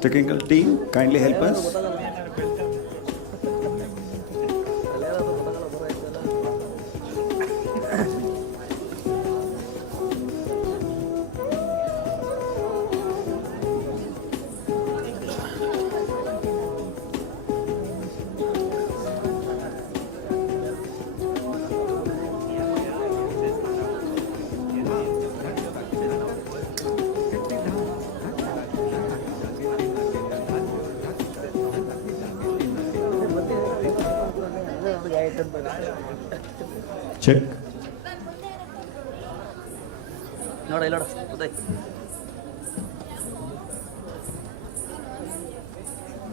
Technical team, kindly help us. Check. ನೋಡ ಇಲ್ಲ ಉದಯ್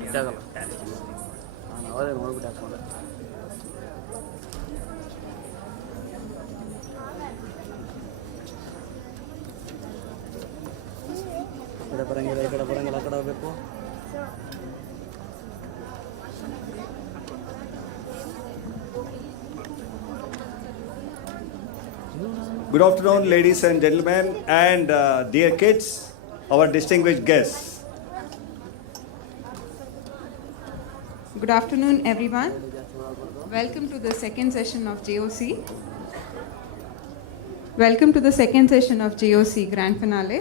ಇದಾಗಲ್ಲ ನಾನು ಅವರೇ ನೋಡ್ಬಿಟ್ಟು ಹಾಕೊಂಡೆ ಈ ಕಡೆ ಬರಂಗಿಲ್ಲ ಆ ಕಡೆ ಹೋಗ್ಬೇಕು. Good afternoon, ladies and gentlemen, and dear kids, our distinguished guests. Good afternoon, everyone. Welcome to the second session of JOC. Welcome to the second session of JOC Grand Finale.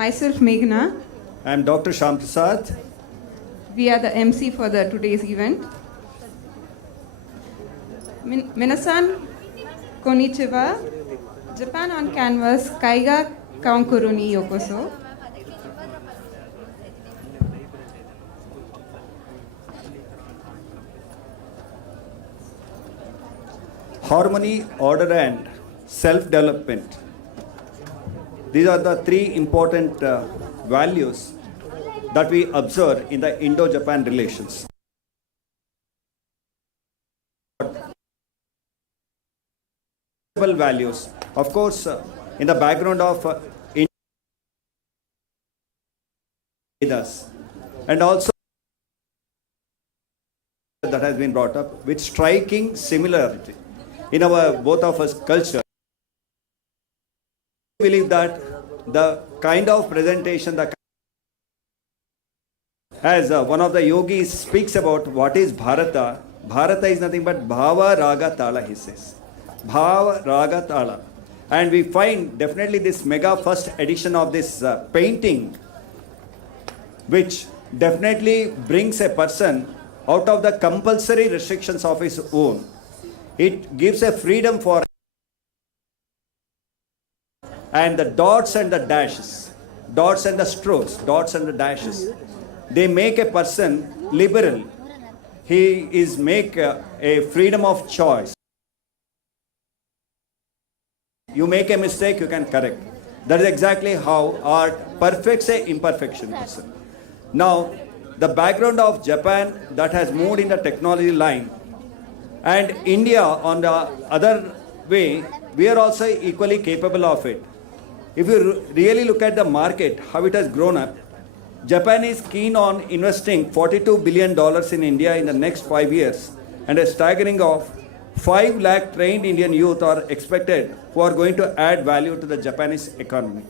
Myself, Meghna. I am Dr. Shyam Prasad. We are the MC for the today's event. Minasan, konnichiwa. Japan on canvas, kaiga kankuru ni yokoso. Harmony, order, and self-development. These are the three important values that we observe in the Indo-Japan relations. Values, of course, in the background of Vedas, and also that has been brought up with striking similarity in our both of us culture. I believe that the kind of presentation that as one of the yogis speaks about what is Bharata. Bharata is nothing but Bhava Raga Tala, he says. Bhava Raga Tala. And we find definitely this mega first edition of this painting, which definitely brings a person out of the compulsory restrictions of his own. It gives a freedom for, and the dots and the dashes, dots and the strokes, dots and the dashes, they make a person liberal. He is make a freedom of choice. You make a mistake, you can correct. That is exactly how art perfects a imperfection person. Now, the background of Japan that has moved in the technology line, and India on the other way, we are also equally capable of it. If you really look at the market, how it has grown up, Japan is keen on investing $42 billion in India in the next 5 years, and a staggering of 5 lakh trained Indian youth are expected who are going to add value to the Japanese economy.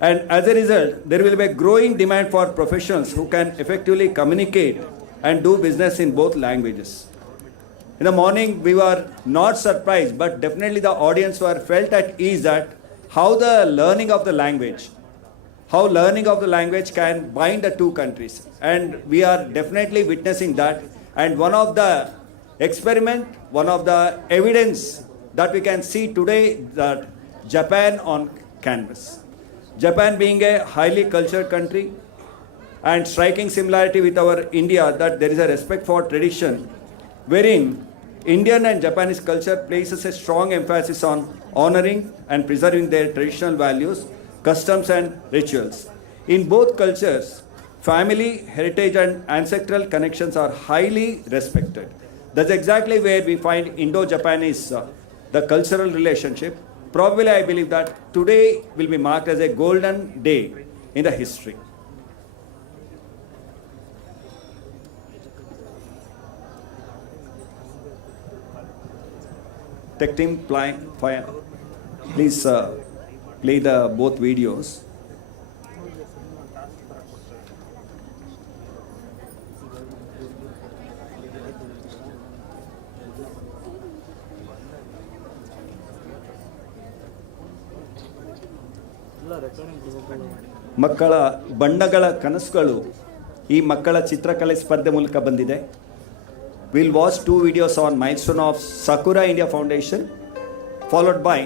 And as a result, there will be a growing demand for professionals who can effectively communicate and do business in both languages. In the morning, we were not surprised, but definitely the audience were felt at ease that how the learning of the language can bind the two countries. And we are definitely witnessing that. And one of the evidence that we can see today, that Japan on canvas. Japan being a highly cultured country and striking similarity with our India, that there is a respect for tradition, wherein Indian and Japanese culture places a strong emphasis on honoring and preserving their traditional values, customs and rituals. In both cultures, family, heritage and ancestral connections are highly respected. That's exactly where we find Indo-Japanese, the cultural relationship. Probably I believe that today will be marked as a golden day in the history. tech team, please play the both videos. ಮಕ್ಕಳ ಬಣ್ಣಗಳ ಕನಸುಗಳು ಈ ಮಕ್ಕಳ ಚಿತ್ರಕಲೆ ಸ್ಪರ್ಧೆ ಮೂಲಕ ಬಂದಿದೆ. Will watch 2 videos on milestone of Sakuraa India Foundation followed by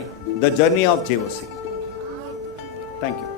the journey of JOC. Thank you.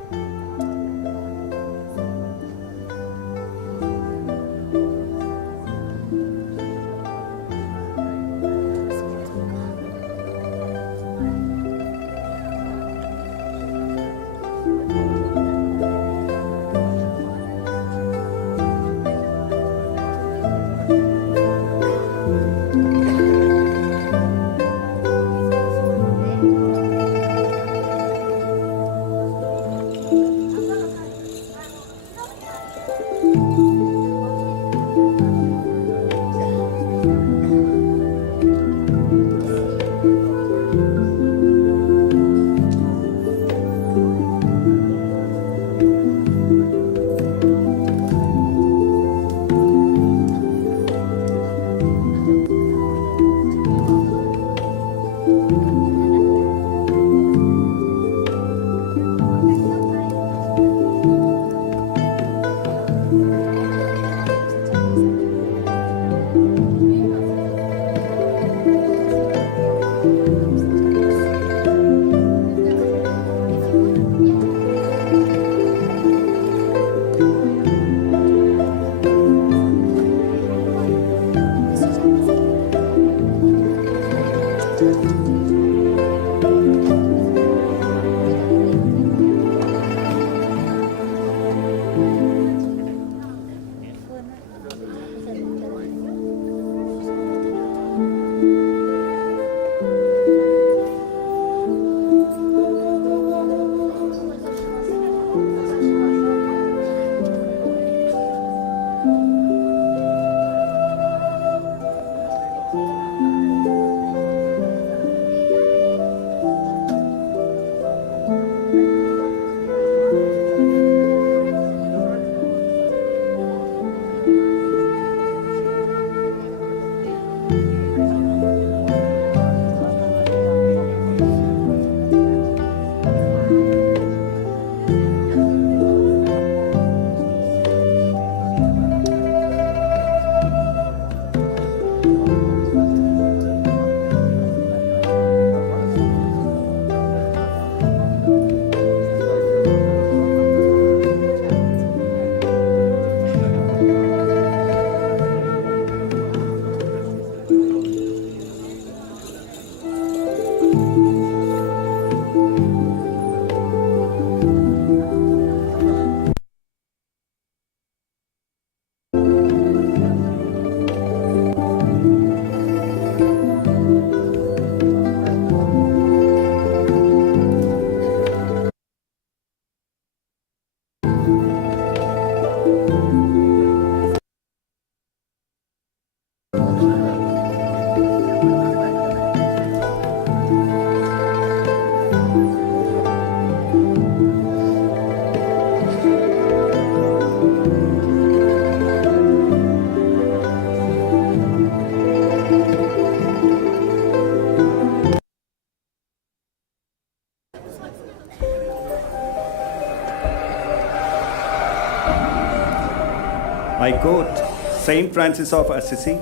I quote Saint Francis of Assisi,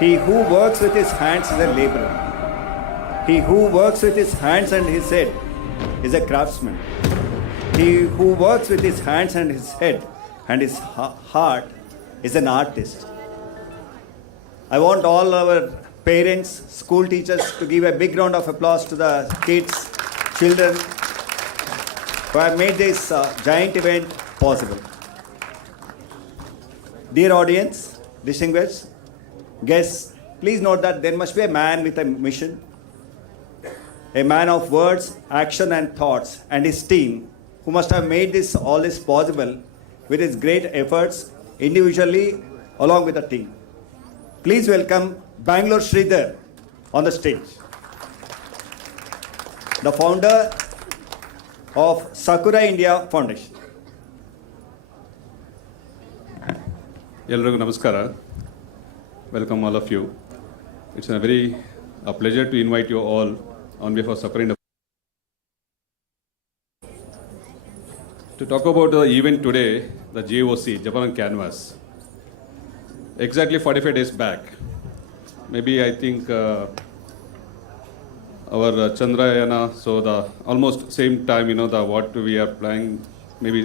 "He who works with his hands is a laborer. He who works with his hands and his head is a craftsman. He who works with his hands and his head and his heart is an artist." I want all our parents, school teachers to give a big round of applause to the kids, children who have made this giant event possible. Dear audience, distinguished guests, please note that there must be a man with a mission, a man of words, action and thoughts, and his team who must have made all this possible with his great efforts individually along with the team. Please welcome Bangalore Sridhar. on the stage. The founder of Sakuraa India Foundation. ಎಲ್ರಿಗೂ ನಮಸ್ಕಾರ. Welcome all of you. It's a very pleasure to invite you all on behalf of Sakuraa India to talk about the event today, the JOC, Japan on Canvas. Exactly 45 days back, maybe I think our Chandrayana, so the almost same time, the what we are planning, maybe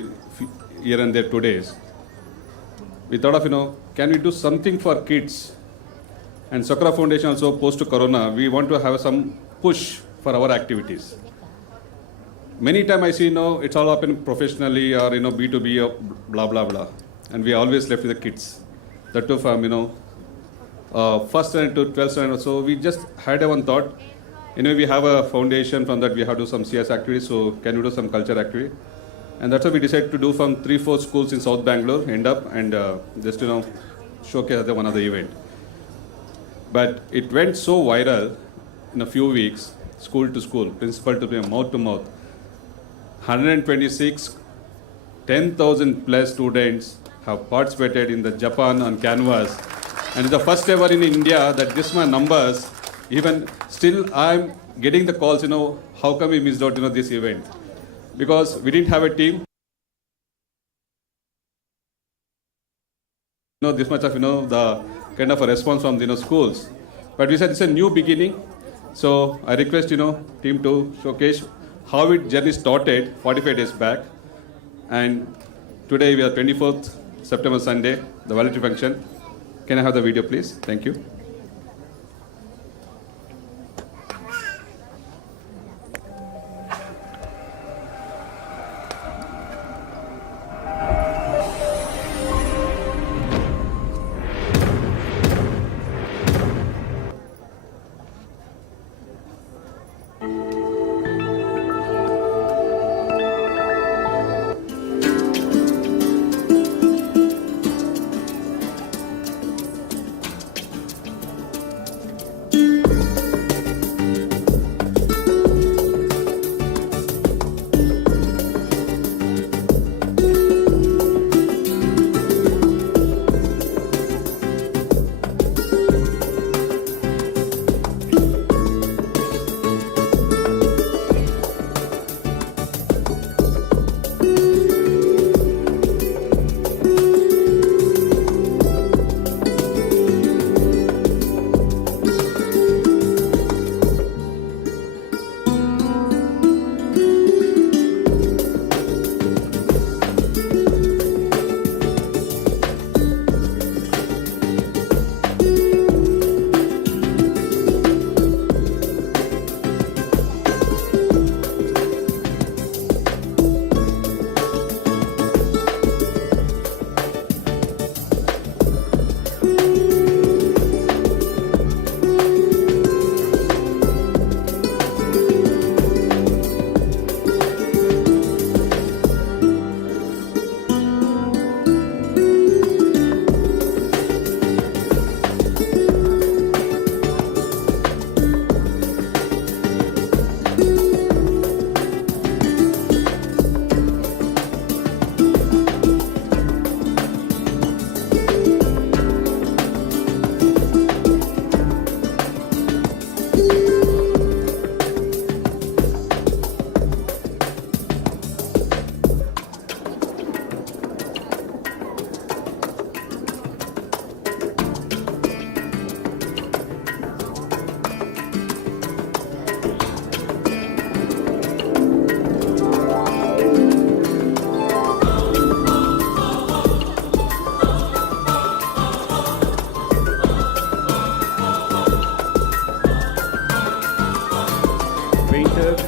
here and there 2 days. We thought of, can we do something for kids? And Sakuraa Foundation also, post to Corona, we want to have some push for our activities. Many times I see, it's all happening professionally or, B2B or blah, blah, blah. And we always left with the kids. That too from, first standard to 12th standard. So we just had one thought. We have a foundation, from that we have to do some CS activities, so can we do some culture activity? And that's what we decided to do from 3-4 schools in South Bangalore, end up and just, showcase at one of the event. But it went so viral in a few weeks, school to school, principal to mouth to mouth. 126, 10,000 plus students have participated in the Japan on Canvas. And it's the first ever in India that this my numbers, even still I'm getting the calls, how come we missed out, this event? Because we didn't have a team. This much of, the kind of a response from, schools. But we said it's a new beginning. So I request, team to showcase how it journey started 45 days back. And today we are 24th September Sunday, the voluntary function. Can I have the video, please? Thank you.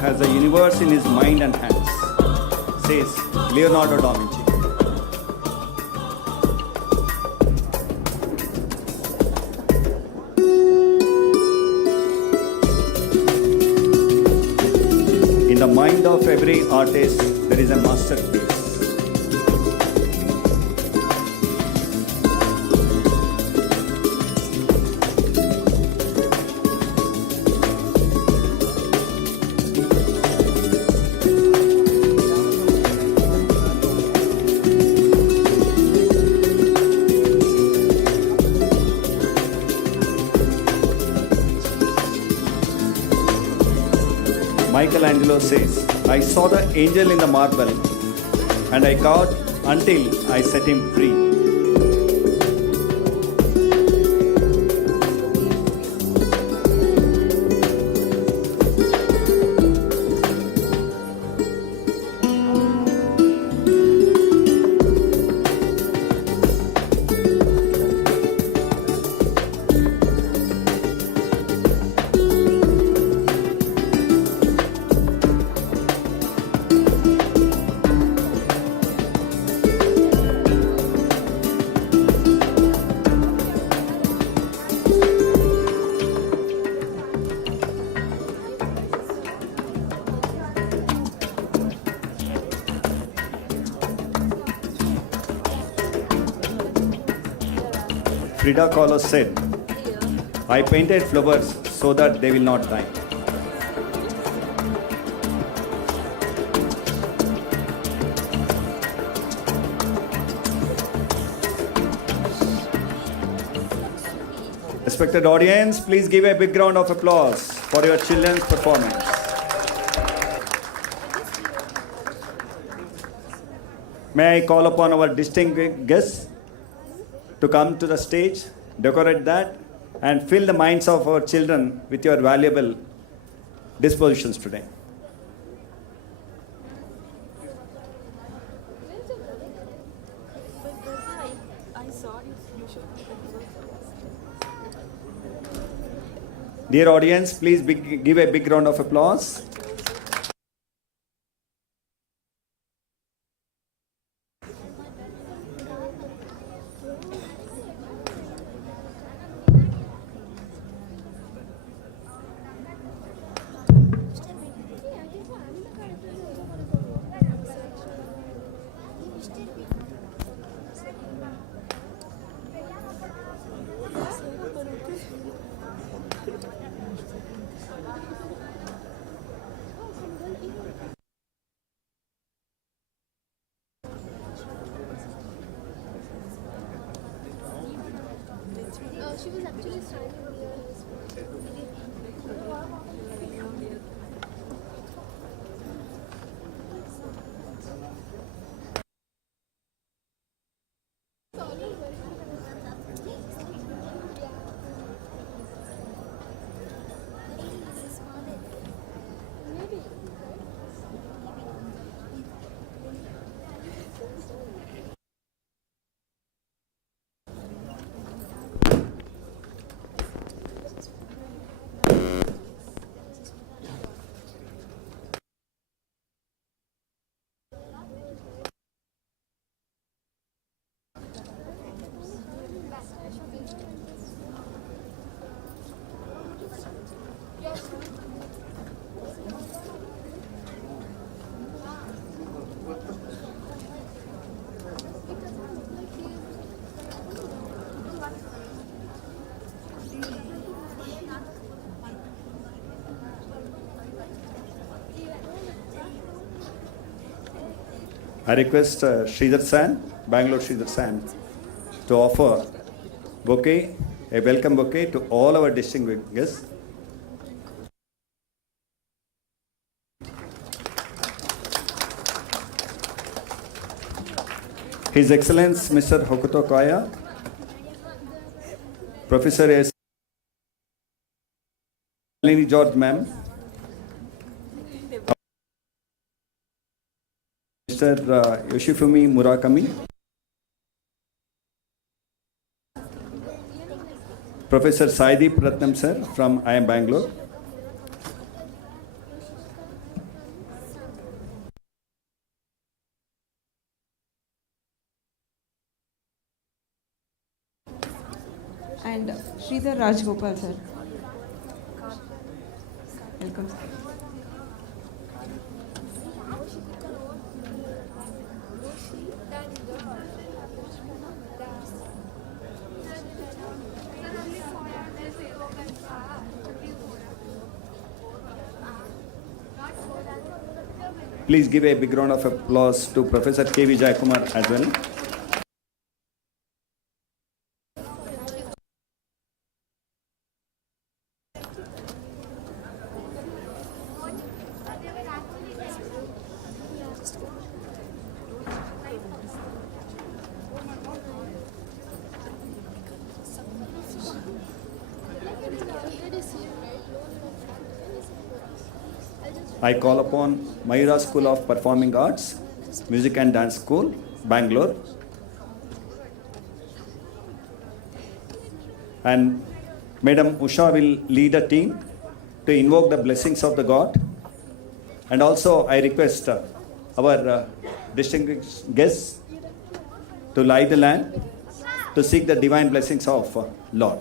Has the universe in his mind and hands, says Leonardo da Vinci. In the mind of every artist, there is a masterpiece. Michelangelo says, I saw the angel in the marble and I caught until I set him free. Frida Kahlo said, I painted flowers so that they will not die. Respected audience, please give a big round of applause for your children's performance. May I call upon our distinguished guests to come to the stage, decorate that, and fill the minds of our children with your valuable dispositions today. Dear audience, please give a big round of applause. She was actually standing here. I request Sridhar San, Bangalore Sridhar San, to offer bouquet, a welcome bouquet to all our distinguished guests. His Excellence Mr. Hokuto Kaya, Professor S. Nalini George Ma'am, Mr. Yoshifumi Murakami, Professor Saideep Ratnam sir from IIM Bangalore, and Sridhar Rajgopal sir. Welcome. Please give a big round of applause to Professor K. Vijayakumar as well. I call upon Mayura School of Performing Arts, Music and Dance School, Bangalore. And Madam Usha will lead a team to invoke the blessings of the God. And also I request our distinguished guests to lie the land to seek the divine blessings of Lord.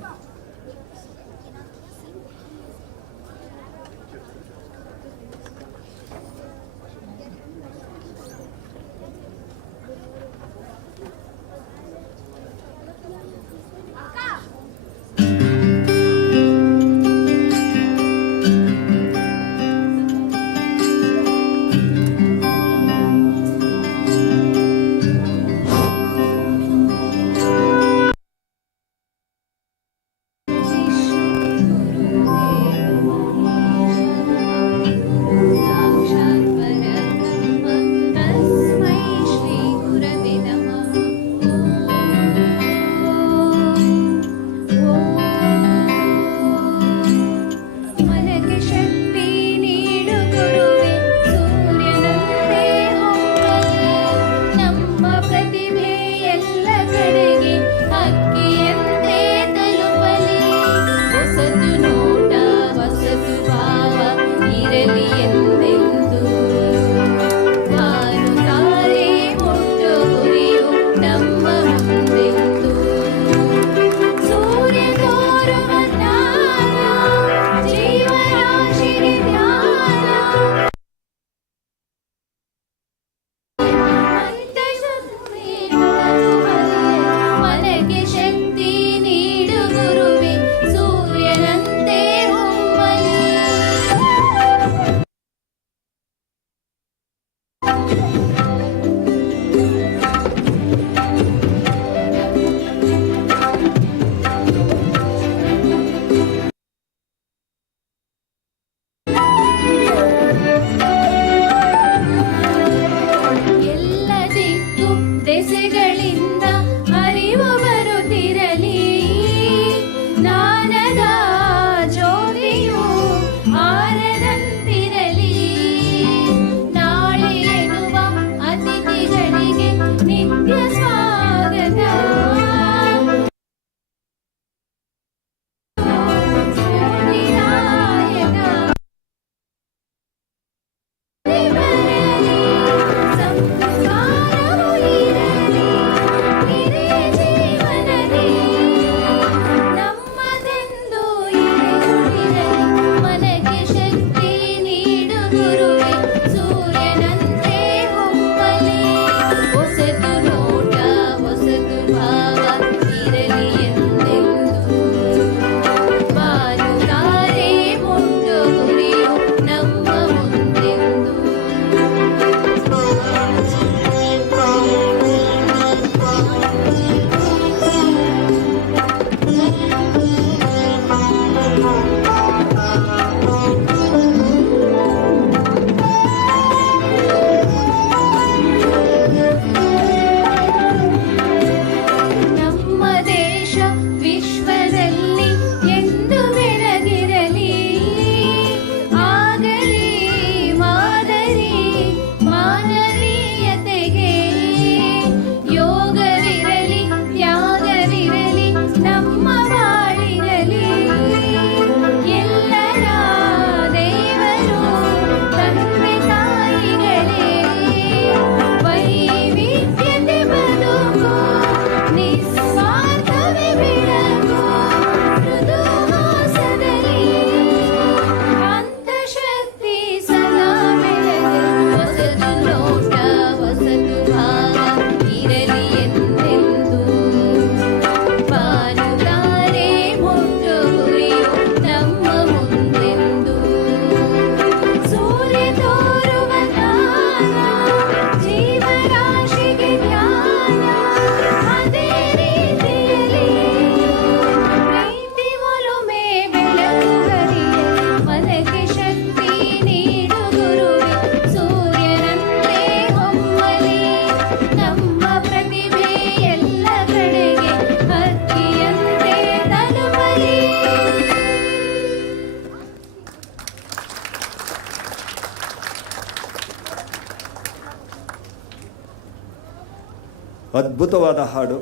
ಅದ್ಭುತವಾದ ಹಾಡು,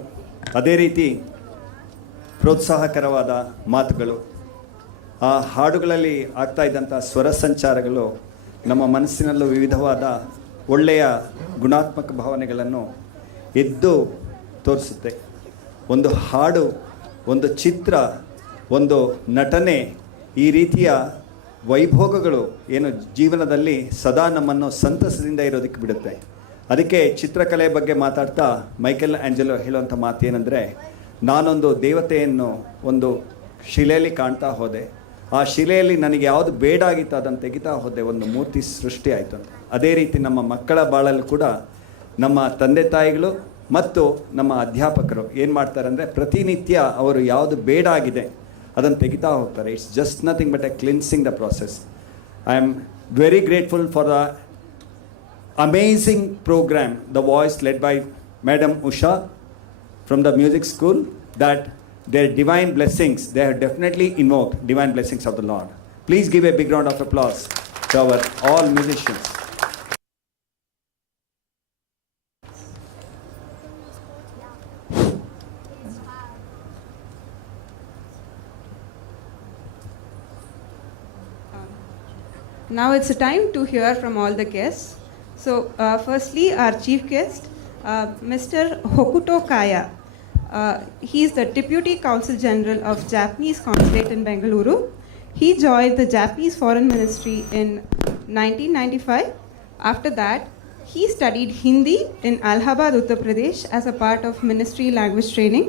ಅದೇ ರೀತಿ ಪ್ರೋತ್ಸಾಹಕರವಾದ ಮಾತುಗಳು, ಆ ಹಾಡುಗಳಲ್ಲಿ ಆಗ್ತಾ ಇದ್ದಂಥ ಸ್ವರ ಸಂಚಾರಗಳು ನಮ್ಮ ಮನಸ್ಸಿನಲ್ಲೂ ವಿವಿಧವಾದ ಒಳ್ಳೆಯ ಗುಣಾತ್ಮಕ ಭಾವನೆಗಳನ್ನು ಎದ್ದು ತೋರಿಸುತ್ತೆ. ಒಂದು ಹಾಡು, ಒಂದು ಚಿತ್ರ, ಒಂದು ನಟನೆ, ಈ ರೀತಿಯ ವೈಭೋಗಗಳು ಏನು ಜೀವನದಲ್ಲಿ ಸದಾ ನಮ್ಮನ್ನು ಸಂತಸದಿಂದ ಇರೋದಕ್ಕೆ ಬಿಡುತ್ತೆ. ಅದಕ್ಕೆ ಚಿತ್ರಕಲೆ ಬಗ್ಗೆ ಮಾತಾಡ್ತಾ ಮೈಕೆಲ್ ಆಂಜೆಲೋ ಹೇಳುವಂಥ ಮಾತು ಏನಂದರೆ, ನಾನೊಂದು ದೇವತೆಯನ್ನು ಒಂದು ಶಿಲೆಯಲ್ಲಿ ಕಾಣ್ತಾ ಹೋದೆ, ಆ ಶಿಲೆಯಲ್ಲಿ ನನಗೆ ಯಾವುದು ಬೇಡ ಆಗಿತ್ತು ಅದನ್ನು ತೆಗಿತಾ ಹೋದೆ, ಒಂದು ಮೂರ್ತಿ ಸೃಷ್ಟಿ ಆಯಿತು ಅಂತ. ಅದೇ ರೀತಿ ನಮ್ಮ ಮಕ್ಕಳ ಬಾಳಲ್ಲಿ ಕೂಡ ನಮ್ಮ ತಂದೆ ತಾಯಿಗಳು ಮತ್ತು ನಮ್ಮ ಅಧ್ಯಾಪಕರು ಏನು ಮಾಡ್ತಾರೆ ಅಂದರೆ, ಪ್ರತಿನಿತ್ಯ ಅವರು ಯಾವುದು ಬೇಡ ಆಗಿದೆ ಅದನ್ನು ತೆಗಿತಾ ಹೋಗ್ತಾರೆ. It's just nothing but a cleansing the process. I am very grateful for the amazing programme, the voice led by madam Usha from the music school, that their divine blessings, they have definitely invoked divine blessings of the Lord. Please give a big round of applause to our all musicians. Now it's a time to hear from all the guests. So, firstly, our chief guest, Mr. Hokuto Kaya. He is the Deputy Consul General of Japanese Consulate in Bengaluru. He joined the Japanese Foreign Ministry in 1995. After that, he studied Hindi in Allahabad, Uttar Pradesh as a part of ministry language training.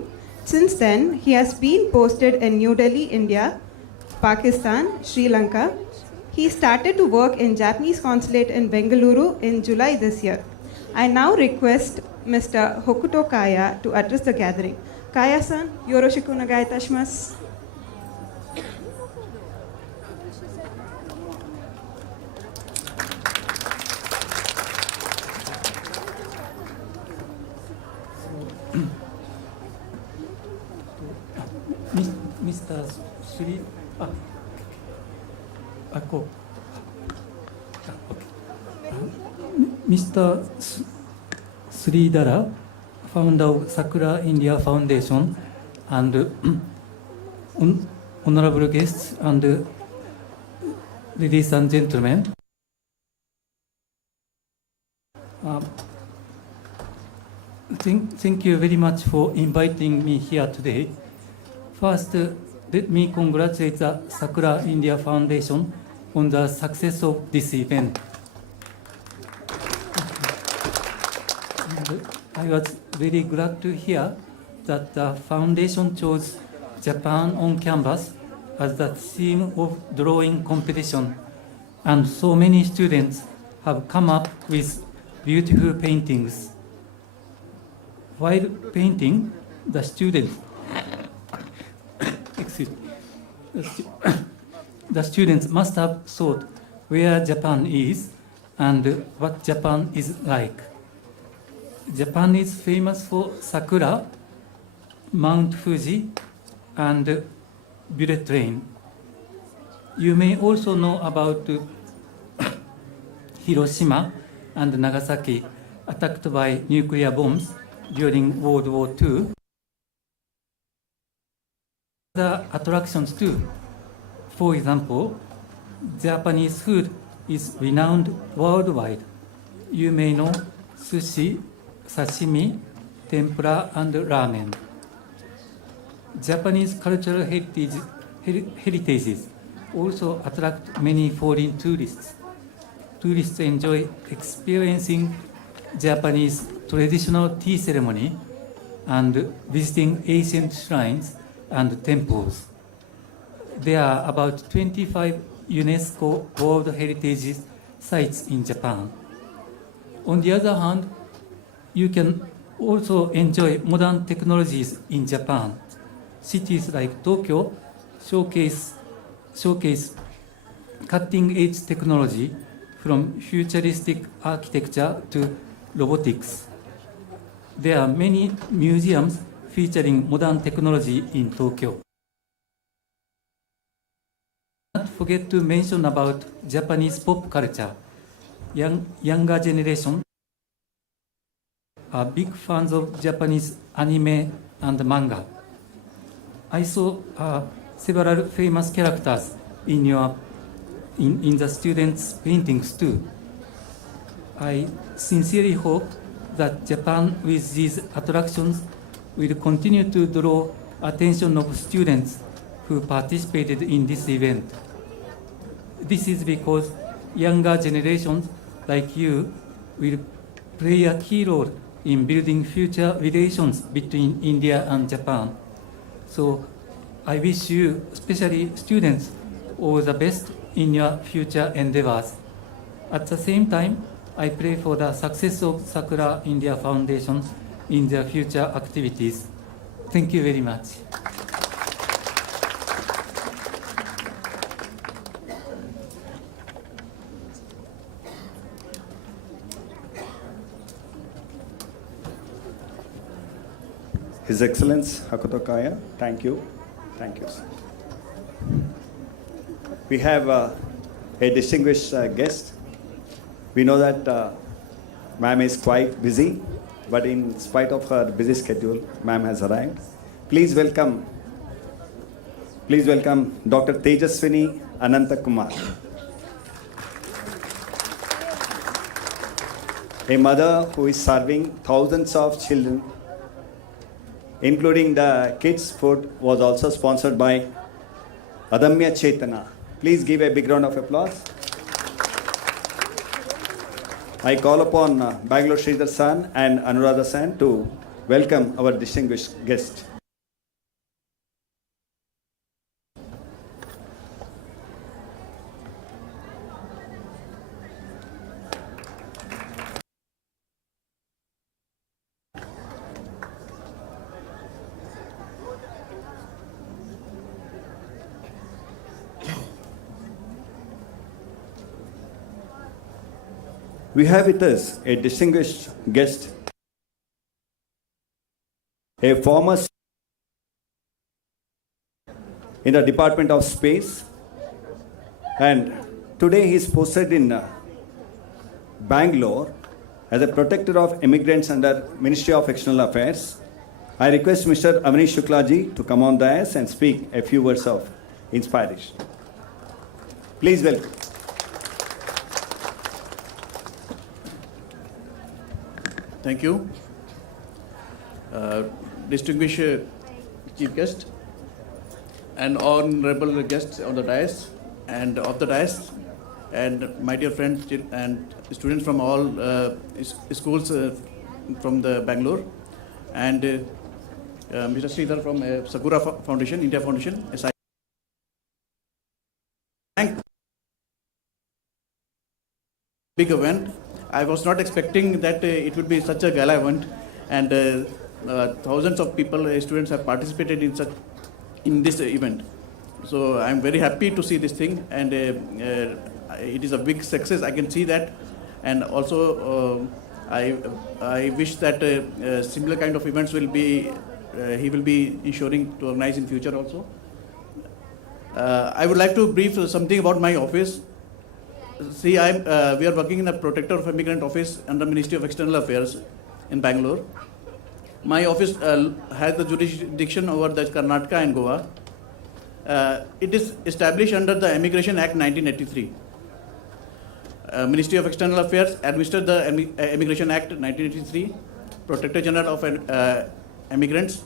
Since then, he has been posted in New Delhi, India, Pakistan, Sri Lanka. He started to work in Japanese Consulate in Bengaluru in July this year. I now request Mr. Hokuto Kaya to address the gathering. Kaya-san, yoroshiku onegai itashimasu. Mr. Sri, okay. Mr. Sridhara, founder of Sakuraa India Foundation, and honorable guests and ladies and gentlemen, thank you very much for inviting me here today. First, let me congratulate the Sakuraa India Foundation on the success of this event. I was very glad to hear that the foundation chose Japan on canvas as the theme of drawing competition, and so many students have come up with beautiful paintings. While painting, the students the students must have thought where Japan is and what Japan is like. Japan is famous for sakura, Mount Fuji, and bullet train. You may also know about Hiroshima and Nagasaki attacked by nuclear bombs during World War II. Other attractions too. For example, Japanese food is renowned worldwide. You may know sushi, sashimi, tempura, and ramen. Japanese cultural heritages also attract many foreign tourists. Tourists enjoy experiencing Japanese traditional tea ceremony and visiting ancient shrines and temples. There are about 25 UNESCO World Heritage sites in Japan. On the other hand, you can also enjoy modern technologies in Japan. Cities like Tokyo showcase cutting-edge technology from futuristic architecture to robotics. There are many museums featuring modern technology in Tokyo. Not forget to mention about Japanese pop culture. Younger generation are big fans of Japanese anime and manga. I saw several famous characters in in the students' paintings too. I sincerely hope that Japan, with these attractions, will continue to draw attention of students who participated in this event. This is because younger generations like you will play a key role in building future relations between India and Japan. So I wish you, especially students, all the best in your future endeavors. At the same time, I pray for the success of Sakuraa India Foundation in their future activities. Thank you very much. His Excellence Hakuto Kaya, thank you. Thank you, sir. We have a distinguished guest. We know that ma'am is quite busy, but in spite of her busy schedule, ma'am has arrived. Please welcome Dr. Tejaswini Anantakumar, a mother who is serving thousands of children, including the kids' food was also sponsored by Adamya Chetana. Please give a big round of applause. I call upon Bangalore Sridhar San and Anuradha San to welcome our distinguished guest. We have with us a distinguished guest, a former in the Department of Space, and today he is posted in Bangalore as a protector of immigrants under Ministry of External Affairs. I request Mr. Avnish Shuklaji to come on the dais and speak a few words of inspiration. Please welcome. Thank you. Distinguished Chief Guest and honorable guests on the dais and off the dais, and my dear friends and students from all schools from the Bangalore, and Mr. Sridhar from Sakuraa Foundation, India Foundation. As I thank big event. I was not expecting that it would be such a gala event, and thousands of people, students have participated in this event. So I'm very happy to see this thing, and it is a big success. I can see that, and also I wish that similar kind of events will be he will be ensuring to organize in future also. I would like to brief something about my office. See, we are working in a Protector of Immigrant office under Ministry of External Affairs in Bangalore. My office has the jurisdiction over the Karnataka and Goa. It is established under the Immigration Act 1983. Ministry of External Affairs administered the Immigration Act 1983, Protector General of Immigrants.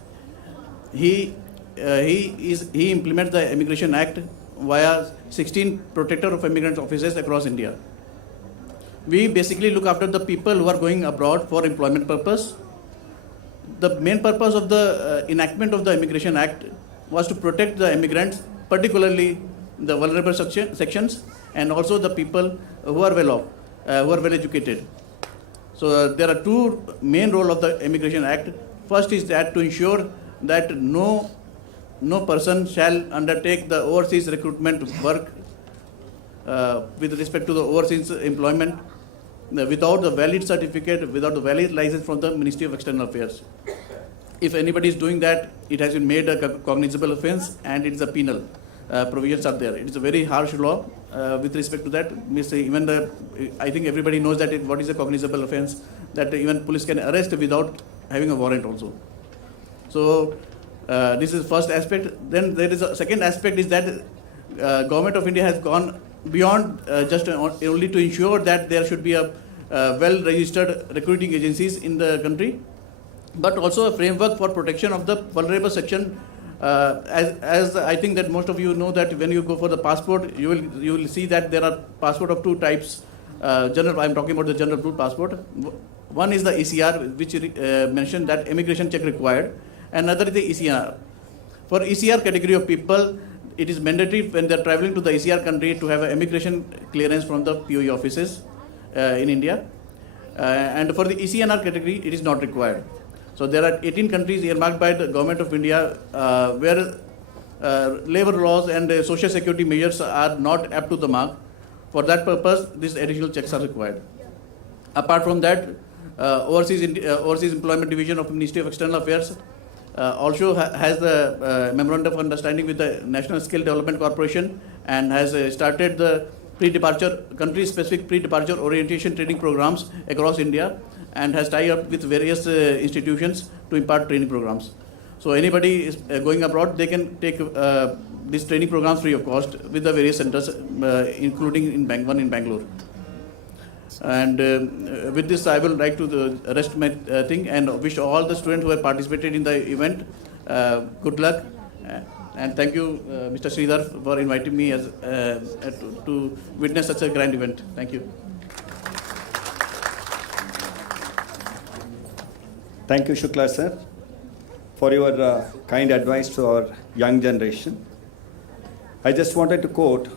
He implements the Immigration Act via 16 Protector of Immigrants offices across India. We basically look after the people who are going abroad for employment purpose. The main purpose of the enactment of the Immigration Act was to protect the immigrants, particularly the vulnerable sections, and also the people who are well off, who are well educated. So there are two main roles of the Immigration Act. First is that to ensure that no person shall undertake the overseas recruitment work with respect to the overseas employment without the valid certificate, without the valid license from the Ministry of External Affairs. If anybody is doing that, it has been made a cognizable offence, and it is a penal. Provisions are there. It is a very harsh law, with respect to that. Means even I think everybody knows that what is a cognizable offence, that even police can arrest without having a warrant also. So this is first aspect. Then there is a second aspect is that government of India has gone beyond just only to ensure that there should be a well-registered recruiting agencies in the country, but also a framework for protection of the vulnerable section. As I think that most of you know that when you go for the passport, you will see that there are passport of two types. General, I'm talking about the general blue passport. One is the ECR, which mentioned that immigration check required. Another is the ECR. For ECR category of people, it is mandatory when they are traveling to the ECR country to have an immigration clearance from the POE offices in India. And for the ECNR category, it is not required. So there are 18 countries earmarked by the government of India where labor laws and social security measures are not up to the mark. For that purpose, these additional checks are required. Apart from that, Overseas Employment Division of Ministry of External Affairs also has the memorandum of understanding with the National Skill Development Corporation and has started the pre-departure, country-specific pre-departure orientation training programs across India, and has tied up with various institutions to impart training programs. So anybody is going abroad, they can take these training programs free of cost with the various centers, including one in Bangalore. And with this, I will like to rest my thing and wish all the students who have participated in the event good luck. And thank you, Mr. Sridhar, for inviting me to witness such a grand event. Thank you. Thank you, Shukla sir, for your kind advice to our young generation. I just wanted to quote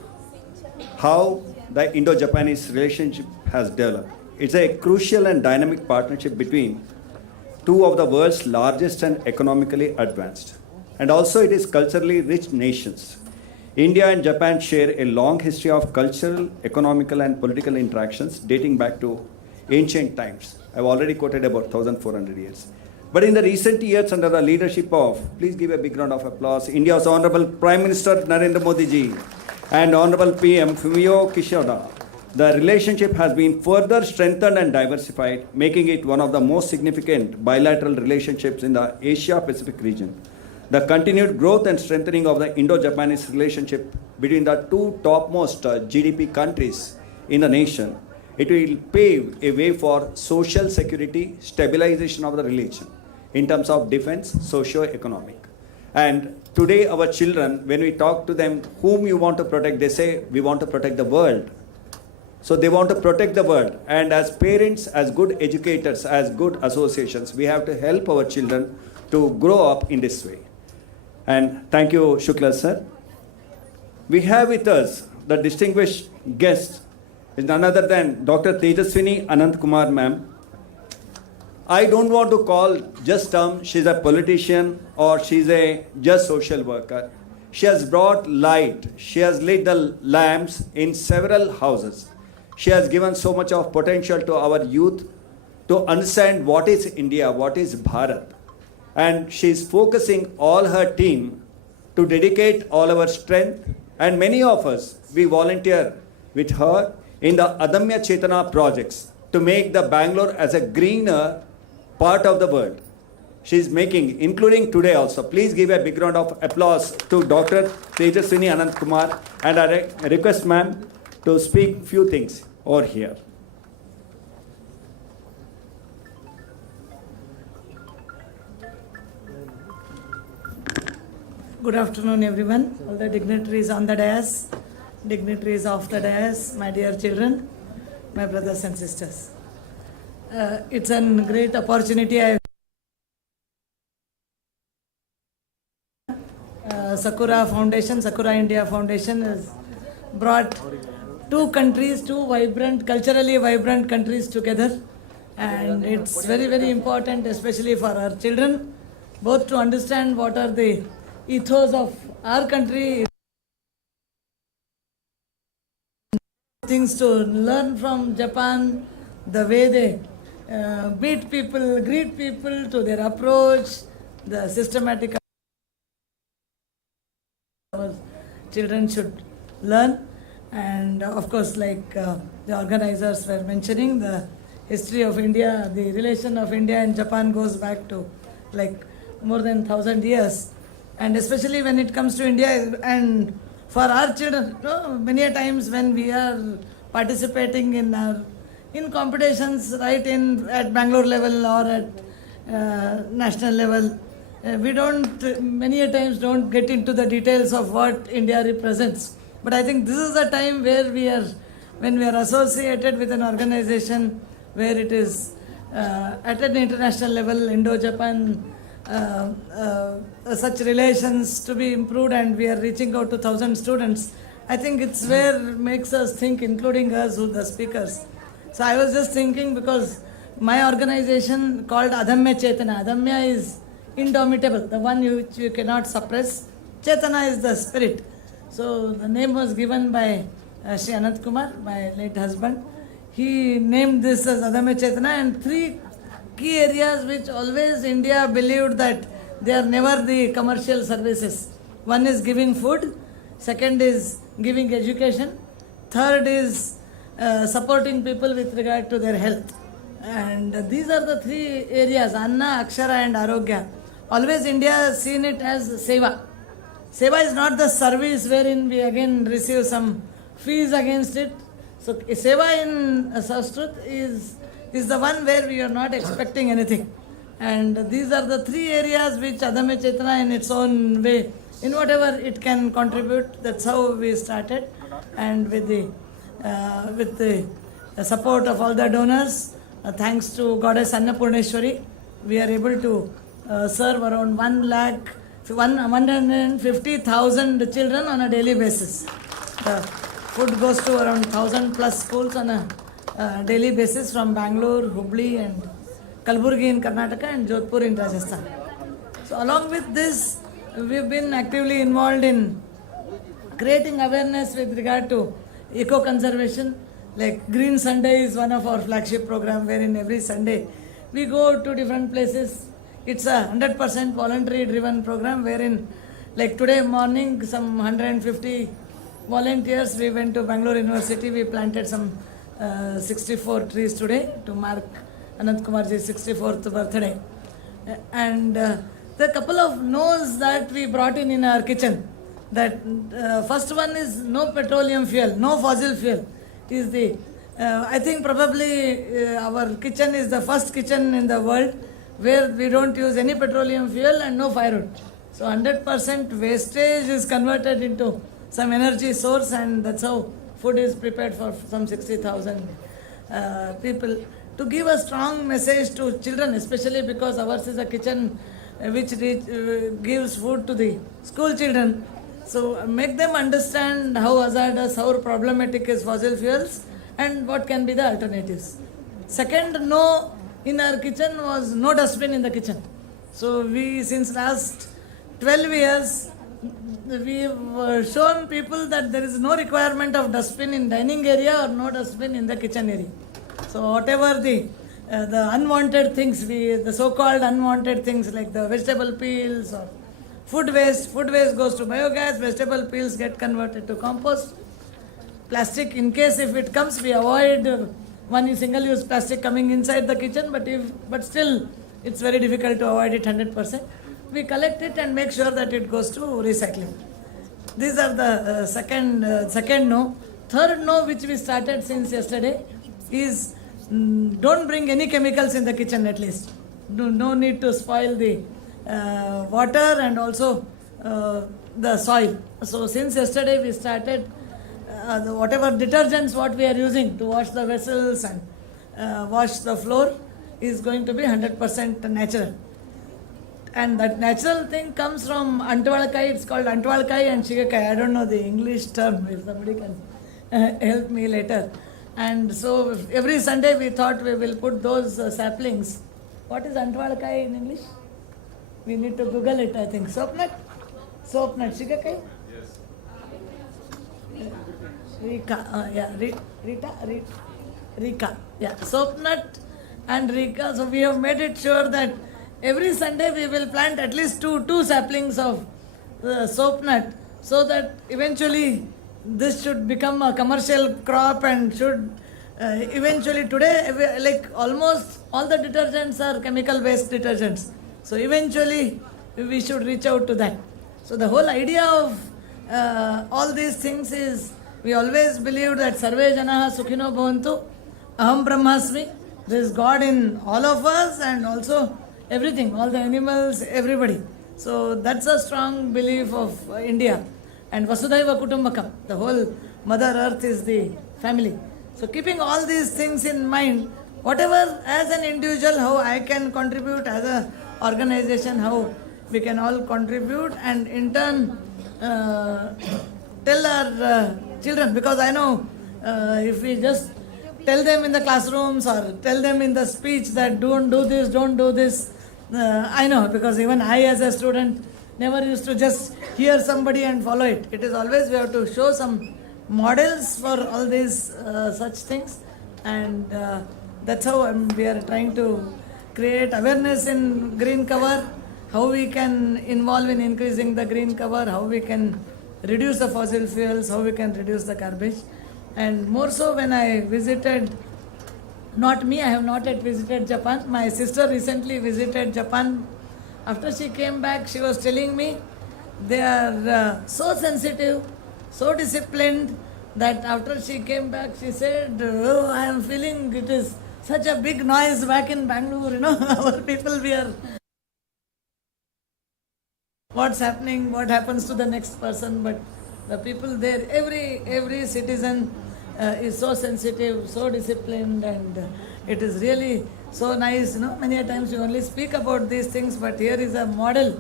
how the Indo-Japanese relationship has developed. It's a crucial and dynamic partnership between two of the world's largest and economically advanced. And also it is culturally rich nations. India and Japan share a long history of cultural, economical and political interactions dating back to ancient times. I've already quoted about 1,400 years. But in the recent years, under the leadership of, please give a big round of applause, India's Honorable Prime Minister Narendra Modi ji and Honorable PM Fumio Kishida, the relationship has been further strengthened and diversified, making it one of the most significant bilateral relationships in the Asia-Pacific region. The continued growth and strengthening of the Indo-Japanese relationship between the two topmost GDP countries in the nation, it will pave a way for social security, stabilization of the relation in terms of defense, socio-economic. And today our children, when we talk to them, whom you want to protect, they say, we want to protect the world. So they want to protect the world. And as parents, as good educators, as good associations, we have to help our children to grow up in this way. And thank you, Shukla sir. We have with us the distinguished guest is none other than Dr. Tejaswini Anant Kumar ma'am. I don't want to call just she's a politician or she's a just social worker. She has brought light. She has lit the lamps in several houses. She has given so much of potential to our youth to understand what is India, what is Bharat. And she is focusing all her team to dedicate all our strength. And many of us, we volunteer with her in the Adamya Chetana projects to make the Bangalore as a greener part of the world. She is making, including today also. Please give a big round of applause to Dr. Tejaswini Anant Kumar, and I request ma'am to speak few things over here. Good afternoon, everyone. All the dignitaries on the dais, dignitaries off the dais, my dear children, my brothers and sisters. It's a great opportunity. Sakuraa Foundation, Sakuraa India Foundation has brought two countries, two vibrant, culturally vibrant countries together. And it's very, very important, especially for our children, both to understand what are the ethos of our country, things to learn from Japan, the way they meet people, greet people, to their approach, the systematic our children should learn. And of course, like the organizers were mentioning, the history of India, the relation of India and Japan goes back to like more than 1,000 years. And especially when it comes to India and for our children, many a times when we are participating in competitions right in at Bangalore level or at national level, we don't many a times don't get into the details of what India represents. But I think this is the time where when we are associated with an organization where it is at an international level, Indo-Japan, such relations to be improved, and we are reaching out to 1,000 students. I think it's where makes us think, including us who the speakers. So I was just thinking, because my organization called Adamya Chetana. Adamya is indomitable, the one which you cannot suppress. Chetana is the spirit. So the name was given by Shri Anant Kumar, my late husband. He named this as Adamya Chetana, and 3 key areas which always India believed that they are never the commercial services. One is giving food, second is giving education, third is supporting people with regard to their health. And these are the 3 areas, Anna, Akshara and Arogya. Always India has seen it as Seva. Seva is not the service wherein we again receive some fees against it. So Seva in Sanskrit is the one where we are not expecting anything. And these are the 3 areas which Adamya Chetana in its own way, in whatever it can contribute, that's how we started. And with the support of all the donors, thanks to Goddess Annapurneshwari, we are able to serve around 150,000 children on a daily basis. The food goes to around 1,000 plus schools on a daily basis from Bangalore, Hubli and Kalburgi in Karnataka and Jodhpur in Rajasthan. So along with this, we've been actively involved in creating awareness with regard to eco-conservation. Like Green Sunday is one of our flagship program, wherein every Sunday we go to different places. It's a 100% voluntary driven program, wherein like today morning some 150 volunteers, we went to Bangalore University, we planted some 64 trees today to mark Anant Kumarji's 64th birthday. And the couple of no's that we brought in our kitchen, that first one is no petroleum fuel, no fossil fuel. Is the I think probably our kitchen is the first kitchen in the world where we don't use any petroleum fuel and no firewood. So 100% wastage is converted into some energy source, and that's how food is prepared for some 60,000 people. To give a strong message to children, especially because ours is a kitchen which gives food to the school children. So make them understand how hazardous, how problematic is fossil fuels and what can be the alternatives. Second no in our kitchen was no dustbin in the kitchen. So we, since last 12 years, we've shown people that there is no requirement of dustbin in dining area or no dustbin in the kitchen area. So whatever the unwanted things, the so-called unwanted things like the vegetable peels or food waste goes to biogas, vegetable peels get converted to compost. Plastic, in case if it comes, we avoid one single-use plastic coming inside the kitchen, but still it's very difficult to avoid it 100%. We collect it and make sure that it goes to recycling. These are the second no. Third no, which we started since yesterday, is don't bring any chemicals in the kitchen at least. No need to spoil the water and also the soil. So since yesterday we started whatever detergents what we are using to wash the vessels and wash the floor is going to be 100% natural. And that natural thing comes from Antwalakai. It's called Antwalakai and Shigakai. I don't know the English term, if somebody can help me later. And so every Sunday we thought we will put those saplings. What is Antwalakai in English? We need to Google it, I think. Soap nut? Shigakai? Yes. Rika. Yeah, soap nut and Rika. So we have made it sure that every Sunday we will plant at least two saplings of soap nut, so that eventually this should become a commercial crop and should eventually today like almost all the detergents are chemical based detergents. So eventually we should reach out to that. So the whole idea of all these things is we always believe that Sarve Janaha Sukhino Bhavantu, Aham Brahmasmi. There is God in all of us and also everything, all the animals, everybody. So that's a strong belief of India. And Vasudhaiva Kutumbakam, the whole Mother Earth is the family. So keeping all these things in mind, whatever as an individual, how I can contribute, as a organization, how we can all contribute, and in turn tell our children, because I know if we just tell them in the classrooms or tell them in the speech that don't do this, I know, because even I as a student never used to just hear somebody and follow it. It is always we have to show some models for all these such things, and that's how we are trying to create awareness in green cover, how we can involve in increasing the green cover, how we can reduce the fossil fuels, how we can reduce the garbage. And more so when I visited, not me, I have not yet visited Japan. My sister recently visited Japan. After she came back, she was telling me they are so sensitive, so disciplined, that after she came back, she said, oh, I am feeling it is such a big noise back in Bangalore, our people, we are... What's happening, what happens to the next person, but the people there, every citizen is so sensitive, so disciplined, and it is really so nice. Many a times we only speak about these things, but here is a model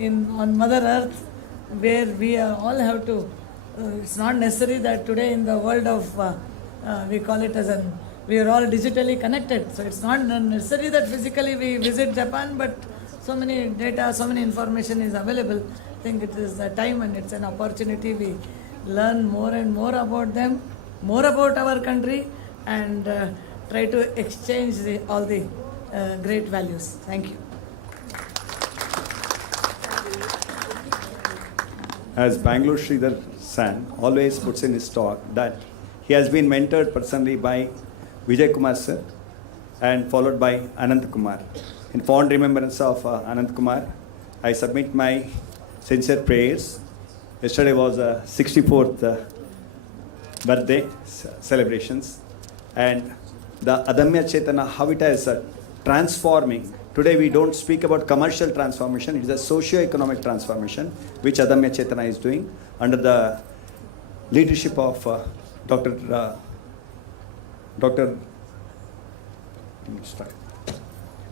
on Mother Earth where we all have to. It's not necessary that today in the world of we call it as we are all digitally connected. So it's not necessary that physically we visit Japan, but so many data, so many information is available. I think it is a time and it's an opportunity. We learn more and more about them, more about our country, and try to exchange all the great values. Thank you. As Bangalore Sridhar San always puts in his talk that he has been mentored personally by Vijay Kumar sir and followed by Anant Kumar. In fond remembrance of Anant Kumar, I submit my sincere prayers. Yesterday was 64th birthday celebrations, and the Adamya Chetana, how it is transforming. Today we don't speak about commercial transformation, it is a socio-economic transformation which Adamya Chetana is doing under the leadership of Dr.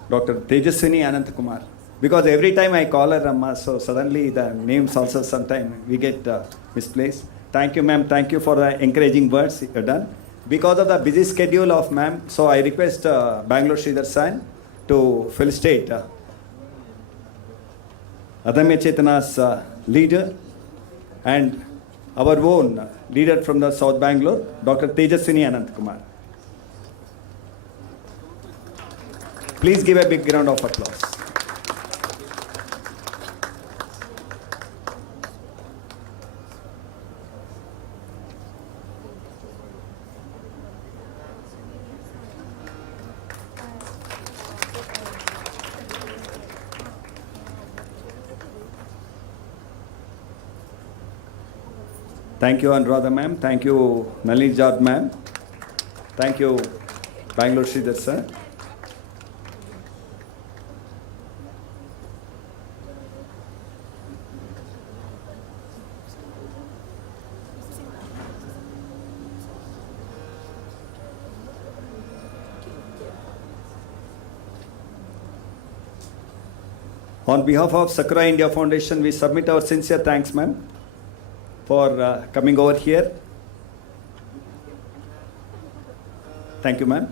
Tejaswini Anant Kumar. Because every time I call her Amma, so suddenly the names also sometimes we get misplaced. Thank you, ma'am. Thank you for the encouraging words you have done. Because of the busy schedule of ma'am, so I request Bangalore Sridhar San to felicitate Adamya Chetana's leader and our own leader from the South Bangalore, Dr. Tejaswini Anant Kumar. Please give a big round of applause. Thank you, Anuradha ma'am. Thank you, Nalini Jad ma'am. Thank you, Bangalore Sridhar sir. On behalf of Sakuraa India Foundation, we submit our sincere thanks, ma'am, for coming over here. Thank you, ma'am.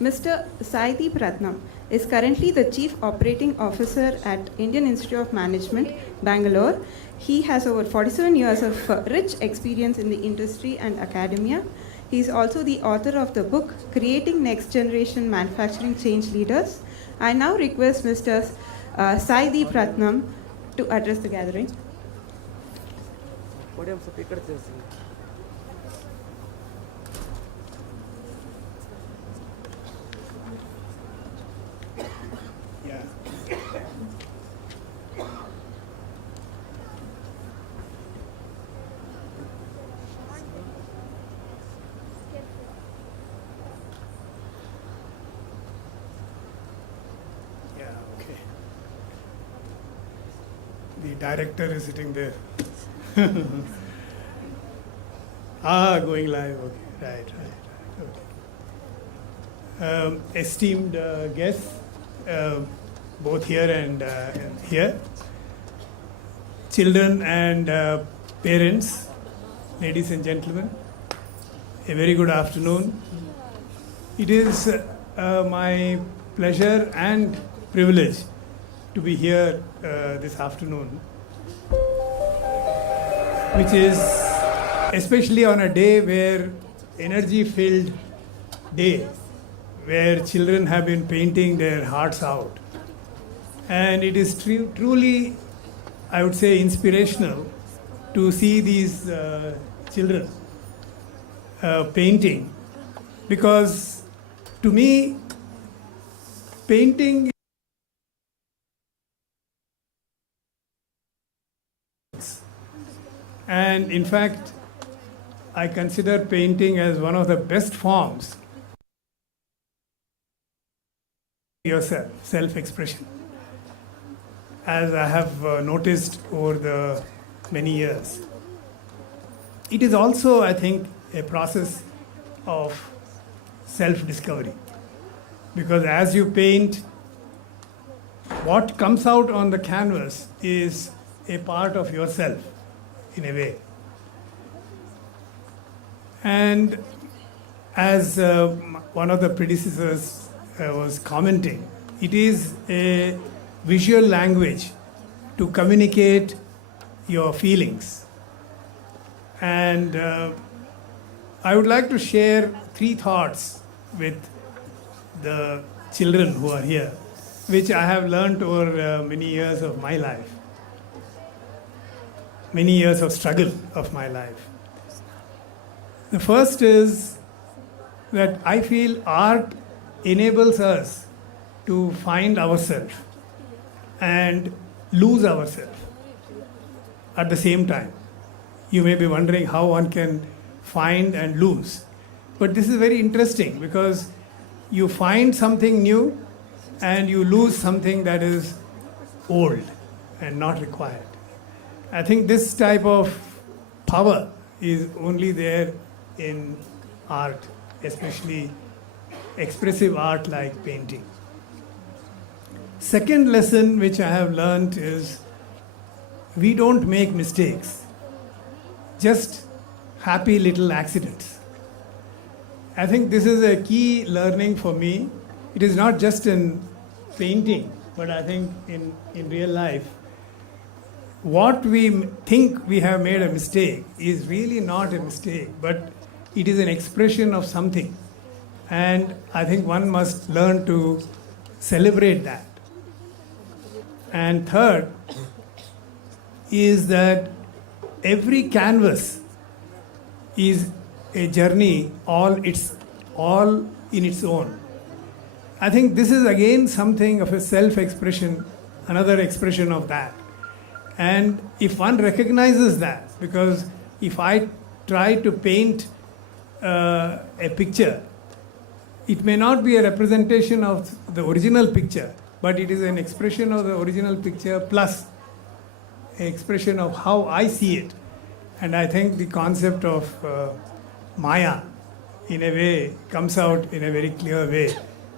Mr. Saideep Ratnam is currently the Chief Operating Officer at Indian Institute of Management, Bangalore. He has over 47 years of rich experience in the industry and academia. He is also the author of the book Creating Next Generation Manufacturing Change Leaders. I now request Mr. Saideep Ratnam to address the gathering. Podium ಸ್ವಲ್ಪ ಈ ಕಡೆ ತಿರ್ಸಿ. Yeah, okay. The director is sitting there. Going live. Okay, right. Okay. Esteemed guests, both here and here, children and parents, ladies and gentlemen, a very good afternoon. It is my pleasure and privilege to be here this afternoon, which is especially on a day where energy-filled day, where children have been painting their hearts out. And it is truly, I would say, inspirational to see these children painting, because to me, painting and in fact, I consider painting as one of the best forms yourself, self-expression, as I have noticed over the many years. It is also, I think, a process of self-discovery, because as you paint, what comes out on the canvas is a part of yourself in a way. And as one of the predecessors was commenting, it is a visual language to communicate your feelings. And I would like to share 3 thoughts with the children who are here, which I have learned over many years of my life, many years of struggle of my life. The first is that I feel art enables us to find ourselves and lose ourselves at the same time. You may be wondering how one can find and lose. But this is very interesting, because you find something new and you lose something that is old and not required. I think this type of power is only there in art, especially expressive art like painting. Second lesson which I have learned is we don't make mistakes, just happy little accidents. I think this is a key learning for me. It is not just in painting, but I think in real life. What we think we have made a mistake is really not a mistake, but it is an expression of something. And I think one must learn to celebrate that. And third is that every canvas is a journey all in its own. I think this is again something of a self-expression, another expression of that. And if one recognizes that, because if I try to paint a picture, it may not be a representation of the original picture, but it is an expression of the original picture plus an expression of how I see it. And I think the concept of Maya, in a way, comes out in a very clear way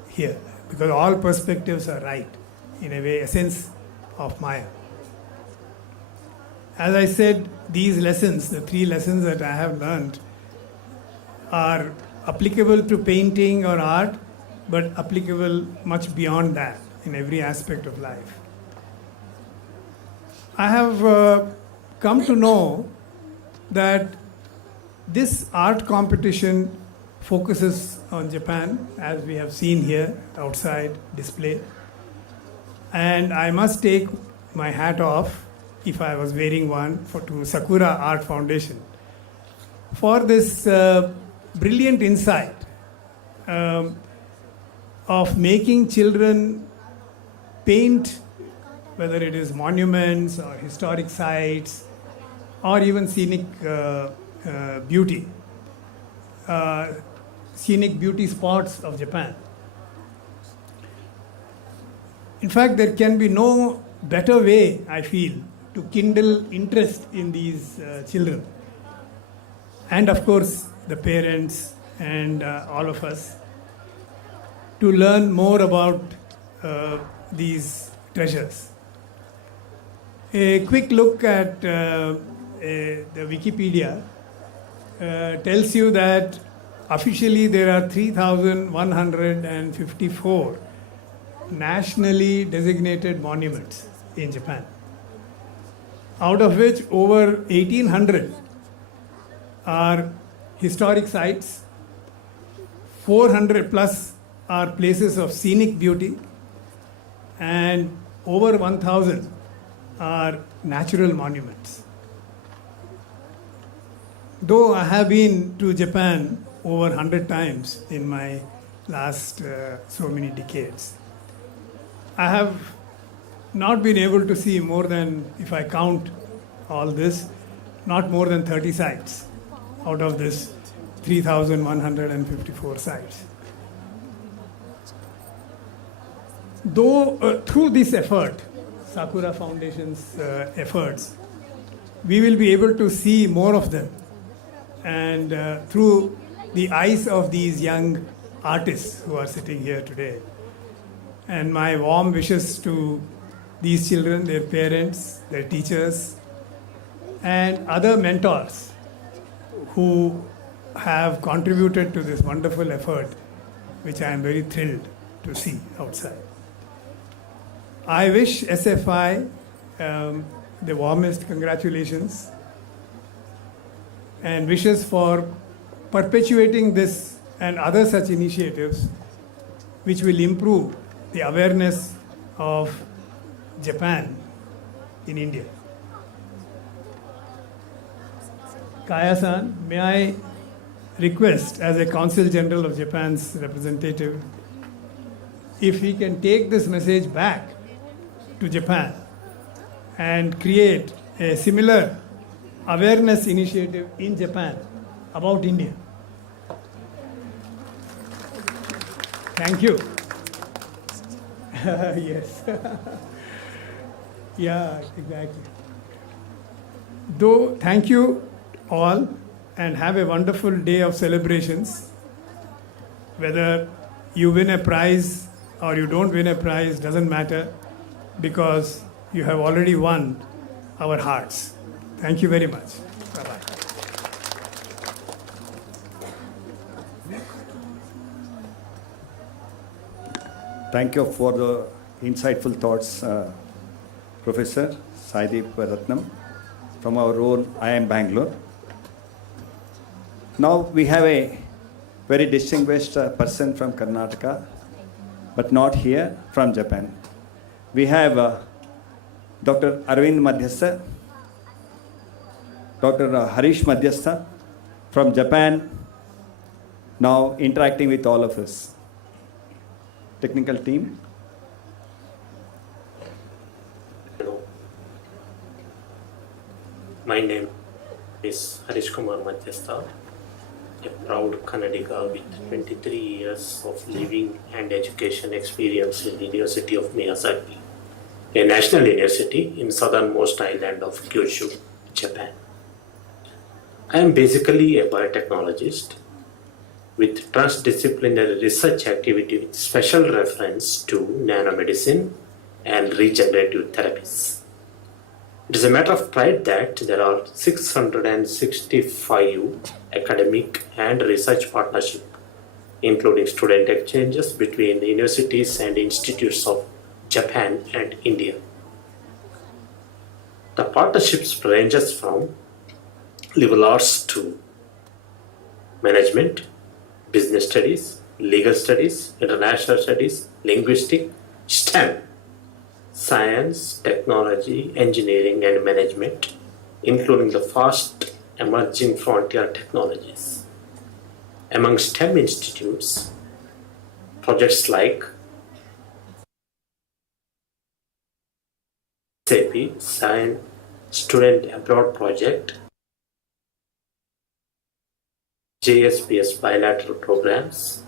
here, because all perspectives are right, in a way, essence of Maya. As I said, these lessons, the 3 lessons that I have learned, are applicable to painting or art, but applicable much beyond that in every aspect of life. I have come to know that this art competition focuses on Japan, as we have seen here outside display. And I must take my hat off, if I was wearing one, to Sakuraa Art Foundation for this brilliant insight of making children paint, whether it is monuments or historic sites or even scenic beauty spots of Japan. In fact, there can be no better way, I feel, to kindle interest in these children. And of course, the parents and all of us, to learn more about these treasures. A quick look at the Wikipedia tells you that officially there are 3,154 nationally designated monuments in Japan, out of which over 1,800 are historic sites, 400 plus are places of scenic beauty, and over 1,000 are natural monuments. Though I have been to Japan over 100 times in my last so many decades, I have not been able to see more than, if I count all this, not more than 30 sites out of this 3,154 sites. Though through this effort, Sakuraa Foundation's efforts, we will be able to see more of them, and through the eyes of these young artists who are sitting here today. And my warm wishes to these children, their parents, their teachers, and other mentors who have contributed to this wonderful effort, which I am very thrilled to see outside. I wish SFI the warmest congratulations and wishes for perpetuating this and other such initiatives which will improve the awareness of Japan in India. Kaya-san, may I request, as a Consul General of Japan's representative, if he can take this message back to Japan and create a similar awareness initiative in Japan about India. Thank you. Yes. Yeah, exactly. Though, thank you all, and have a wonderful day of celebrations. Whether you win a prize or you don't win a prize doesn't matter, because you have already won our hearts. Thank you very much. Bye-bye. Thank you for the insightful thoughts, Professor Saideep Ratnam, from our own IIM Bangalore. Now we have a very distinguished person from Karnataka, but not here, from Japan. We have Dr. Arvind Madhyastha, Dr. Harish Madhyastha from Japan, now interacting with all of us. Technical team. Hello. My name is Harish Kumar Madhyastha, a proud Kannadiga with 23 years of living and education experience in the University of Miyazaki, a national university in southernmost island of Kyushu, Japan. I am basically a biotechnologist with transdisciplinary research activity with special reference to nanomedicine and regenerative therapies. It is a matter of pride that there are 665 academic and research partnerships, including student exchanges between the universities and institutes of Japan and India. The partnerships ranges from liberal arts to management, business studies, legal studies, international studies, linguistic, STEM, science, technology, engineering, and management, including the fast emerging frontier technologies. Among STEM institutes, projects like SAP, Science Student Abroad Project, JSPS bilateral programs,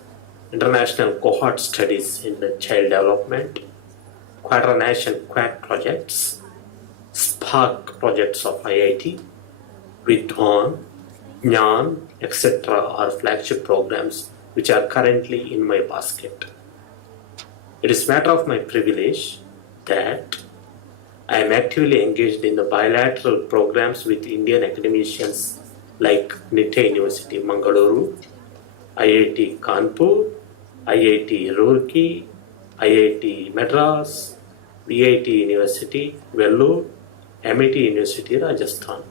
international cohort studies in child development, quadranation quad projects, Spark projects of IIT, Vidwan, Jnan, etc. are flagship programs which are currently in my basket. It is matter of my privilege that I am actively engaged in the bilateral programs with Indian academicians like Nite University, Mangaluru, IIT Kanpur, IIT Roorkee, IIT Madras, VIT University, Vellore, MIT University, Rajasthan.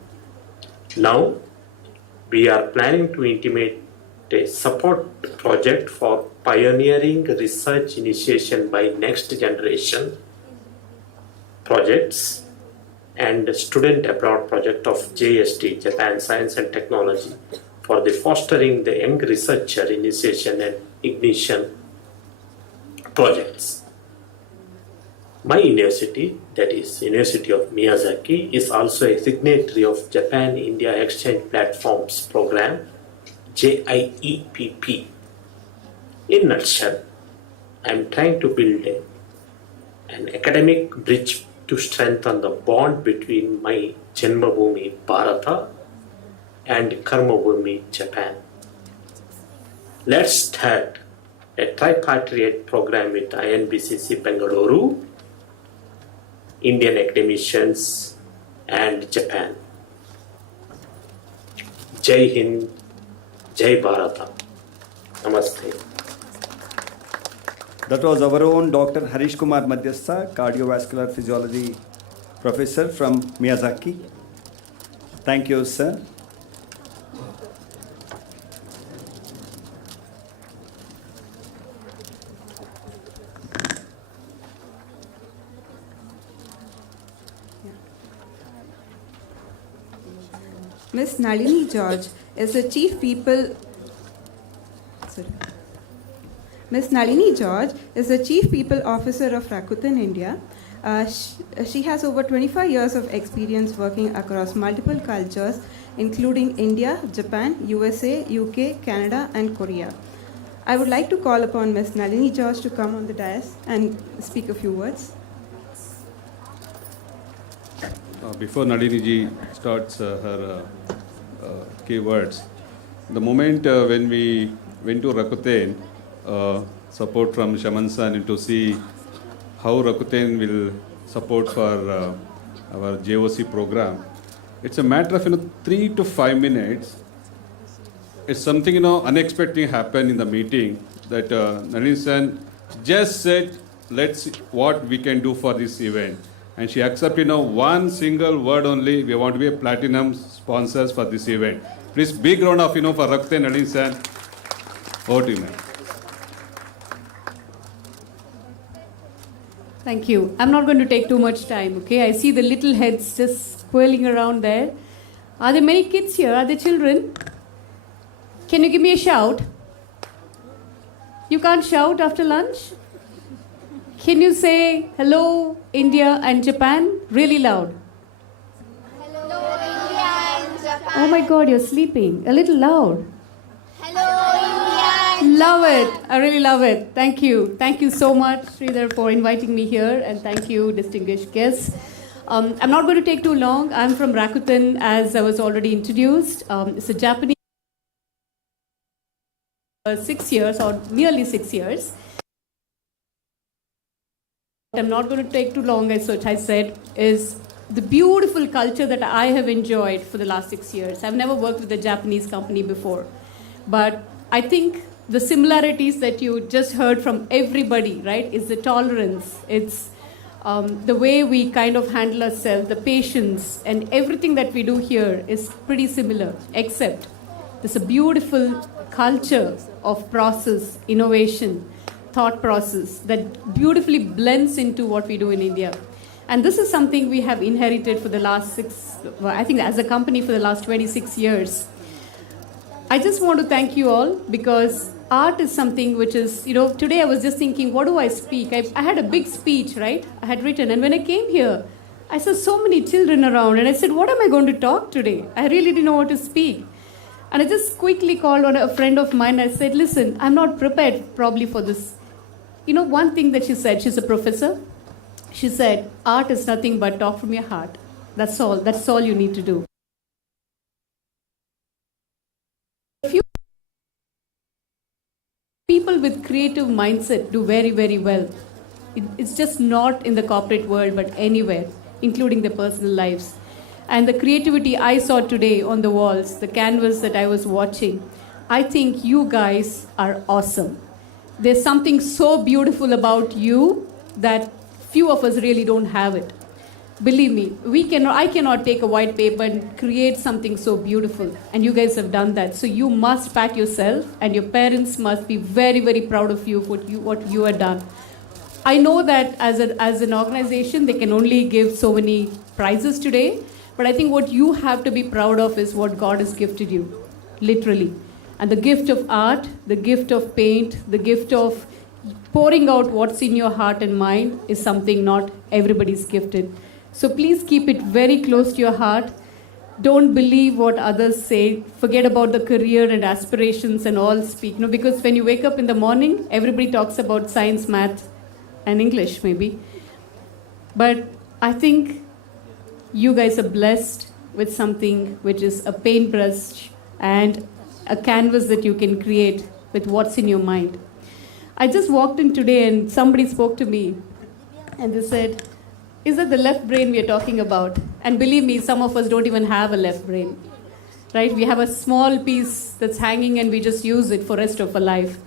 Now, we are planning to intimate a support project for pioneering research initiation by next generation projects and student abroad project of JST, Japan Science and Technology, for the fostering the young researcher initiation and ignition projects. My university, that is University of Miyazaki, is also a signatory of Japan-India Exchange Platforms Program, JIEPP. In nutshell, I am trying to build an academic bridge to strengthen the bond between my Janmabhoomi Bharata and Karmabhoomi Japan. Let's start a tripartite program with INBCC Bengaluru, Indian academicians, and Japan. Jai Hind, Jai Bharata. Namaste. That was our own Dr. Harish Kumar Madhyastha, cardiovascular physiology professor from Miyazaki. Thank you, sir. Miss Nalini George is the Chief People. Sorry. Miss Nalini George is the Chief People Officer of Rakuten India. She has over 25 years of experience working across multiple cultures, including India, Japan, USA, UK, Canada, and Korea. I would like to call upon Miss Nalini George to come on the dais and speak a few words. Before Nalini ji starts her key words, the moment when we went to Rakuten, support from Shaman San to see how Rakuten will support for our JOC program, it's a matter of 3 to 5 minutes. It's something unexpected happened in the meeting that Nalini San just said, let's see what we can do for this event. And she accepted one single word only, we want to be a platinum sponsors for this event. Please big round of for Rakuten Nalini San. Over to you, ma'am. Thank you. I'm not going to take too much time, okay? I see the little heads just swirling around there. Are there many kids here? Are there children? Can you give me a shout? You can't shout after lunch? Can you say hello, India and Japan really loud? Hello, India and Japan. Oh my God, you're sleeping. A little loud. Hello, India and Love it. I really love it. Thank you. Thank you so much, Sridhar, for inviting me here. And thank you, distinguished guests. I'm not going to take too long. I'm from Rakuten, as I was already introduced. It's a Japanese 6 years or nearly 6 years. I'm not going to take too long, as I said, is the beautiful culture that I have enjoyed for the last 6 years. I've never worked with a Japanese company before. But I think the similarities that you just heard from everybody, right, is the tolerance. It's The way we kind of handle ourselves, the patience, and everything that we do here is pretty similar, except there's a beautiful culture of process, innovation, thought process that beautifully blends into what we do in India. And this is something we have inherited for the last I think as a company for the last 26 years. I just want to thank you all because art is something which is, today I was just thinking, what do I speak? I had a big speech, right? I had written. And when I came here, I saw so many children around. And I said, what am I going to talk today? I really didn't know what to speak. And I just quickly called on a friend of mine. I said, listen, I'm not prepared probably for this. One thing that she said, she's a professor. She said, art is nothing but talk from your heart. That's all. That's all you need to do. People with creative mindset do very, very well. It's just not in the corporate world, but anywhere, including their personal lives. And the creativity I saw today on the walls, the canvas that I was watching, I think you guys are awesome. There's something so beautiful about you that few of us really don't have it. Believe me, I cannot take a white paper and create something so beautiful. And you guys have done that. So you must pat yourself, and your parents must be very, very proud of you for what you have done. I know that as an organization, they can only give so many prizes today. But I think what you have to be proud of is what God has gifted you, literally. And the gift of art, the gift of paint, the gift of pouring out what's in your heart and mind is something not everybody's gifted. So please keep it very close to your heart. Don't believe what others say. Forget about the career and aspirations and all speak. Because when you wake up in the morning, everybody talks about science, math, and English maybe. But I think you guys are blessed with something which is a paintbrush and a canvas that you can create with what's in your mind. I just walked in today and somebody spoke to me and they said, is that the left brain we are talking about? And believe me, some of us don't even have a left brain, right? We have a small piece that's hanging and we just use it for the rest of our life.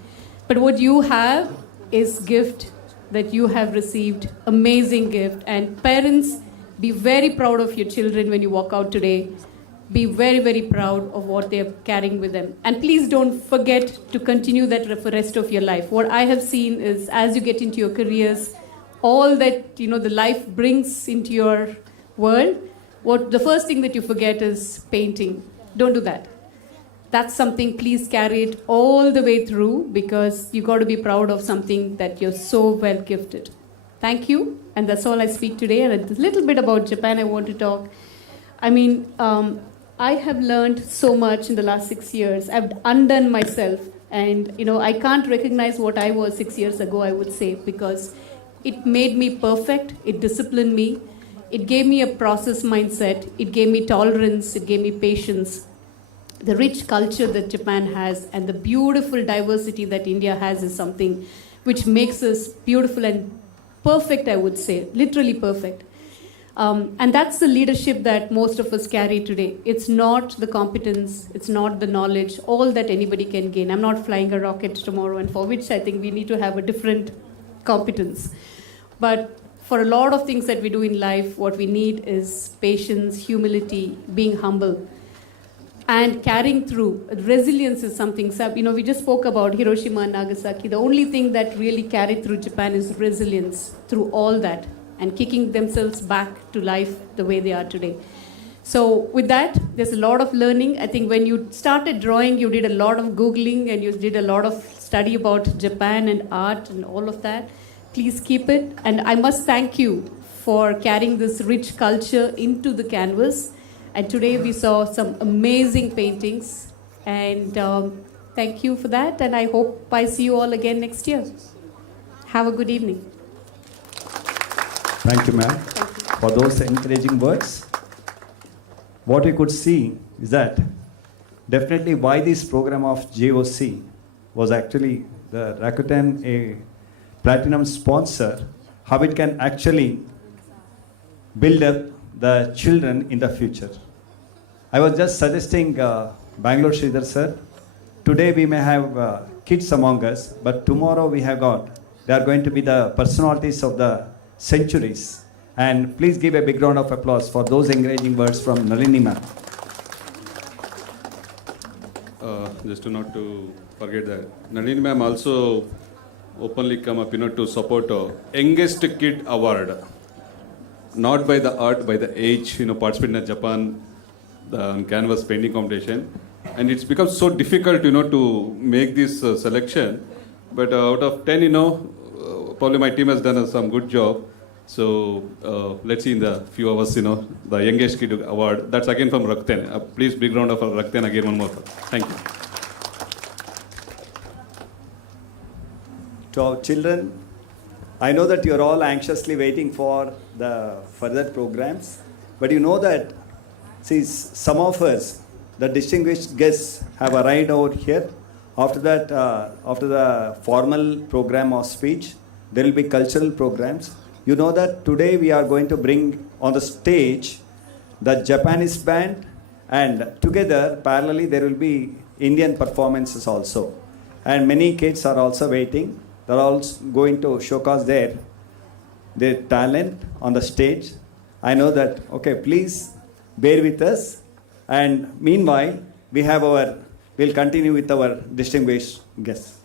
But what you have is gift that you have received, amazing gift. And parents, be very proud of your children when you walk out today. Be very, very proud of what they're carrying with them. And please don't forget to continue that for the rest of your life. What I have seen is as you get into your careers, all that the life brings into your world, the first thing that you forget is painting. Don't do that. That's something, please carry it all the way through because you got to be proud of something that you're so well gifted. Thank you. And that's all I speak today. And a little bit about Japan I want to talk. I have learned so much in the last 6 years. I've undone myself. And, I can't recognize what I was 6 years ago, I would say, because it made me perfect. It disciplined me. It gave me a process mindset. It gave me tolerance. It gave me patience. The rich culture that Japan has and the beautiful diversity that India has is something which makes us beautiful and perfect, I would say, literally perfect. And that's the leadership that most of us carry today. It's not the competence, it's not the knowledge, all that anybody can gain. I'm not flying a rocket tomorrow, and for which I think we need to have a different competence. But for a lot of things that we do in life, what we need is patience, humility, being humble, and carrying through. Resilience is something, we just spoke about Hiroshima and Nagasaki. The only thing that really carried through Japan is resilience through all that and kicking themselves back to life the way they are today. So with that, there's a lot of learning. I think when you started drawing, you did a lot of Googling and you did a lot of study about Japan and art and all of that. Please keep it. And I must thank you for carrying this rich culture into the canvas. And today we saw some amazing paintings. And thank you for that. And I hope I see you all again next year. Have a good evening. Thank you, ma'am, for those encouraging words. What we could see is that definitely why this program of JOC was actually the Rakuten a platinum sponsor, how it can actually build up the children in the future. I was just suggesting Bangalore Sridhar sir, today we may have kids among us, but tomorrow they are going to be the personalities of the centuries. And please give a big round of applause for those encouraging words from Nalini ma'am. Just to not to forget that Nalini ma'am also openly come up, to support youngest kid award, not by the art, by the age, participate in Japan the canvas painting competition, and it's become so difficult, to make this selection. But out of 10, probably my team has done some good job. So let's see in the few hours, the youngest kid award. That's again from Rakten. Please big round of Rakten again one more time. Thank you. To our children, I know that you're all anxiously waiting for the further programs, but you know that, see, some of us, the distinguished guests, have arrived over here. After that, after the formal program or speech, there will be cultural programs. You know that today we are going to bring on the stage the Japanese band, and together, parallelly, there will be Indian performances also. And many kids are also waiting. They're also going to showcase their talent on the stage. I know that, okay, please bear with us. And meanwhile, we'll continue with our distinguished guests.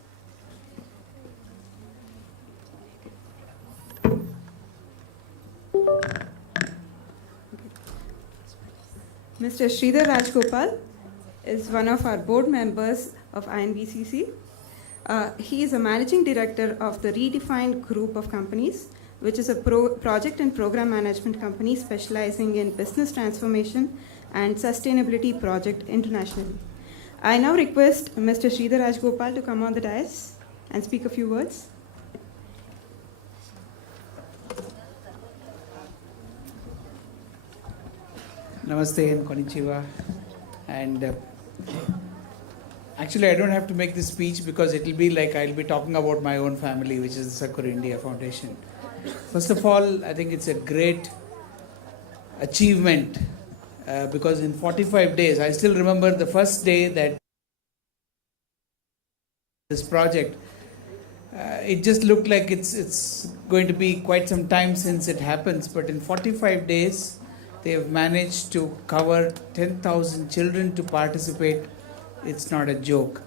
Mr. Sridhar Rajgopal is one of our board members of INBCC. He is a managing director of the Redefined Group of Companies, which is a project and program management company specializing in business transformation and sustainability project internationally. I now request Mr. Sridhar Rajgopal to come on the dais and speak a few words. Namaste and konnichiwa. And actually, I don't have to make this speech because it will be like I'll be talking about my own family, which is the Sakuraa India Foundation. First of all, I think it's a great achievement because in 45 days, I still remember the first day that this project, it just looked like it's going to be quite some time since it happens, but in 45 days, they have managed to cover 10,000 children to participate. It's not a joke.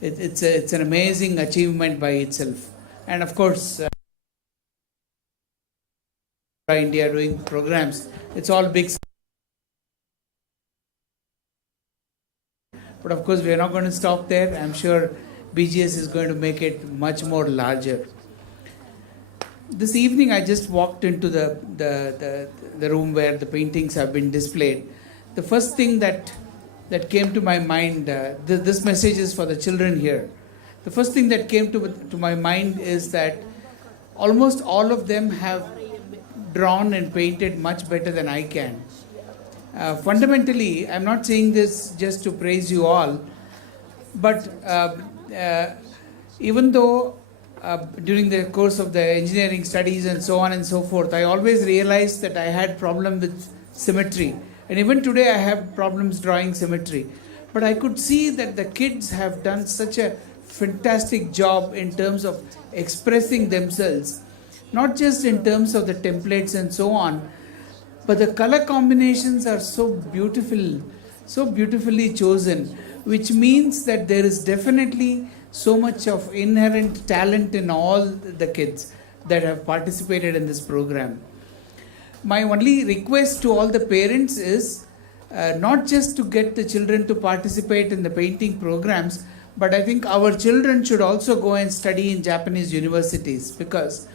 It's an amazing achievement by itself. And of course, India doing programs, it's all big. But of course, we are not going to stop there. I'm sure BGS is going to make it much more larger. This evening, I just walked into the room where the paintings have been displayed. The first thing that came to my mind, this message is for the children here. The first thing that came to my mind is that almost all of them have drawn and painted much better than I can. Fundamentally, I'm not saying this just to praise you all, but even though during the course of the engineering studies and so on and so forth, I always realized that I had problem with symmetry. And even today I have problems drawing symmetry. But I could see that the kids have done such a fantastic job in terms of expressing themselves, not just in terms of the templates and so on, but the color combinations are so beautiful, so beautifully chosen, which means that there is definitely so much of inherent talent in all the kids that have participated in this program. My only request to all the parents is not just to get the children to participate in the painting programs, but I think our children should also go and study in Japanese universities, because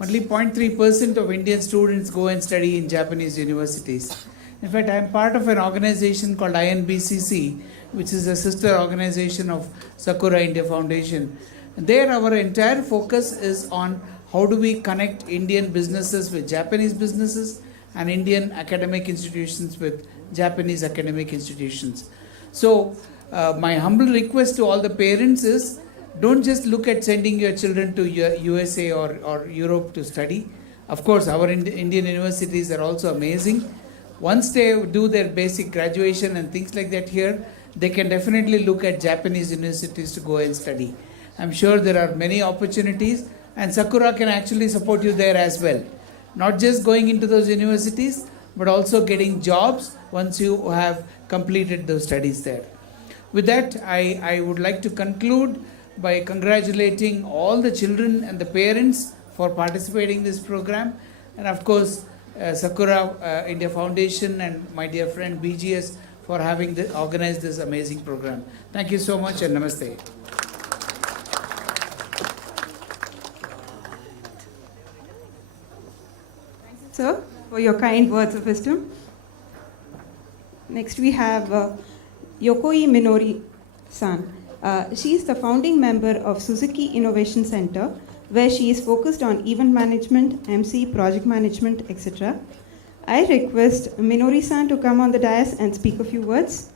only 0.3% of Indian students go and study in Japanese universities. In fact, I am part of an organization called INBCC, which is a sister organization of Sakuraa India Foundation. And there our entire focus is on how do we connect Indian businesses with Japanese businesses and Indian academic institutions with Japanese academic institutions. So my humble request to all the parents is, don't just look at sending your children to USA or Europe to study. Of course, our Indian universities are also amazing. Once they do their basic graduation and things like that here, they can definitely look at Japanese universities to go and study. I'm sure there are many opportunities, and Sakuraa can actually support you there as well. not just going into those universities, but also getting jobs once you have completed those studies there. With that, I would like to conclude by congratulating all the children and the parents for participating in this program, and of course Sakuraa India Foundation and my dear friend BGS for having organized this amazing program. Thank you so much and namaste. Sir, for your kind words of wisdom. Next we have Yokoi Minori-san. She is the founding member of Suzuki Innovation Center, where she is focused on event management, MC, project management, etc. I request Minori-san to come on the dais and speak a few words.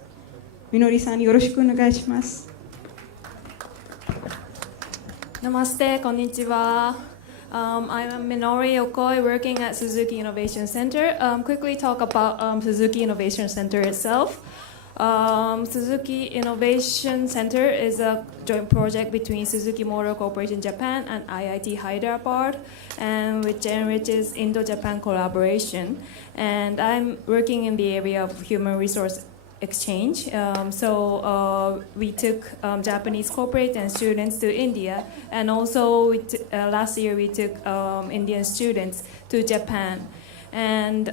Minori-san, yoroshiku onegaishimasu. Namaste, konnichiwa. I'm Minori Okoi, working at Suzuki Innovation Center. Quickly talk about Suzuki Innovation Center itself. Suzuki Innovation Center is a joint project between Suzuki Motor Corporation Japan and IIT Hyderabad, and which enriches Indo-Japan collaboration. And I'm working in the area of human resource exchange. We took Japanese corporate and students to India, and also last year we took Indian students to Japan. And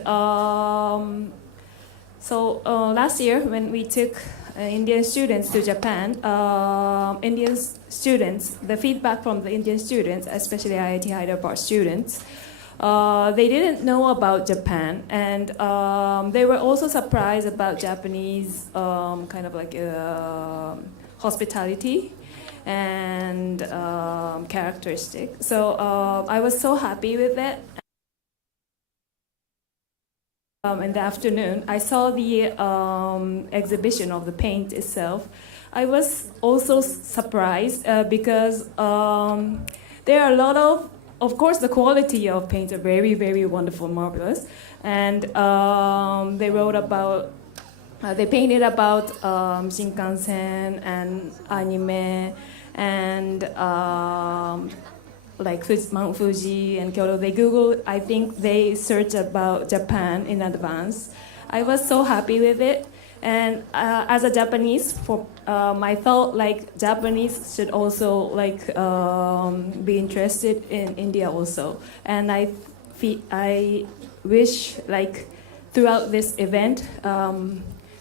last year when we took Indian students to Japan, the feedback from the Indian students, especially IIT Hyderabad students, they didn't know about Japan, and they were also surprised about Japanese hospitality and characteristic. So I was so happy with that. In the afternoon, I saw the exhibition of the paint itself. I was also surprised because there are a lot of course, the quality of paints are very, very wonderful, marvelous. And they painted about Shinkansen and anime and like Mount Fuji and Kyoto. They Googled, I think they searched about Japan in advance. I was so happy with it. And as a Japanese, I felt like Japanese should also be interested in India also. And I wish throughout this event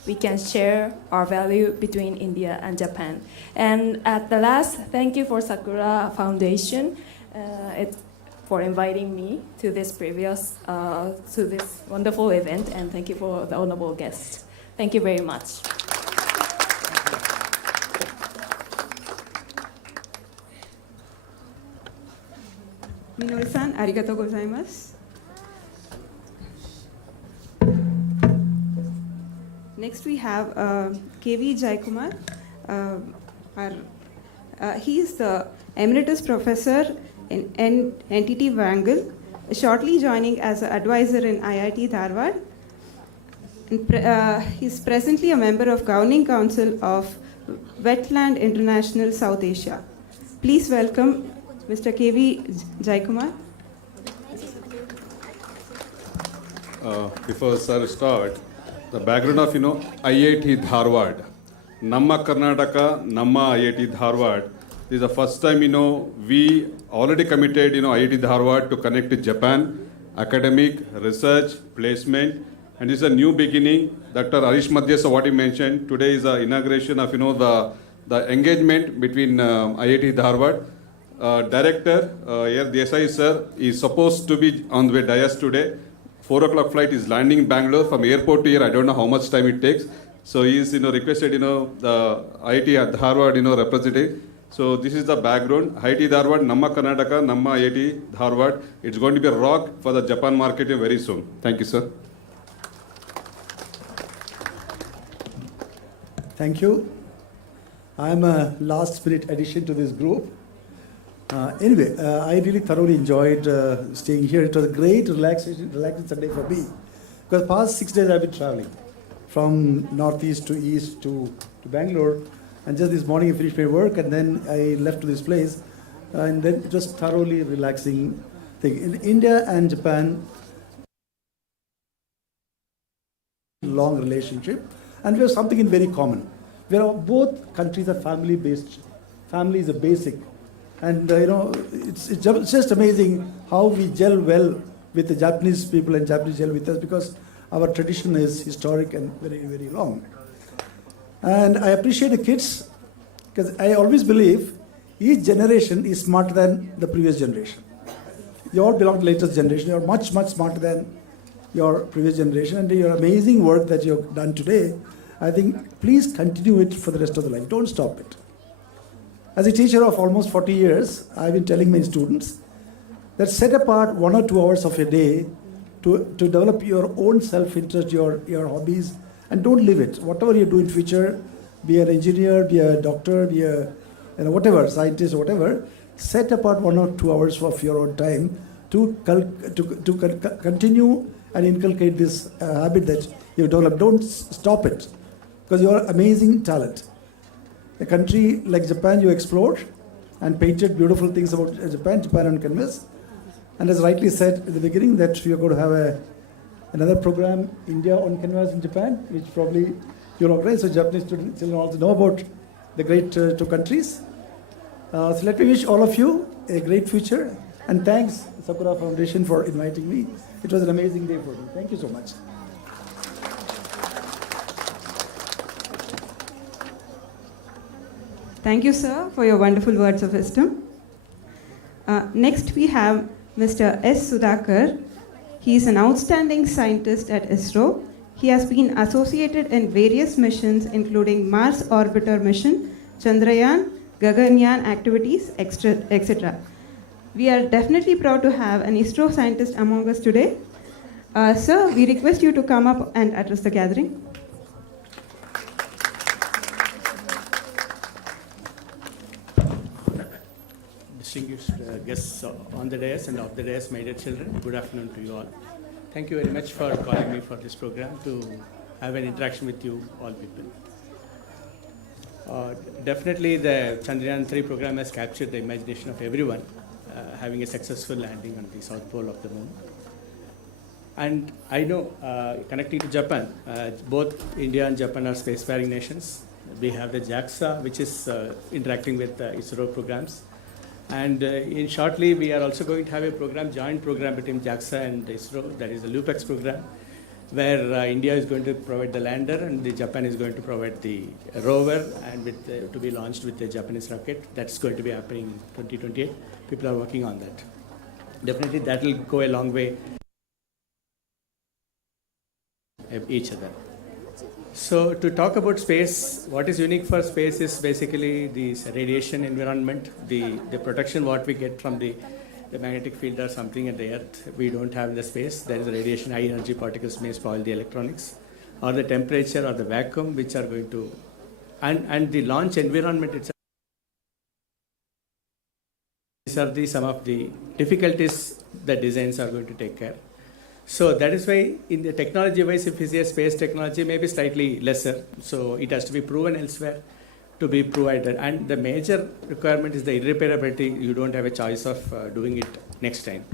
we can share our value between India and Japan. And at the last, thank you for Sakuraa Foundation for inviting me to this wonderful event, and thank you for the honorable guest. Thank you very much. Minori-san, arigatou gozaimasu. Next we have KV Jaikumar. He is the Emeritus Professor in NTT Wrangle, shortly joining as an advisor in IIT Dharwad. He is presently a member of Governing Council of Wetland International South Asia. Please welcome Mr. KV Jaikumar. Before sir start, the background of IIT Dharwad, Namma Karnataka, Namma IIT Dharwad. This is the first time we already committed IIT Dharwad to connect to Japan, academic, research, placement, and this is a new beginning. Dr. Harish Madhyasa, what he mentioned today is the inauguration of the engagement between IIT Dharwad. Director here Desai sir is supposed to be on the way dais today. 4 o'clock flight is landing in Bangalore. From airport to here, I don't know how much time it takes. So he is requested the IIT Dharwad representative. So this is the background. IIT Dharwad, Namma Karnataka, Namma IIT Dharwad. It's going to be a rock for the Japan market very soon. Thank you, sir. Thank you. I'm a last minute addition to this group. Anyway, I really thoroughly enjoyed staying here. It was a great relaxing Sunday for me, because past 6 days I've been traveling from northeast to east to Bangalore, and just this morning I finished my work and then I left to this place, and then it was thoroughly relaxing thing. In India and Japan, long relationship, and we have something in very common. We are both countries are family based. Family is a basic, and it's just amazing how we gel well with the Japanese people and Japanese gel with us, because our tradition is historic and very, very long. And I appreciate the kids, because I always believe each generation is smarter than the previous generation. You all belong to the latest generation. You are much, much smarter than your previous generation, and your amazing work that you have done today, I think please continue it for the rest of the life. Don't stop it. As a teacher of almost 40 years, I've been telling my students that set apart 1 or 2 hours of a day to develop your own self-interest, your hobbies, and don't leave it. Whatever you do in future, be an engineer, be a doctor, be a whatever, scientist, whatever, set apart 1 or 2 hours of your own time to continue and inculcate this habit that you develop. Don't stop it, because you are amazing talent. A country like Japan, you explored and painted beautiful things about Japan on canvas. And as rightly said at the beginning, that we are going to have another program, India on Canvas in Japan, which probably you'll organize, so Japanese children also know about the great 2 countries. So let me wish all of you a great future, and thanks Sakuraa Foundation for inviting me. It was an amazing day for me. Thank you so much. Thank you, sir, for your wonderful words of wisdom. Next, we have Mr. S. Sudhakar. He is an outstanding scientist at ISRO. He has been associated in various missions, including Mars Orbiter Mission, Chandrayaan, Gaganyaan activities, etc. We are definitely proud to have an ISRO scientist among us today. Sir, we request you to come up and address the gathering. Distinguished guests on the dais and off the dais, my dear children, good afternoon to you all. Thank you very much for calling me for this program to have an interaction with you all people. Definitely the Chandrayaan 3 program has captured the imagination of everyone, having a successful landing on the south pole of the moon. And I know, connecting to Japan, both India and Japan are spacefaring nations. We have the JAXA, which is interacting with ISRO programs. And in shortly, we are also going to have a program, joint program between JAXA and ISRO, that is the LUPEX program, where India is going to provide the lander and Japan is going to provide the rover, and to be launched with the Japanese rocket. That's going to be happening in 2028. People are working on that. Definitely that will go a long way each other. So to talk about space, what is unique for space is basically the radiation environment, the protection what we get from the magnetic field or something at the earth. We don't have in the space. There is a radiation, high energy particles may spoil the electronics, or the temperature or the vacuum, which are going to, and the launch environment itself. These are some of the difficulties that designs are going to take care. So that is why in the technology wise, if you say space technology may be slightly lesser, so it has to be proven elsewhere to be provided. And the major requirement is the irreparability. You don't have a choice of doing it next time.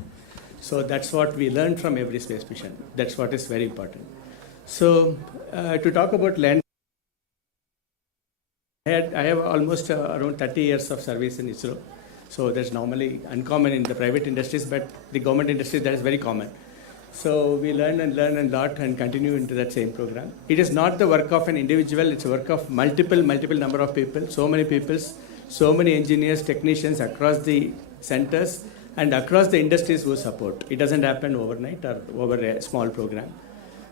So that's what we learned from every space mission. That's what is very important. So to talk about land, I have almost around 30 years of service in ISRO. So that's normally uncommon in the private industries, but the government industry, that is very common. So we learn and lot and continue into that same program. It is not the work of an individual, it's a work of multiple number of people, so many people, so many engineers, technicians across the centers and across the industries who support. It doesn't happen overnight or over a small program.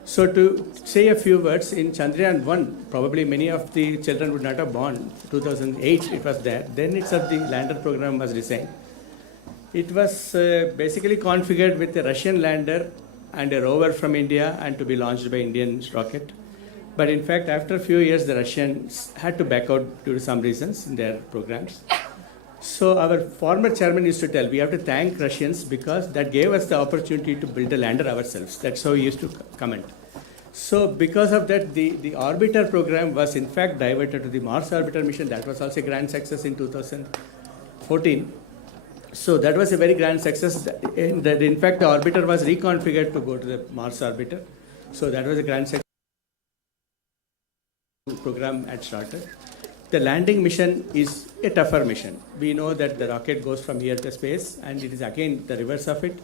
So to say a few words, in Chandrayaan 1, probably many of the children would not have born. 2008 it was there. Then itself the lander program was designed. It was basically configured with a Russian lander and a rover from India and to be launched by Indian rocket. But in fact, after a few years, the Russians had to back out due to some reasons in their programs. So our former chairman used to tell, we have to thank Russians because that gave us the opportunity to build a lander ourselves. That's how he used to comment. So because of that, the orbiter program was in fact diverted to the Mars orbiter mission. That was also a grand success in 2014. So that was a very grand success. In fact, the orbiter was reconfigured to go to the Mars orbiter. So that was a grand success. Program had started. The landing mission is a tougher mission. We know that the rocket goes from here to space, and it is again the reverse of it.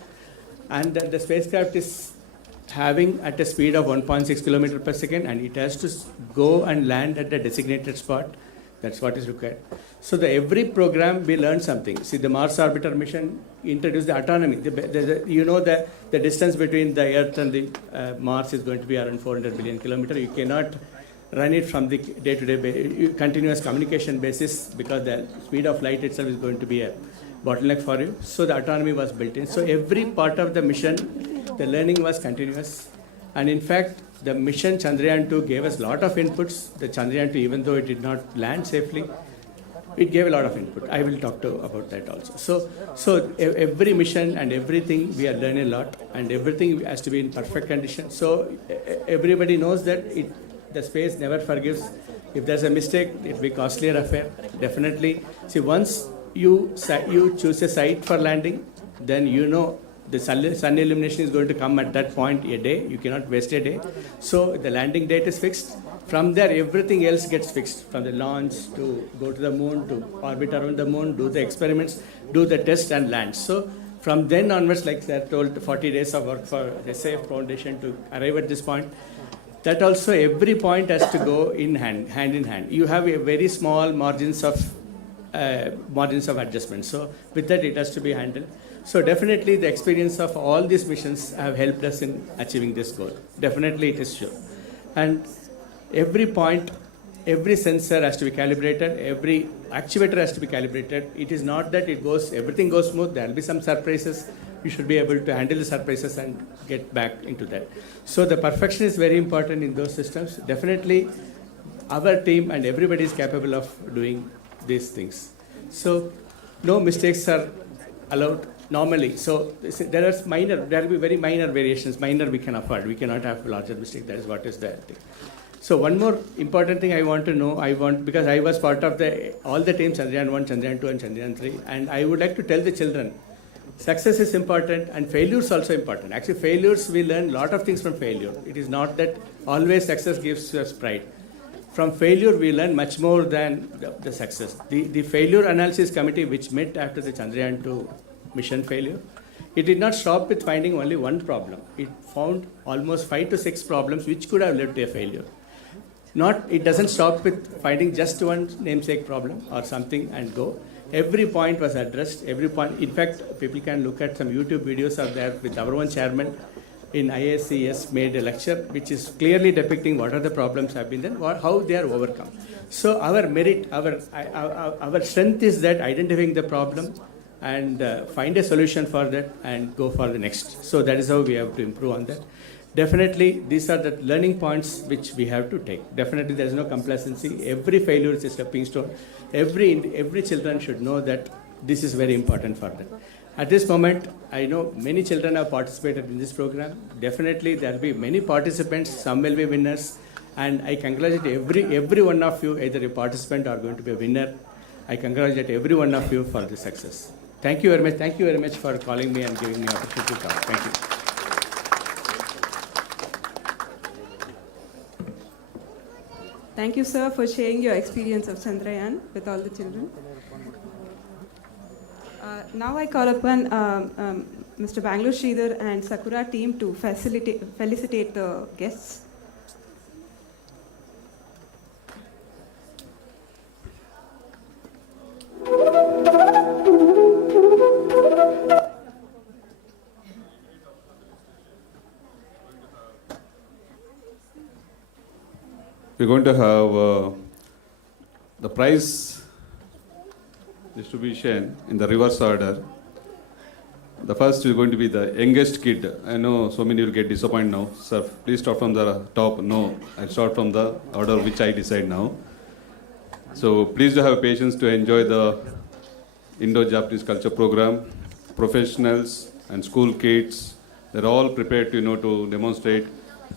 And the spacecraft is having at a speed of 1.6 kilometers per second, and it has to go and land at the designated spot. That's what is required. So every program we learn something. See, the Mars orbiter mission introduced the autonomy. The distance between the Earth and the Mars is going to be around 400 billion kilometers. You cannot run it from the day-to-day continuous communication basis, because the speed of light itself is going to be a bottleneck for you. So the autonomy was built in. So every part of the mission, the learning was continuous. And in fact, the mission Chandrayaan-2 gave us a lot of inputs. The Chandrayaan-2, even though it did not land safely, it gave a lot of input. I will talk about that also. So every mission and everything, we are learning a lot, and everything has to be in perfect condition. So everybody knows that the space never forgives. If there's a mistake, it will be costlier affair. Definitely. See, once you choose a site for landing, then you know the sun illumination is going to come at that point a day. You cannot waste a day. So the landing date is fixed. From there, everything else gets fixed. From the launch to go to the moon, to orbit around the moon, do the experiments, do the test and land. So from then onwards, like they are told, 40 days of work for a safe foundation to arrive at this point. That also every point has to go in hand in hand. You have a very small margins of adjustment. So with that, it has to be handled. So definitely the experience of all these missions have helped us in achieving this goal. Definitely it is sure. And every point, every sensor has to be calibrated, every actuator has to be calibrated. It is not that everything goes smooth. There will be some surprises. You should be able to handle the surprises and get back into that. So the perfection is very important in those systems. Definitely our team and everybody is capable of doing these things. So no mistakes are allowed normally. So there will be very minor variations. Minor we can afford. We cannot have larger mistake. That is what is the thing. So one more important thing I want to know, because I was part of all the teams, Chandrayaan-1, Chandrayaan-2 and Chandrayaan-3, and I would like to tell the children, success is important and failure is also important. Actually, failures, we learn a lot of things from failure. It is not that always success gives us pride. From failure, we learn much more than the success. The failure analysis committee, which met after the Chandrayaan-2 mission failure, it did not stop with finding only one problem. It found almost 5 to 6 problems which could have led to a failure. It doesn't stop with finding just one namesake problem or something and go. Every point was addressed. Every point. In fact, people can look at some YouTube videos out there with our own chairman in IACS made a lecture which is clearly depicting what are the problems have been there, how they are overcome. So our merit, our strength is that identifying the problem and find a solution for that and go for the next. So that is how we have to improve on that. Definitely, these are the learning points which we have to take. Definitely, there is no complacency. Every failure is a stepping stone. Every children should know that this is very important for them. At this moment, I know many children have participated in this program. Definitely, there will be many participants. Some will be winners, and I congratulate every one of you. Either a participant or going to be a winner. I congratulate every one of you for the success. Thank you very much. Thank you very much for calling me and giving me opportunity to talk. Thank you. Thank you, sir, for sharing your experience of Chandrayaan with all the children. Now I call upon Mr. Bangalore Sridhar and Sakuraa team to felicitate the guests. We're going to have the prize distribution in the reverse order. The first is going to be the youngest kid. I know so many will get disappointed now. Sir, please start from the top. No, I'll start from the order which I decide now. So please do have patience to enjoy the Indo-Japanese culture program. Professionals and school kids, they're all prepared to, to demonstrate.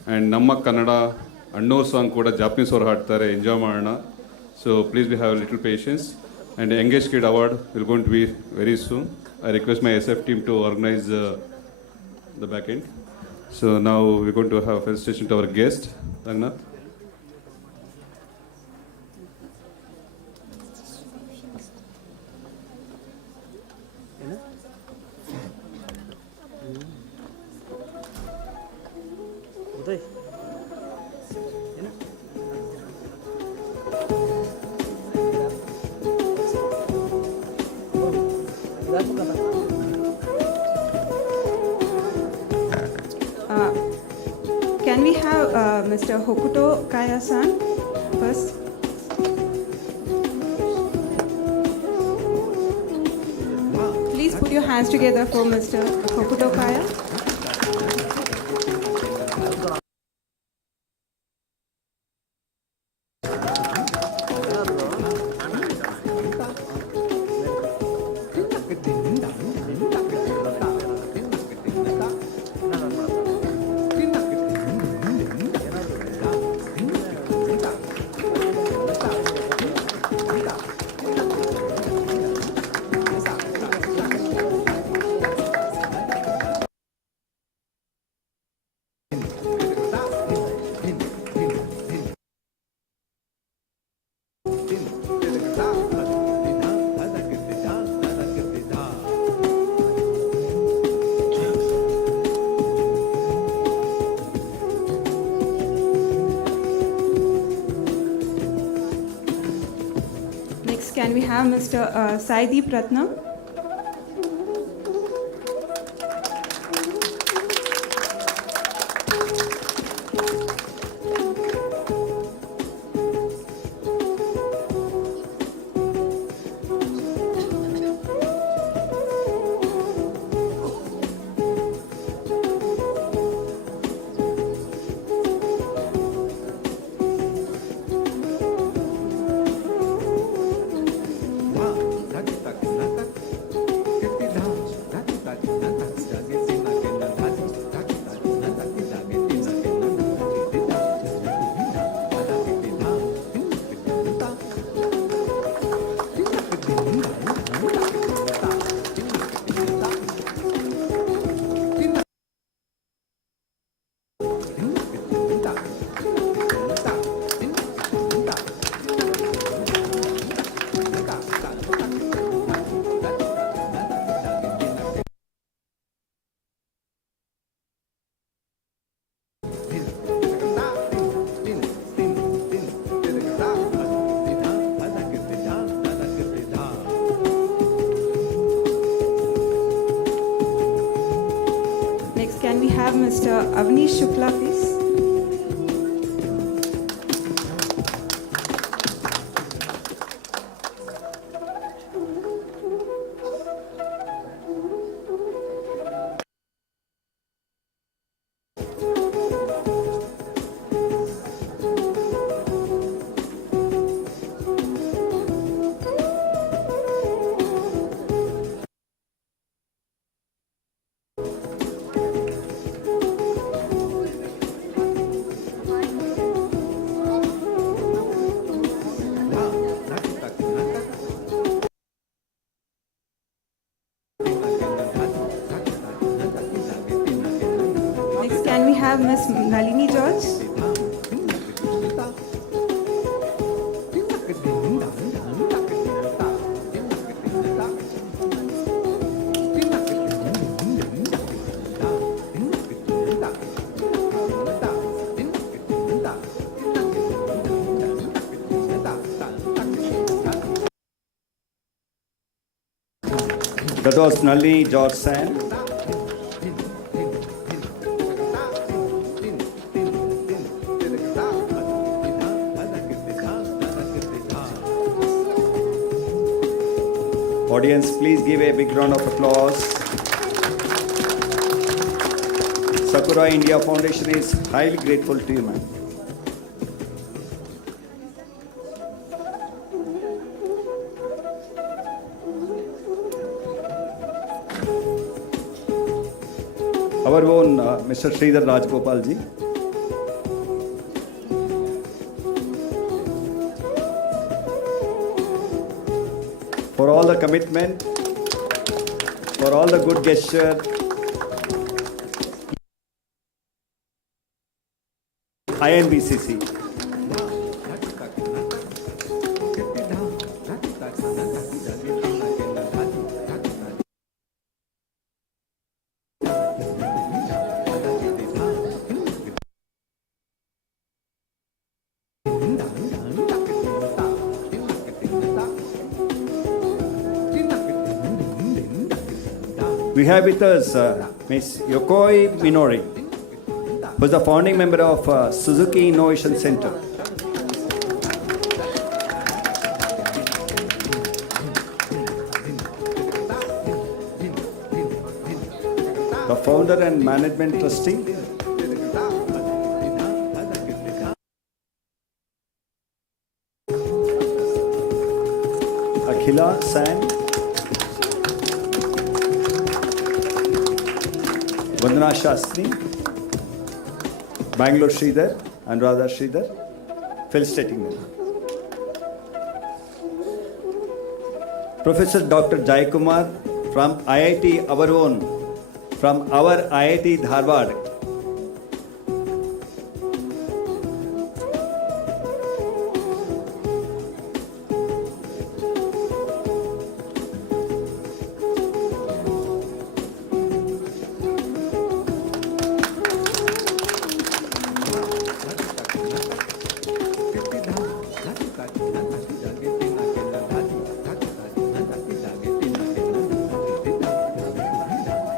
And Namma Kannada Annor song kuda Japanese ಅವರು ಹಾಡ್ತಾರೆ enjoy ಮಾಡೋಣ. So please have a little patience. And the youngest kid award will going to be very soon. I request my SF team to organize the back end. So now we're going to have felicitation to our guest, Raghunath. Uday ಏನು Can we have Mr. Hokuto Kaya-san first? Please put your hands together for Mr. Hokuto Kaya. Next, can we have Mr. Saideep Ratnam? Next, can we have Mr. Avnish Shukla, please? Next, can we have Miss Nalini George? That was Nalini George San. Audience, please give a big round of applause. Sakuraa India Foundation is highly grateful to you, ma'am. Our own Mr. Sridhar Rajgopal ji. For all the commitment for all the good gesture. INBCC. We have with us Ms. Yokoi Minori, who is the founding member of Suzuki Innovation Center. The founder and management trustee. Akhila San. Vandana Shastri, Bangalore Sridhar, Anuradha Sridhar, felicitating them. Professor Dr. Jai Kumar from IIT, our own, from our IIT Dharwad.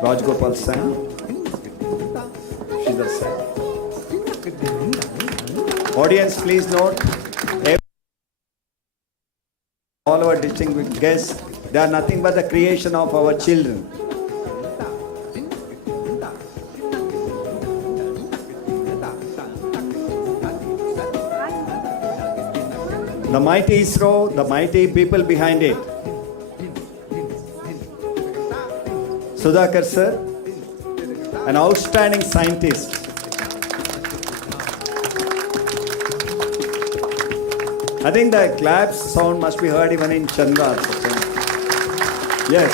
Rajgopal Sam, Shridhar Sam. Audience, please note, all our distinguished guests, they are nothing but the creation of our children. The mighty ISRO, the mighty people behind it. Sudhakar sir, an outstanding scientist. I think the claps sound must be heard even in Chandra. Yes.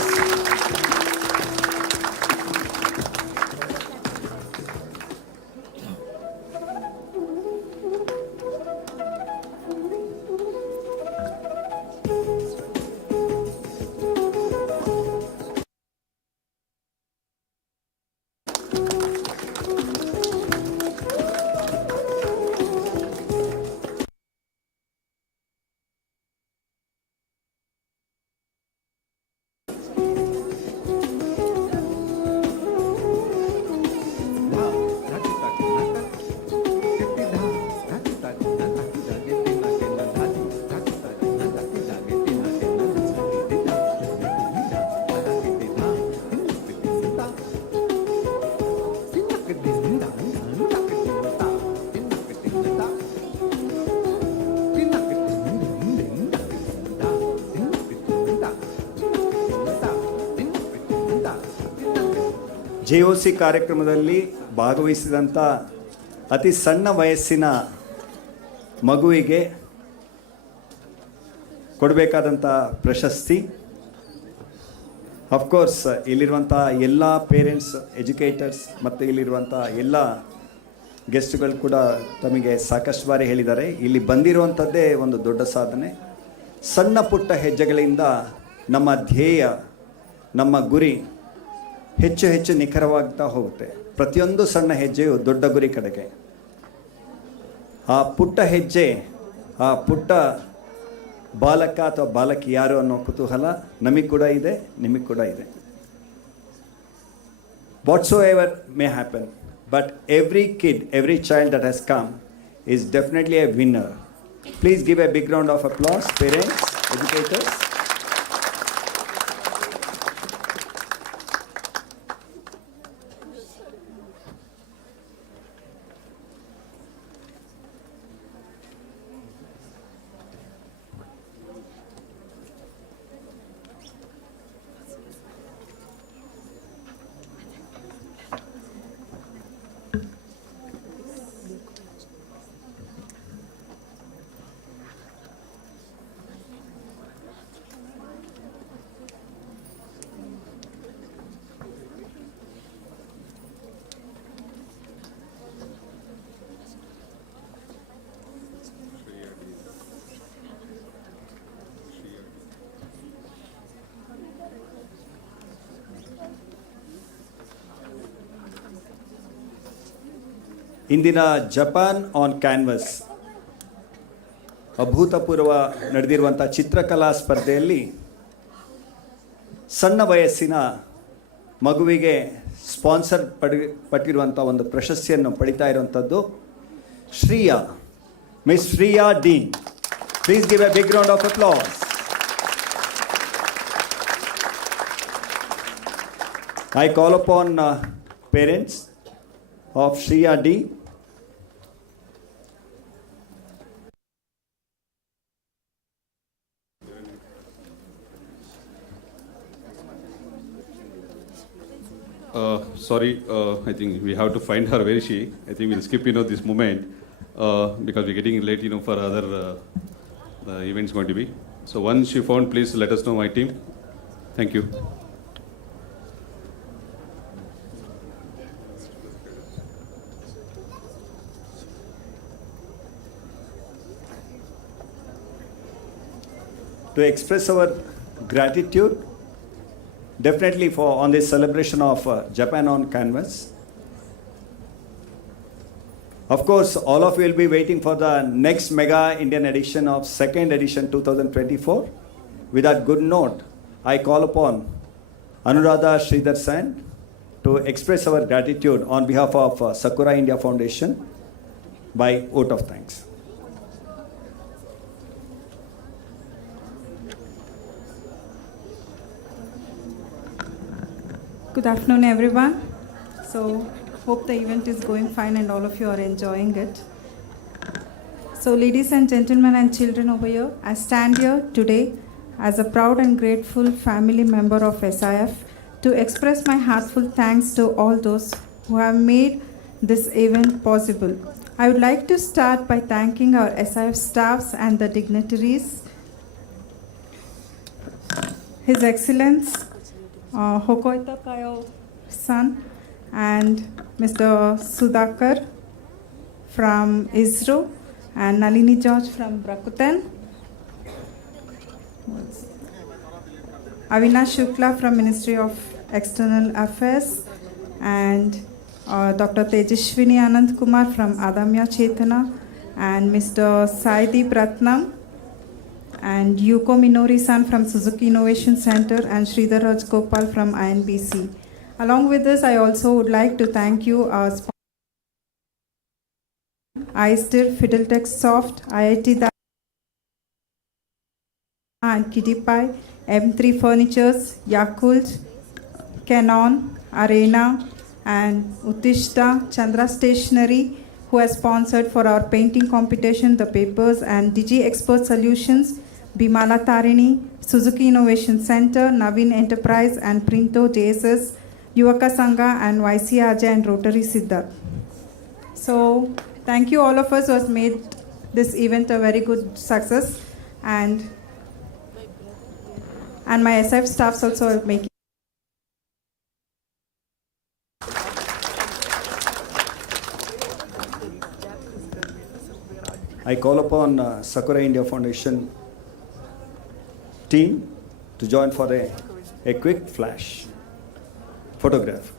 JOC ಕಾರ್ಯಕ್ರಮದಲ್ಲಿ ಭಾಗವಹಿಸಿದಂಥ ಅತಿ ಸಣ್ಣ ವಯಸ್ಸಿನ ಮಗುವಿಗೆ ಕೊಡಬೇಕಾದಂಥ ಪ್ರಶಸ್ತಿ. Of course ಇಲ್ಲಿರುವಂಥ ಎಲ್ಲ parents, educators ಮತ್ತು ಇಲ್ಲಿರುವಂಥ ಎಲ್ಲ ಗೆಸ್ಟ್ಗಳು ಕೂಡ ತಮಗೆ ಸಾಕಷ್ಟು ಬಾರಿ ಹೇಳಿದ್ದಾರೆ, ಇಲ್ಲಿ ಬಂದಿರುವಂಥದ್ದೇ ಒಂದು ದೊಡ್ಡ ಸಾಧನೆ. ಸಣ್ಣ ಪುಟ್ಟ ಹೆಜ್ಜೆಗಳಿಂದ ನಮ್ಮ ಧ್ಯೇಯ, ನಮ್ಮ ಗುರಿ ಹೆಚ್ಚು ಹೆಚ್ಚು ನಿಖರವಾಗ್ತಾ ಹೋಗುತ್ತೆ. ಪ್ರತಿಯೊಂದು ಸಣ್ಣ ಹೆಜ್ಜೆಯು ದೊಡ್ಡ ಗುರಿ ಕಡೆಗೆ. ಆ ಪುಟ್ಟ ಹೆಜ್ಜೆ, ಆ ಪುಟ್ಟ ಬಾಲಕ ಅಥವಾ ಬಾಲಕಿ ಯಾರು ಅನ್ನೋ ಕುತೂಹಲ ನಮಗೆ ಕೂಡ ಇದೆ, ನಿಮಗೆ ಕೂಡ ಇದೆ. Whatsoever may happen, but every kid, every child that has come is definitely a winner. Please give a big round of applause, parents, educators. ಇಂದಿನ ಜಪಾನ್ ಆನ್ ಕ್ಯಾನ್ವಸ್ ಅಭೂತಪೂರ್ವ ನಡೆದಿರುವಂಥ ಚಿತ್ರಕಲಾ ಸ್ಪರ್ಧೆಯಲ್ಲಿ ಸಣ್ಣ ವಯಸ್ಸಿನ ಮಗುವಿಗೆ ಸ್ಪಾನ್ಸರ್ ಪಟ್ಟಿರುವಂಥ ಒಂದು ಪ್ರಶಸ್ತಿಯನ್ನು ಪಡಿತಾ ಇರುವಂಥದ್ದು Shriya, miss Shriya dean. Please give a big round of applause. I call upon parents of Shriya D. Sorry, I think we have to find her. Where is she? I think we'll skip this moment because we're getting late for other the events going to be. So once you found, please let us know, my team. Thank you. To express our gratitude definitely for on this celebration of Japan on Canvas. Of course, all of you will be waiting for the next mega Indian edition of second edition 2024. With that good note, I call upon Anuradha Sridhar Sen to express our gratitude on behalf of Sakuraa India Foundation by vote of thanks. Good afternoon, everyone. So, hope the event is going fine and all of you are enjoying it. So, ladies and gentlemen and children over here, I stand here today as a proud and grateful family member of SIF to express my heartfelt thanks to all those who have made this event possible. I would like to start by thanking our SIF staffs and the dignitaries. His Excellence Hokoita Kayo-san and Mr. Sudhakar from ISRO and Nalini George from Rakuten, Avinash Shukla from Ministry of External Affairs and Dr. Tejashwini Anand Kumar from Adamya Chetana and Mr. Saideep Ratnam and Yuko Minori-san from Suzuki Innovation Center and Sridhar Raj Gopal from INBC. Along with this, I also would like to thank you, our iStir, Fideltech Soft, IIT and Kiddipai, M3 Furnitures, Yakult, Canon, Arena, and Uttishta Chandra Stationery, who has sponsored for our painting competition, the papers, and Digi Expert Solutions, Bimala Tarini, Suzuki Innovation Center, Navin Enterprise, and Printo JSS, Yuvaka Sangha, and YC Ajay and Rotary Siddharth. So, thank you all of us who has made this event a very good success, and my SF staffs also are making. I call upon Sakuraa India Foundation team to join for a quick flash photograph.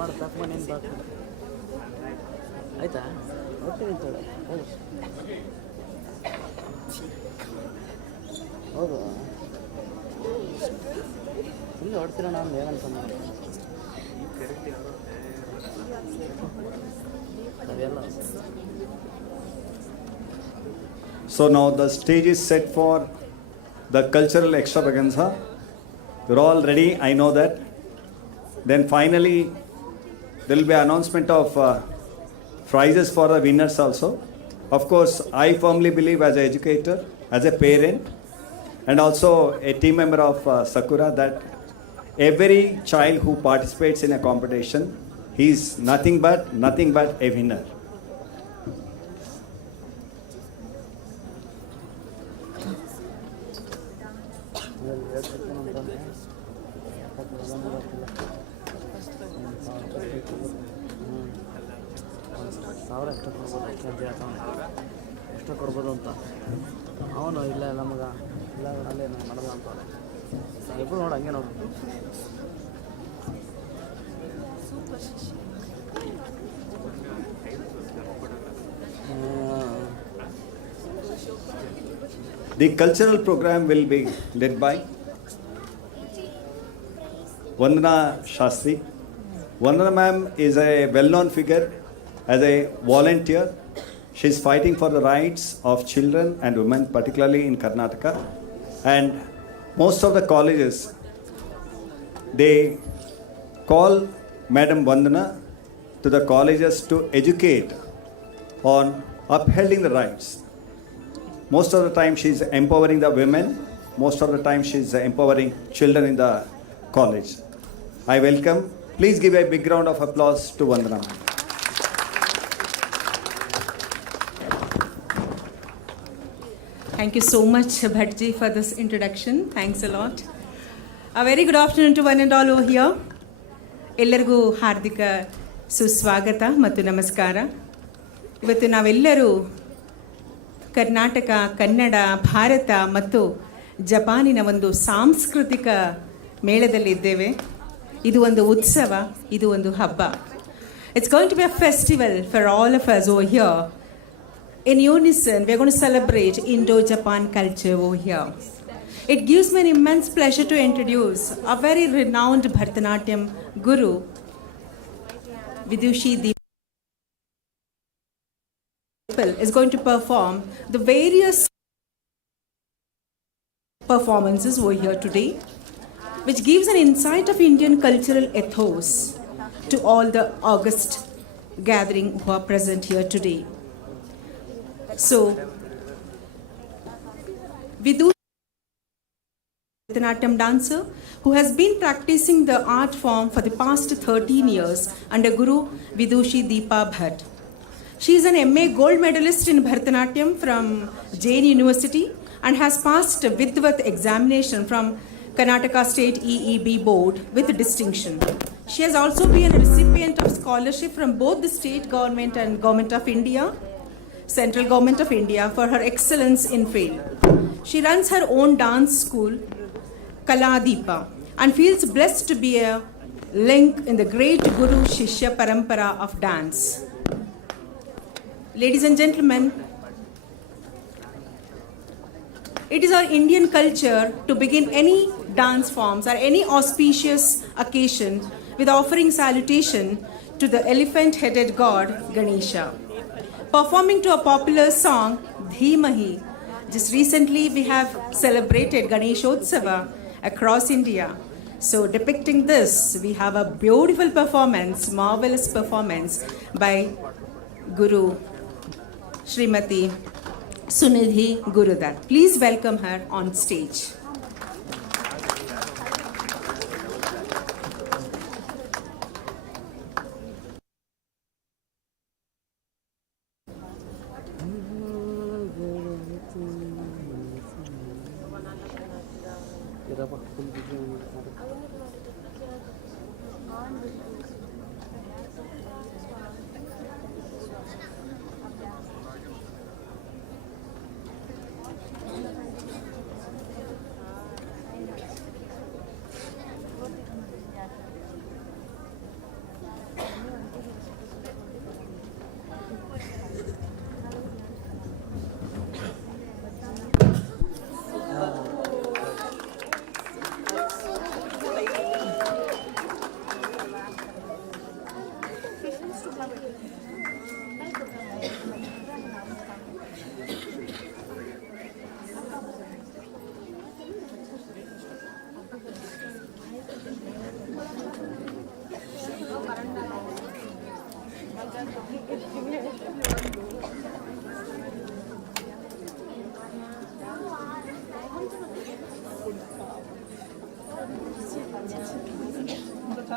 ಮಾಡು pack ಮಾಡಿ ಏನು ಬಾಕಿ ಆಯ್ತಾ ಹೋಗ್ತೀನಿ ಅಂತೇಳಿ ಹೋಗು ಹೌದು ಇಲ್ಲಿ ಹೊಡ್ತೀರ ನಾನು ಏನಂತ ಸರಿಯಲ್ಲ. So now the stage is set for the cultural extravaganza. You're all ready, I know that. Then finally, there will be an announcement of prizes for the winners also. Of course, I firmly believe as an educator, as a parent, and also a team member of Sakuraa that every child who participates in a competition, he is nothing but a winner. ಸಾವಿರ ಎಷ್ಟು ಕೊಡ್ಬೋದು ಎಷ್ಟು ಕೊಡ್ಬೋದು ಅಂತ ಅವನು ಇಲ್ಲ ನಮಗ ಇಲ್ಲ ಅಲ್ಲೇ ನಾನು ಮಾಡೋದು ಅಂತ ಇಬ್ಬರು ನೋಡು ಹಂಗೆ ನೋಡು. The cultural program will be led by Vandana Shastri. Vandana ma'am is a well-known figure as a volunteer. She is fighting for the rights of children and women, particularly in Karnataka. And most of the colleges, they call Madam Vandana to the colleges to educate on upholding the rights. Most of the time she is empowering the women. Most of the time she is empowering children in the college. I welcome. Please give a big round of applause to Vandana ma'am. Thank you so much, Bhatji, for this introduction. Thanks a lot. A very good afternoon to one and all over here. ಎಲ್ಲರಿಗೂ ಹಾರ್ದಿಕ ಸುಸ್ವಾಗತ ಮತ್ತು ನಮಸ್ಕಾರ. ಇವತ್ತು ನಾವೆಲ್ಲರೂ ಕರ್ನಾಟಕ, ಕನ್ನಡ, ಭಾರತ ಮತ್ತು ಜಪಾನಿನ ಒಂದು ಸಾಂಸ್ಕೃತಿಕ ಮೇಳದಲ್ಲಿದ್ದೇವೆ. ಇದು ಒಂದು ಉತ್ಸವ, ಇದು ಒಂದು ಹಬ್ಬ. It's going to be a festival for all of us over here. In unison, we're going to celebrate Indo-Japan culture over here. It gives me an immense pleasure to introduce a very renowned Bharatanatyam guru, Vidushi Deepa is going to perform the various performances over here today, which gives an insight of Indian cultural ethos to all the august gathering who are present here today. So, Vidushi, Bharatanatyam dancer who has been practicing the art form for the past 13 years under Guru Vidushi Deepa Bhatt. She is an MA gold medalist in Bharatanatyam from Jain University and has passed a Vidvat examination from Karnataka State EEB Board with distinction. She has also been a recipient of scholarship from both the state government and Government of India, Central Government of India, for her excellence in field. She runs her own dance school, Kala Deepa, and feels blessed to be a link in the great Guru Shishya Parampara of dance. Ladies and gentlemen, it is our Indian culture to begin any dance forms or any auspicious occasion with offering salutation to the elephant-headed god Ganesha. Performing to a popular song, Dhimahi. Just recently we have celebrated Ganeshotsava across India. So depicting this, we have a beautiful performance, marvelous performance by Guru Srimati Sunidhi Gurudat. Please welcome her on stage.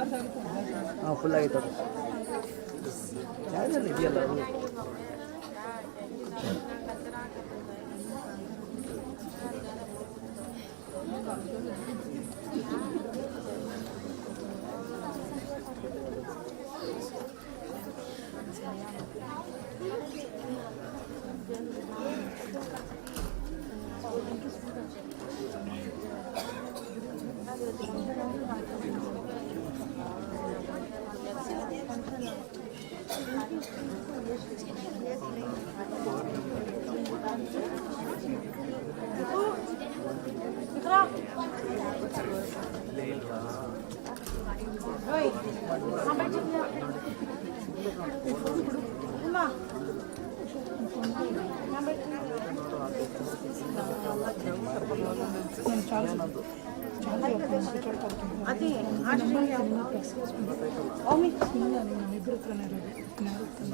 ಹಾಂ full ಆಗೈತೆ ಅದು charger ಇದೆಯಲ್ಲ ಅದು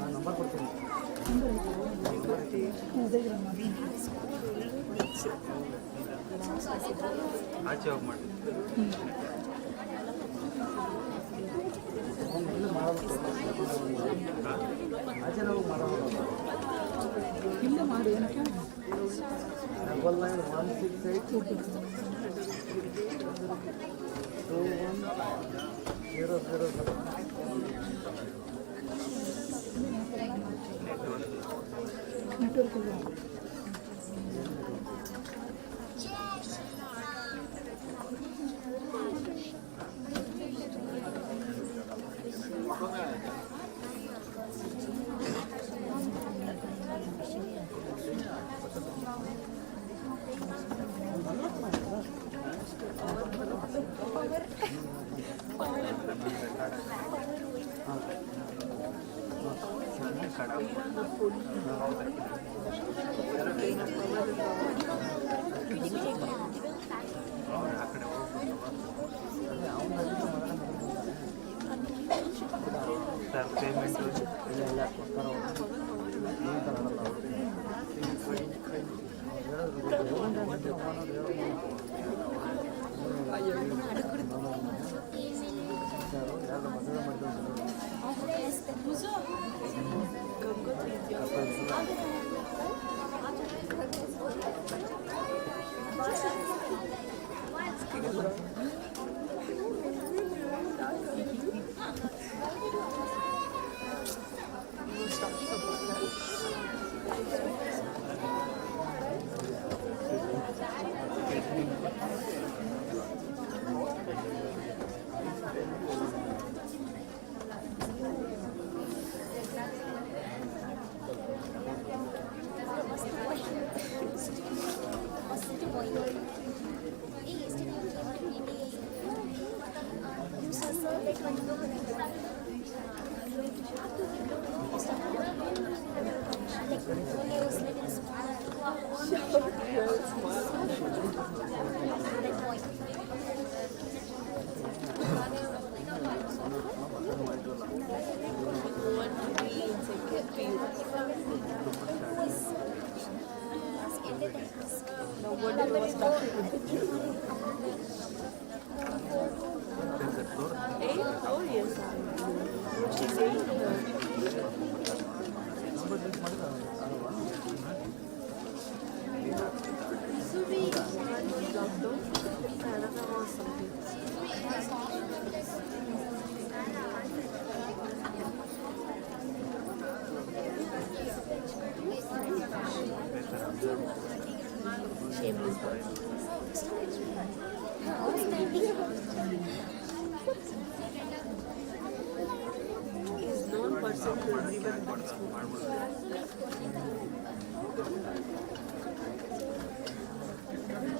number ಕೊಡ್ತೀನಿ ಆಚೆ ಹೋಗಿ ಮಾಡಿ ಆಚೆ ಹೋಗಿ ಮಾಡೋದು ಇಲ್ಲ ಮಾಡಿ ಏನಕ್ಕೆ 9911662100.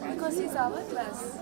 Because he's our class.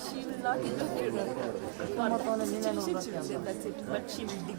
She will not interfere. That's it. But she will dig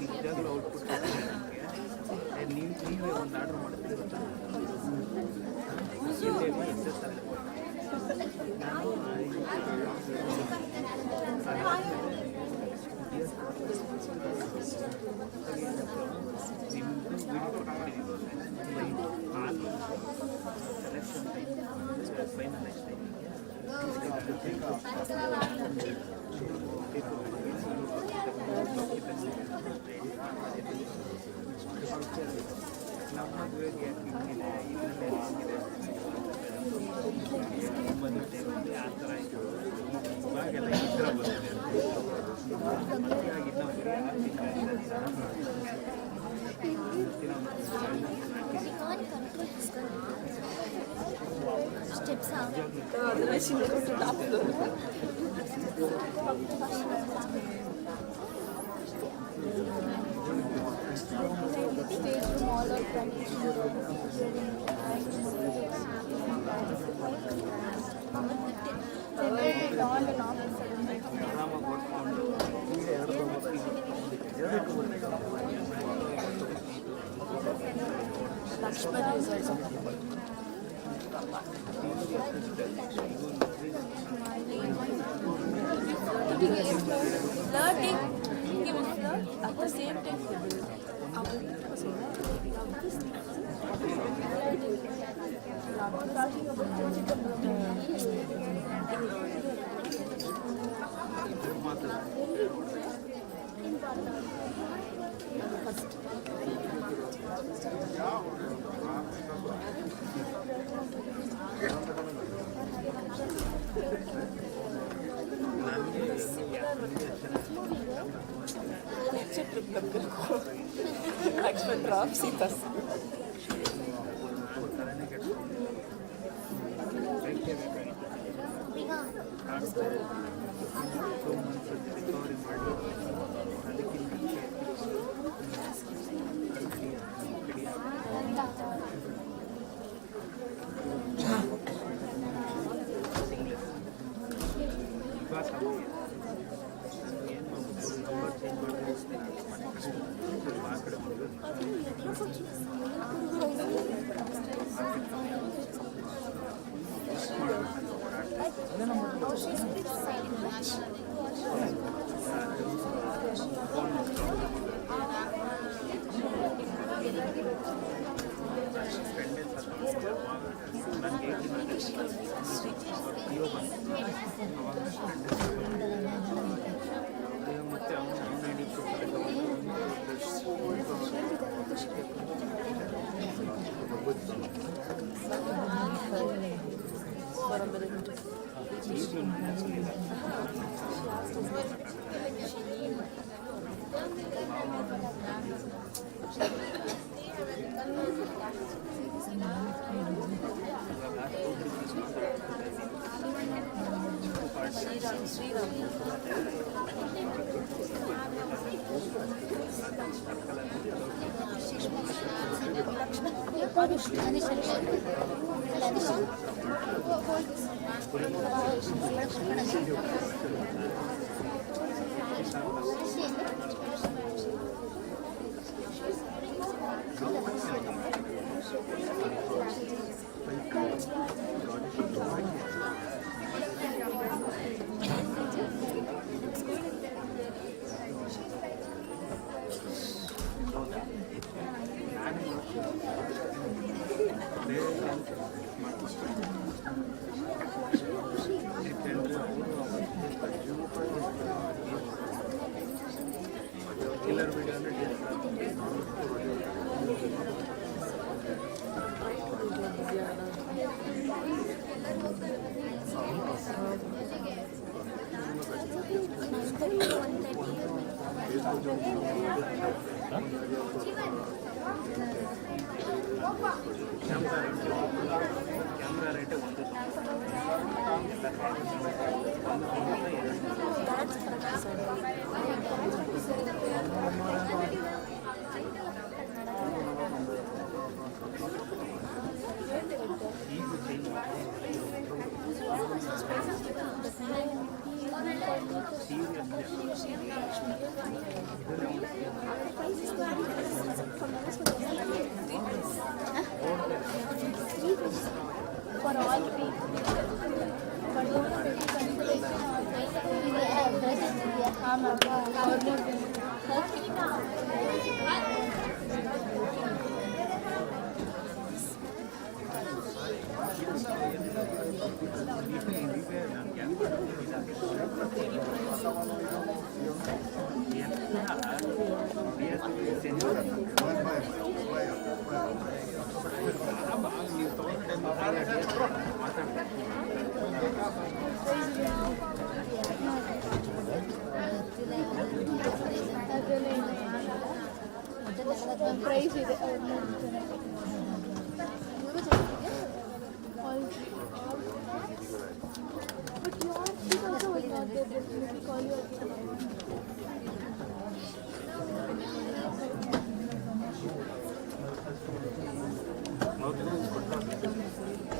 ನಿಜವಾಗ್ಲೂ ಔಟ್ಪುಟ್ ನೀವೇ ಒಂದು ಆರ್ಡರ್ ಮಾಡ್ತೀರಿ ಗೊತ್ತಾ At the same time, expert drops it us. ಮತ್ತೆ ಅವನು 90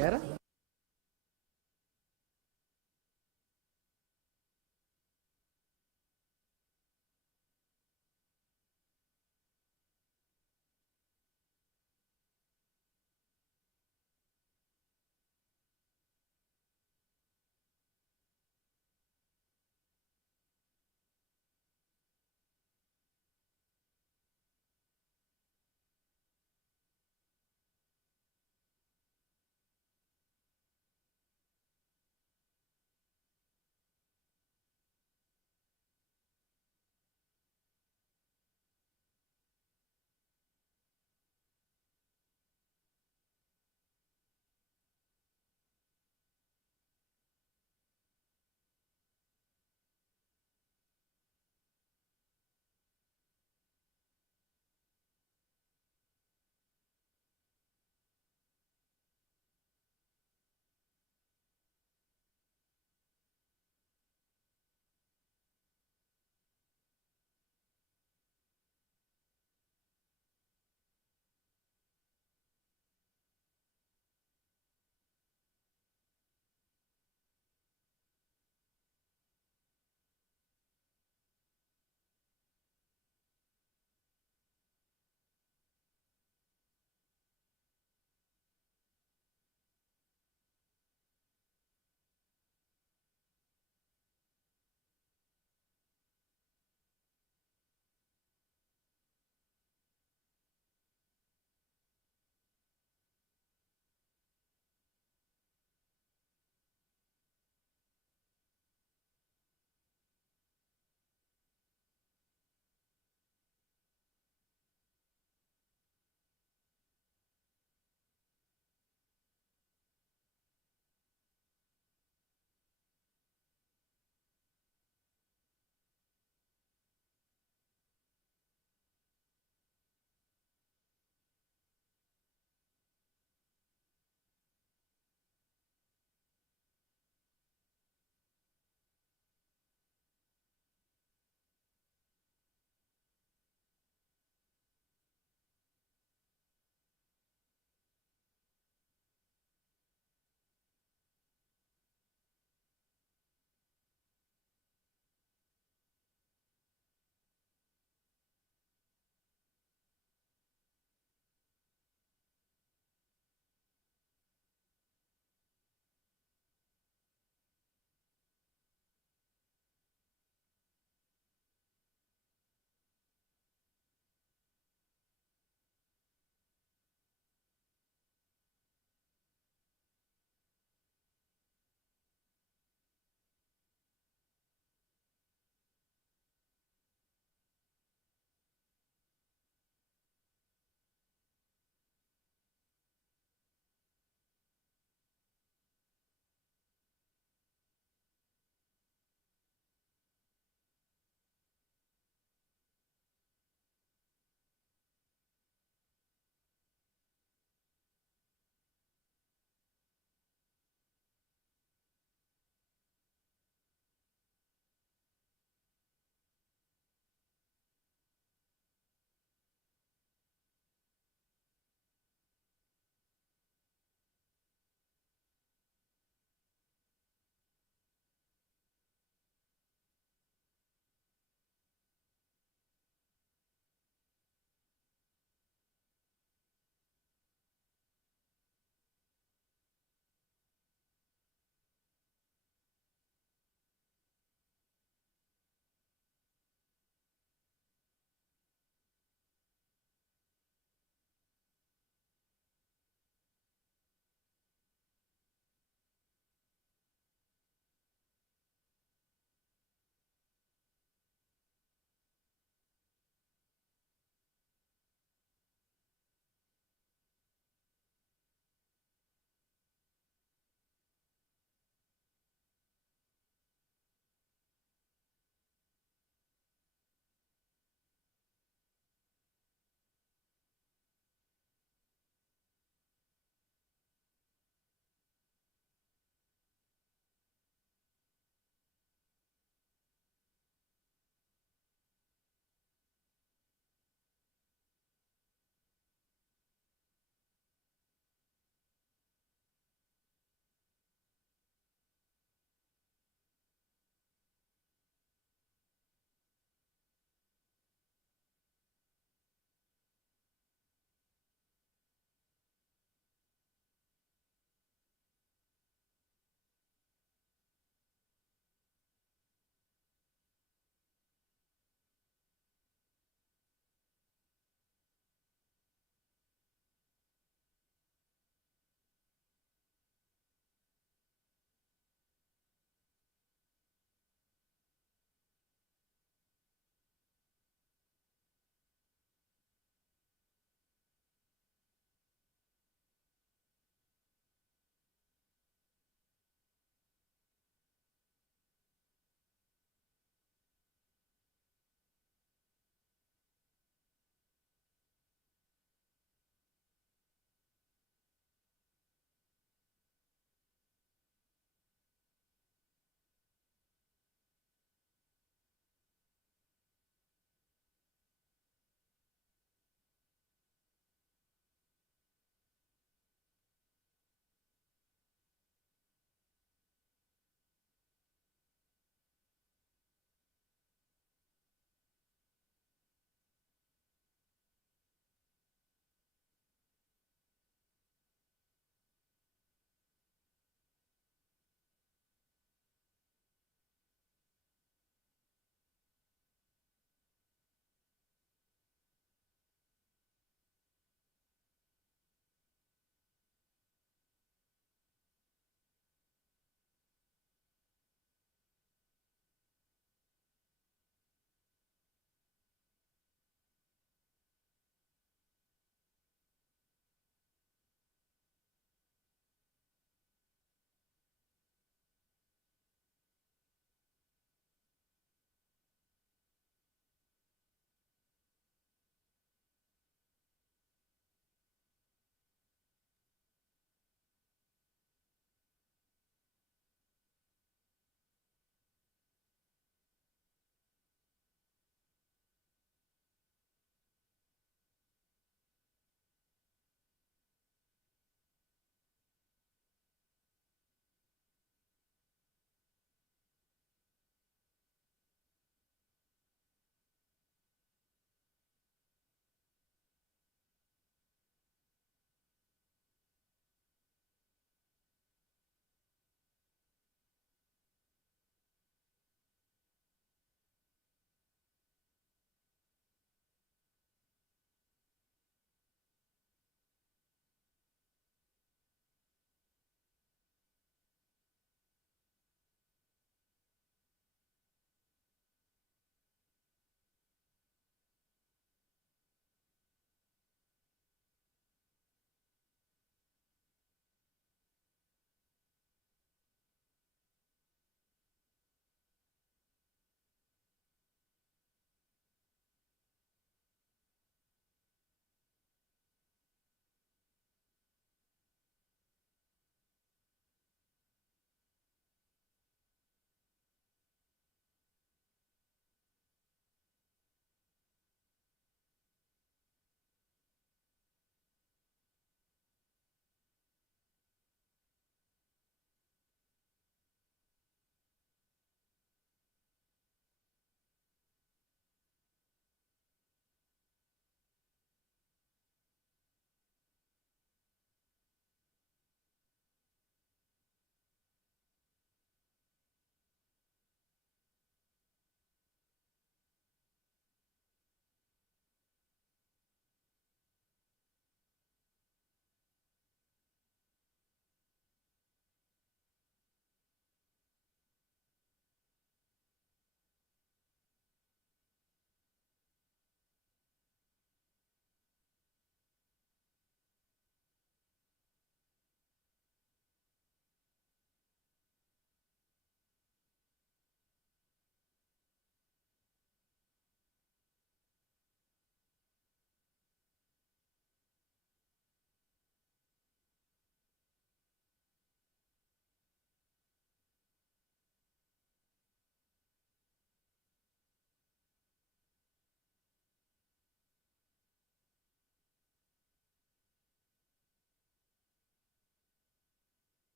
ಯಾರ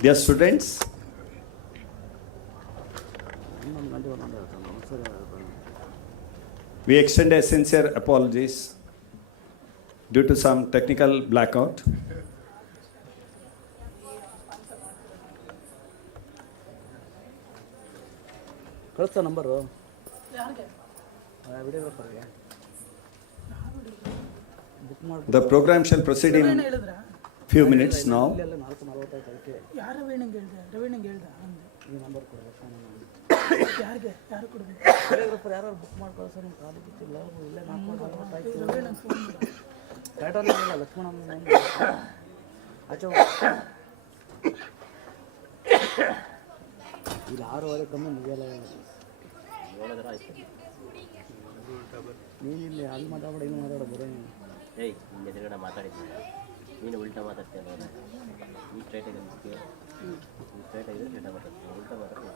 Dear students, we extend a sincere apologies due to some technical blackout. ಕಳಿಸ್ತಾ number ವಿಡಿಯೋಗ್ರಾಫರ್ಗೆ book ಮಾಡಿ The program shall proceed in few minutes now. 4:45 ಯಾರು ವೇಣಿಂಗ್ ಹೇಳ್ದೆ ರವೀಣಿಂಗ್ ಹೇಳ್ದ ಈ ನಂಬರ್ ಕೊಡಬೇಕು ಯಾರಿಗೆ ಯಾರು ಕೊಡಬೇಕು ವಿಡಿಯೋಗ್ರಾಫರ್ ಯಾರು ಬುಕ್ ಮಾಡಿ ಕಳಿಸೋ ನಿಮ್ಮ ಕಾಲಿಗೆ ಗೊತ್ತಿಲ್ಲ ಇಲ್ಲೇ 4:45 ಟೈಟಲ್ ಇಲ್ಲ ಲಕ್ಷ್ಮಣ ಆಚೆ ಇಲ್ಲಿ 6:15 ಕಮ್ಮಿ ಮುಗಿಯಲ್ಲ ಹೇಳಿದ್ರೆ ಆಯ್ತು ನೀನು ಇಲ್ಲಿ ಅಲ್ಲಿ ಮಾತಾಡಬೇಡ ಇಲ್ಲಿ ಮಾತಾಡ ಬರೋ ಏಯ್ ನಿನ್ನ ಎದುರುಗಡೆ ಮಾತಾಡಿದ್ದೀನಿ ನೀನು ಉಲ್ಟಾ ಮಾತಾಡ್ತೀಯ ನೀನು ಸ್ಟ್ರೈಟಾಗಿ ಅನಿಸ್ತೀಯ ನೀನು ಸ್ಟ್ರೈಟಾಗಿದ್ರೆ ಸ್ಟ್ರೈಟಾಗಿ ಮಾತಾಡ್ತೀನಿ ಉಲ್ಟಾ ಮಾತಾಡ್ತೀನಿ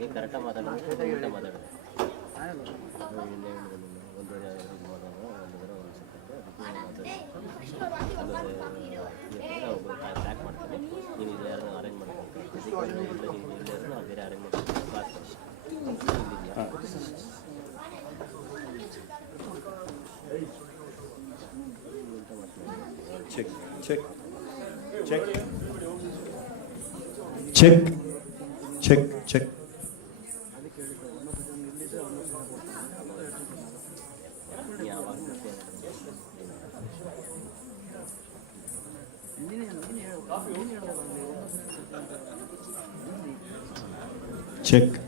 ನೀನು ಕರೆಕ್ಟಾಗಿ ಮಾತಾಡೋದು ಉಲ್ಟಾ ಮಾತಾಡೋದು ಒಂದೂವರೆ ಮಾಡೋದು ಒಂದು ಥರ ಒಂದು ಒಬ್ಬರು ಪ್ಯಾಕ್ ಮಾಡ್ತೀನಿ ನೀನು ಇದು ಯಾರು ಅರೇಂಜ್ ಮಾಡ್ತೀನಿ ಇಲ್ಲ ನಾವು ಬೇರೆ ಅರೇಂಜ್ ಮಾಡ್ತೀನಿ class Check, check, check, check, check, check. Check.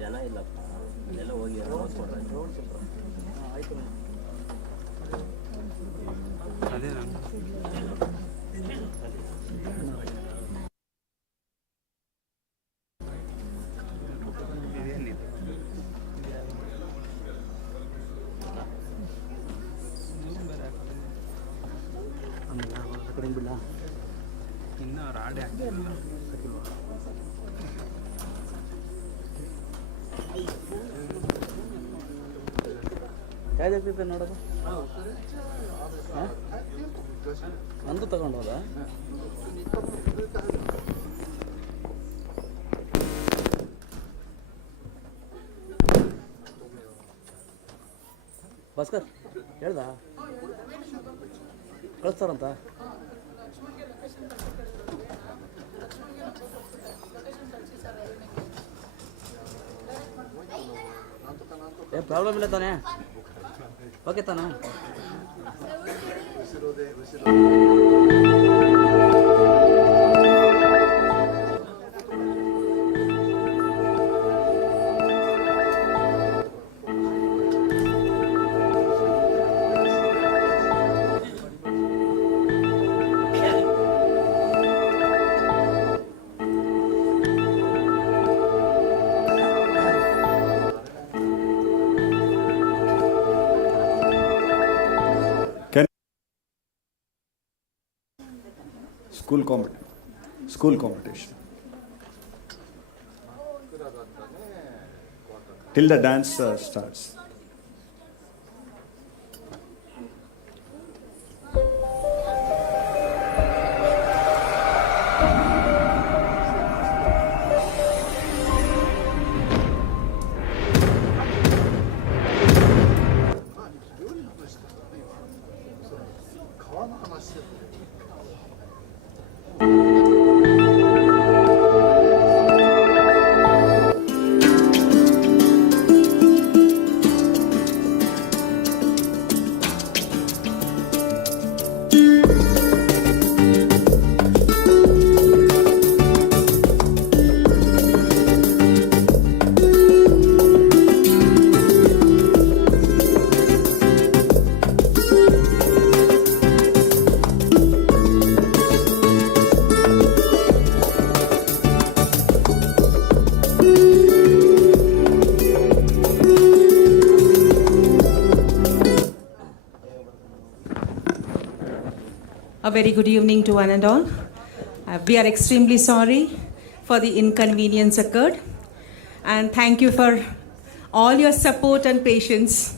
ಜನ ಇಲ್ಲಪ್ಪ ಎಲ್ಲ ಹೋಗಿ ಆಯ್ತು ಅದೇ ಬಿಡ ಇನ್ನು ರಾಡಿ ಯಾವ್ದಾಗ್ತೈತೆ ನೋಡೋದು ನಂದು ತಗೊಂಡು ಹೋದ ಭಾಸ್ಕರ್ ಹೇಳ್ದ ಕಳಿಸ್ತಾರಂತ ಏನು ಪ್ರಾಬ್ಲಮ್ ಇಲ್ಲ ತಾನೇ ಓಕೆ ತಾನೇ School competition. Till the dance starts. very good evening to one and all. We are extremely sorry for the inconvenience occurred. And thank you for all your support and patience.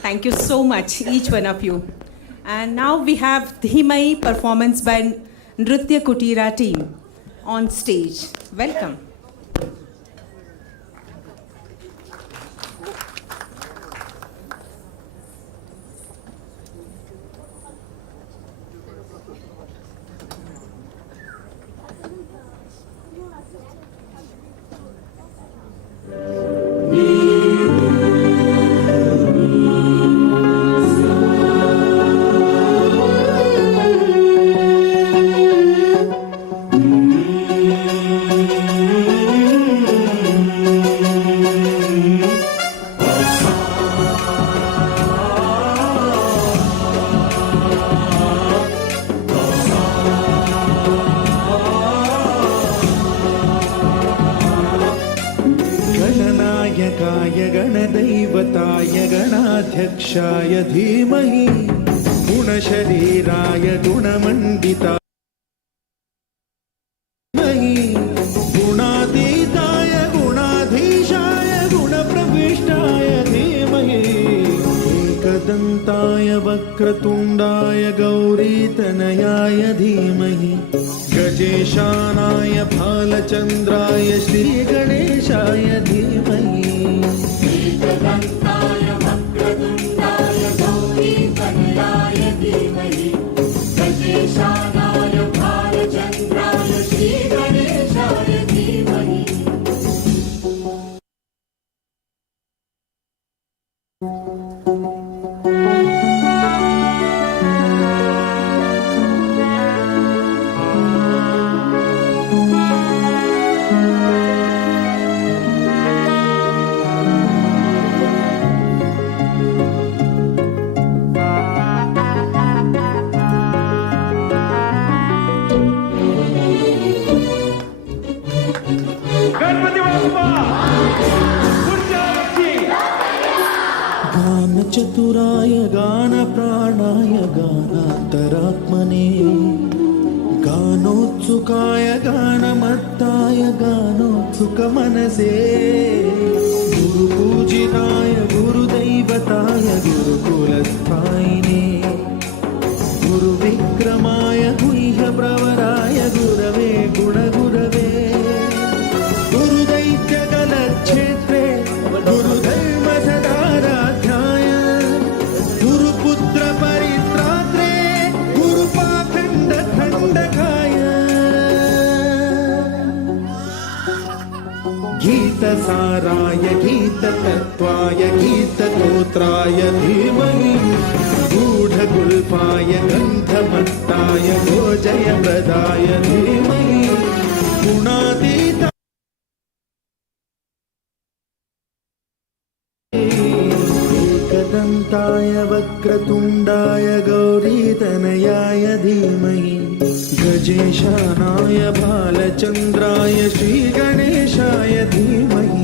Thank you so much, each one of you. And now we have the Himai performance by Nritya Kutira team on stage. Welcome. गणदैवताय गणाध्यक्षाय धीमहि गुणशरीराय गुणमण्डिताय गुणातीताय गुणाधीशाय गुणप्रविष्टाय धीमहि एकदन्ताय वक्रतुण्डाय गौरीतनयाय धीमहि गजेशानाय भालचन्द्राय श्रीगणेशाय धीमहि एकदन्ताय वक्रतुण्डाय गौरीतनयाय धीमहि गजेशानाय भालचन्द्राय श्रीगणेशाय धीमहि चतुराय गानप्राणाय गानान्तरात्मने गानोत्सुकाय गानमत्ताय गानोत्सुकमनसे गुरुपूजिताय गुरुदैवताय गुरुकुलस्थायिने गुरुविक्रमाय गुह्यप्रवराय गुरवे गुणगुरवे गुरुदैत्यकलक्षेत्रे गुरुधर्मसदाराध्याय गुरुपुत्रपरित्रात्रे गुरुपाखण्डखण्डकाय गीतसाराय गीततत्त्वाय गीतगोत्राय धीमहि गूढगुल्पाय गन्धमत्ताय गोजयप्रदाय धीमहि गुणातीता एकदन्ताय वक्रतुण्डाय गौरीतनयाय धीमहि गजेशानाय भालचन्द्राय श्रीगणेशाय धीमहि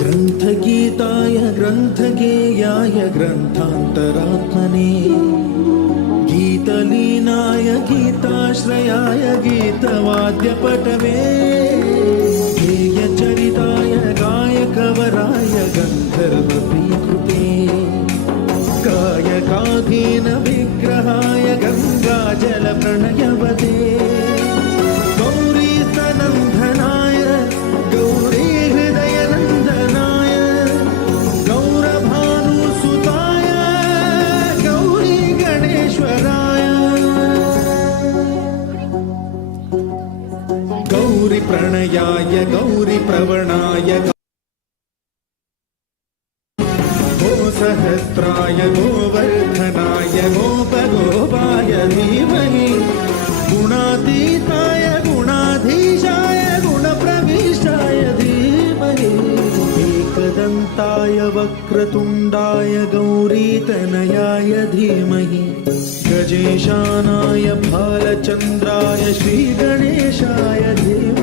ग्रन्थगीताय ग्रन्थगेयाय ग्रन्थान्तरात्मने गीतलीनाय गीताश्रयाय गीतवाद्यपटवे गेयचरिताय गायकवराय गन्धर्वप्रीकृते गायकाधीन विग्रहाय गङ्गाजलप्रणयवते गौरीसनन्दनाय गौरी हृदयनन्दनाय गौरभानुसुताय गौरी गणेश्वराय गौरी प्रणयाय सहस्राय गोवर्धनाय गोपगोपाय धीमहि गुणातीताय गुणाधीशाय गुणप्रविष्टाय धीमहि एकदन्ताय वक्रतुण्डाय गौरीतनयाय धीमहि गजेशानाय भालचन्द्राय श्रीगणेशाय धीमहि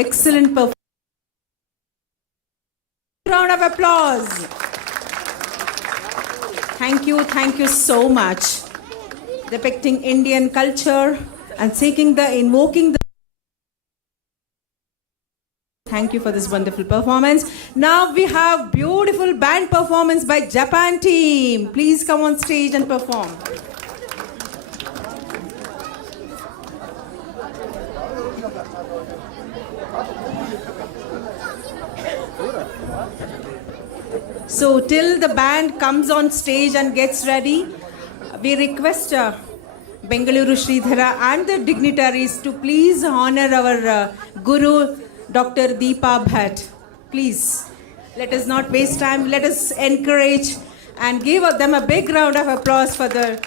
Excellent performance. Round of applause. Thank you so much. Depicting Indian culture and invoking the. Thank you for this wonderful performance. Now we have beautiful band performance by Japan team. Please come on stage and perform. So till the band comes on stage and gets ready, we request Bengaluru Sridhara and the dignitaries to please honor our Guru, Dr. Deepa Bhatt. Please, let us not waste time. Let us encourage and give them a big round of applause for the.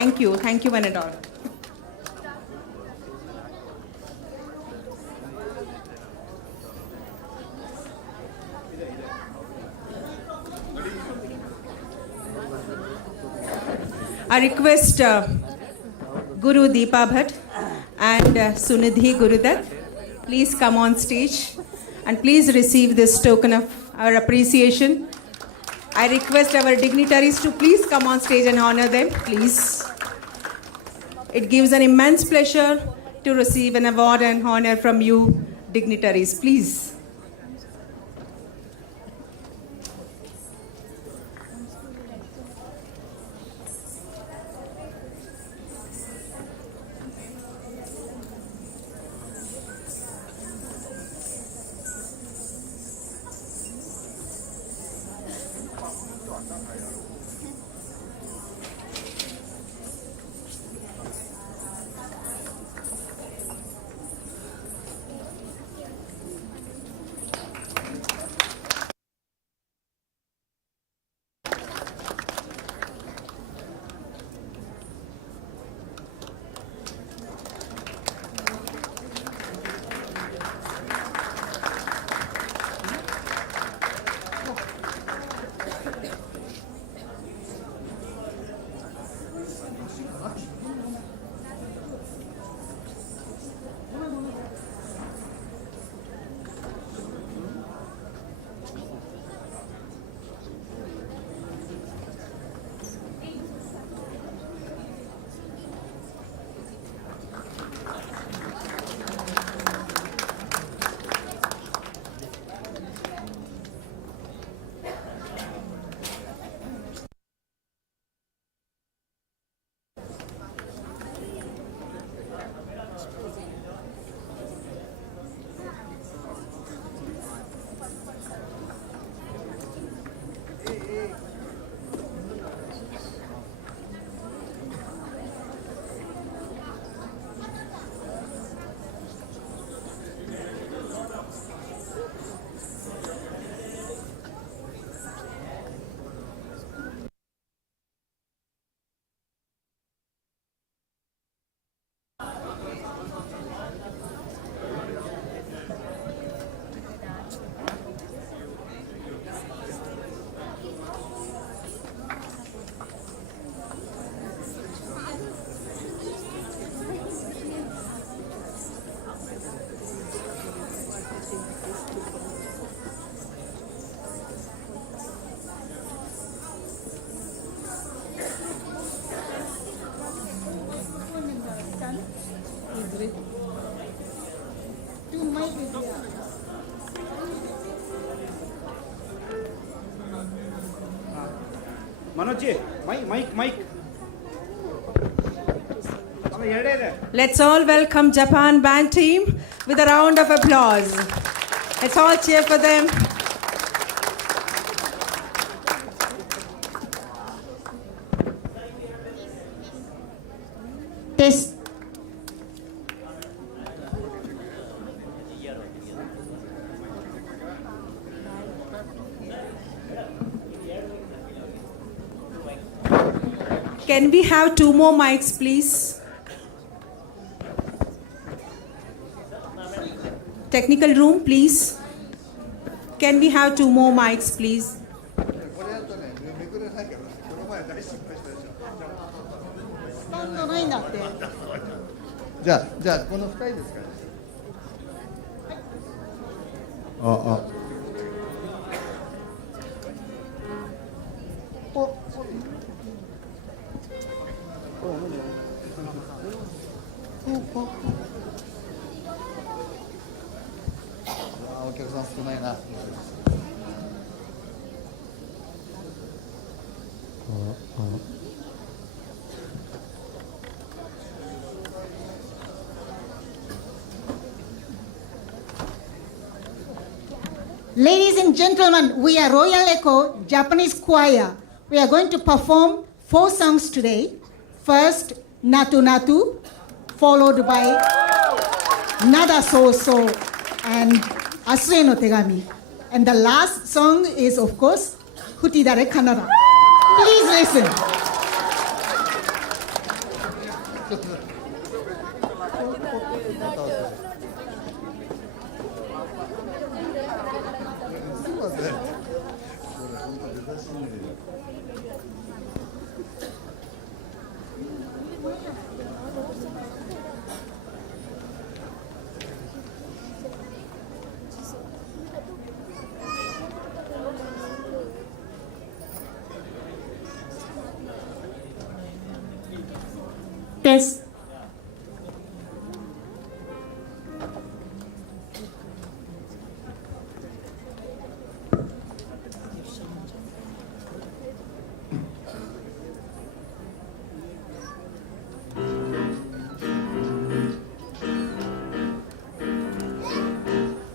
Thank you one and all. I request Guru Deepa Bhatt and Sunidhi Gurudat, please come on stage and please receive this token of our appreciation. I request our dignitaries to please come on stage and honor them, please. It gives an immense pleasure to receive an award and honor from you, dignitaries, please. Manoj ji, mic. Let's all welcome Japan band team with a round of applause. Let's all cheer for them. Test. Can we have 2 more mics, please? Technical room, please. Can we have 2 more mics, please? スタンドないんだって。じゃあこの2人ですかね。あ。お客さん少ないな。Ladies and gentlemen, we are Royal Echo Japanese Choir. We are going to perform 4 songs today. First, Natu Natu, followed by Nada So So and Asue no Tegami. And the last song is, of course, Futidare Kannada. Please listen. です。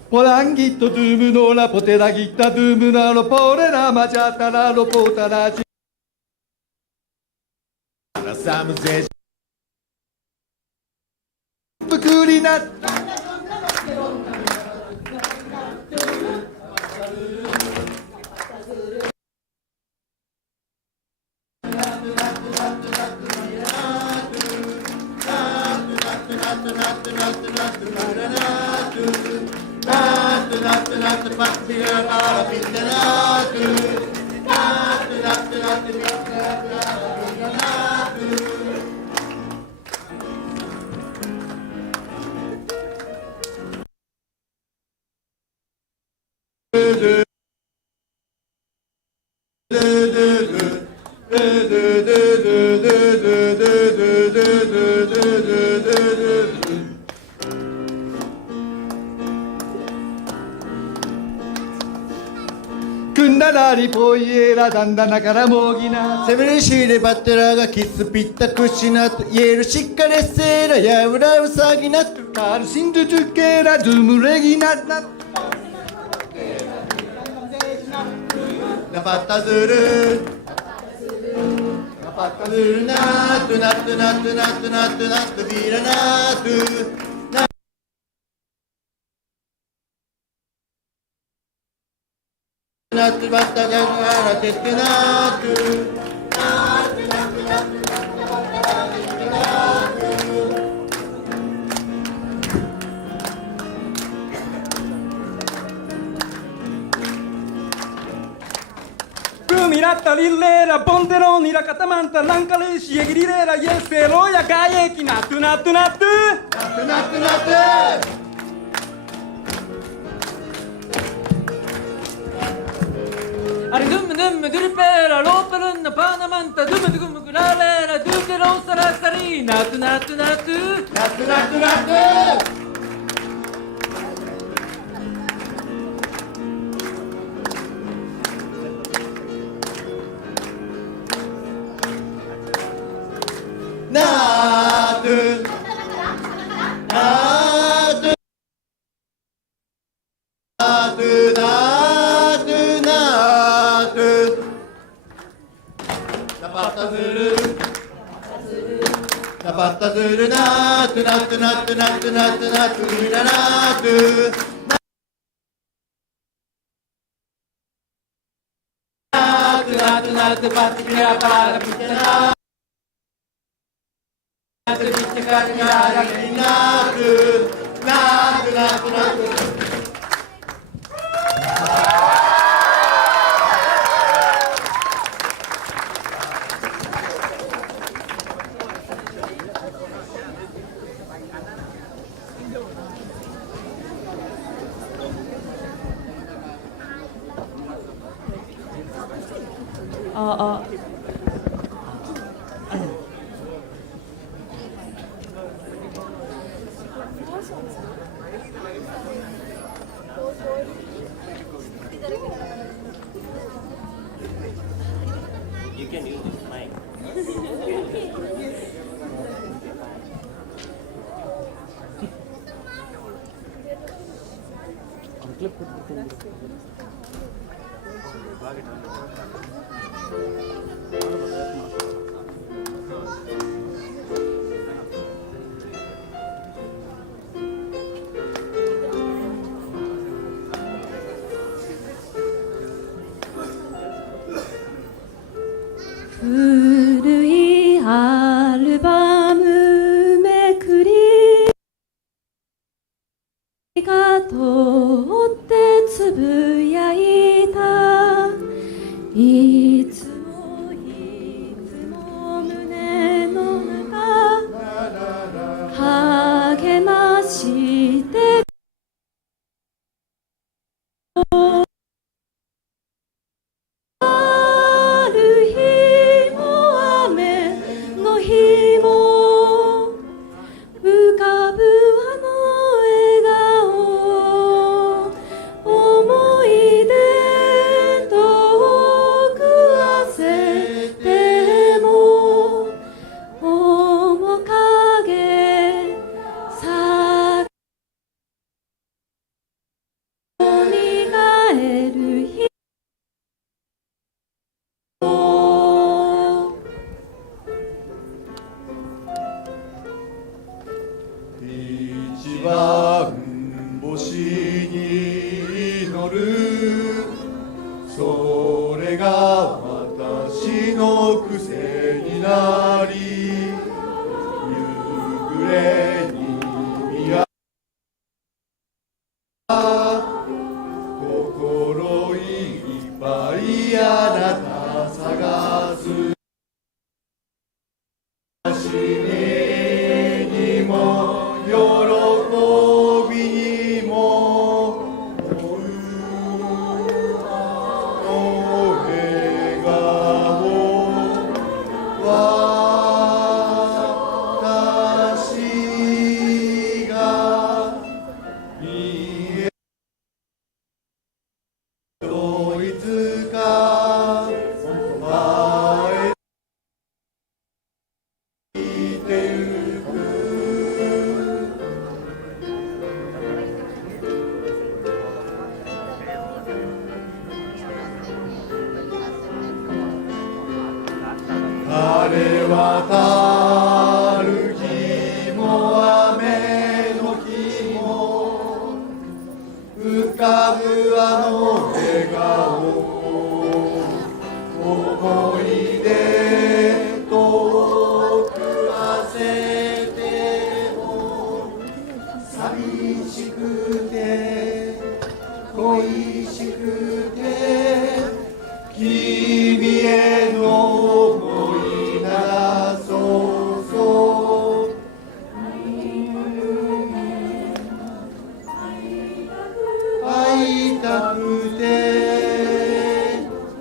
Polangito dumuno la potera gitta dumuna lo porera majata la lo potara ji. La samze. Bukurina. Kundalari poiera dandana karamogina Severishire batteraga kiss pitta kushinat Yeru shikkare sera yaura usaginat Kar sindu tukera dumureginat Napatta zuru Napatta zuru natu natu natu natu natu natu vira natu Natu batta jagara tetu natu Natu natu natu Mirata lillera, ponteroni, la catamanta, l'ancalesci, e grilera, yesfelo, ya kayeki, natu natu natu Natu natu natu Aridum dum durpera, lopelun, panamanta, dum dum gulala, dum de rosara sarina, natu natu natu Natu natu natu Natu バッタドゥルナートゥナトゥナトゥナトゥナトゥナトゥルナナートゥナトゥナトゥパティキラパラピテナナトゥピテカキララキナートゥナトゥナトゥナトゥYou can use this mic.古いアルバムめくりが通ってつぶやいたいつもいつも胸の中励ましてある日も雨の日も浮かぶあの笑顔思い出遠く焦っても面影さ蘇る日一番星に祈るそれが私の癖になり夕暮れに見合心いっぱいあなた探す死にも喜びにも笑顔私が見えどいつか会えてゆく晴れ渡る日も雨の日も浮かぶあの笑顔思い出遠く焦っても寂しくて恋しくて君への思いならそうそう会いたくて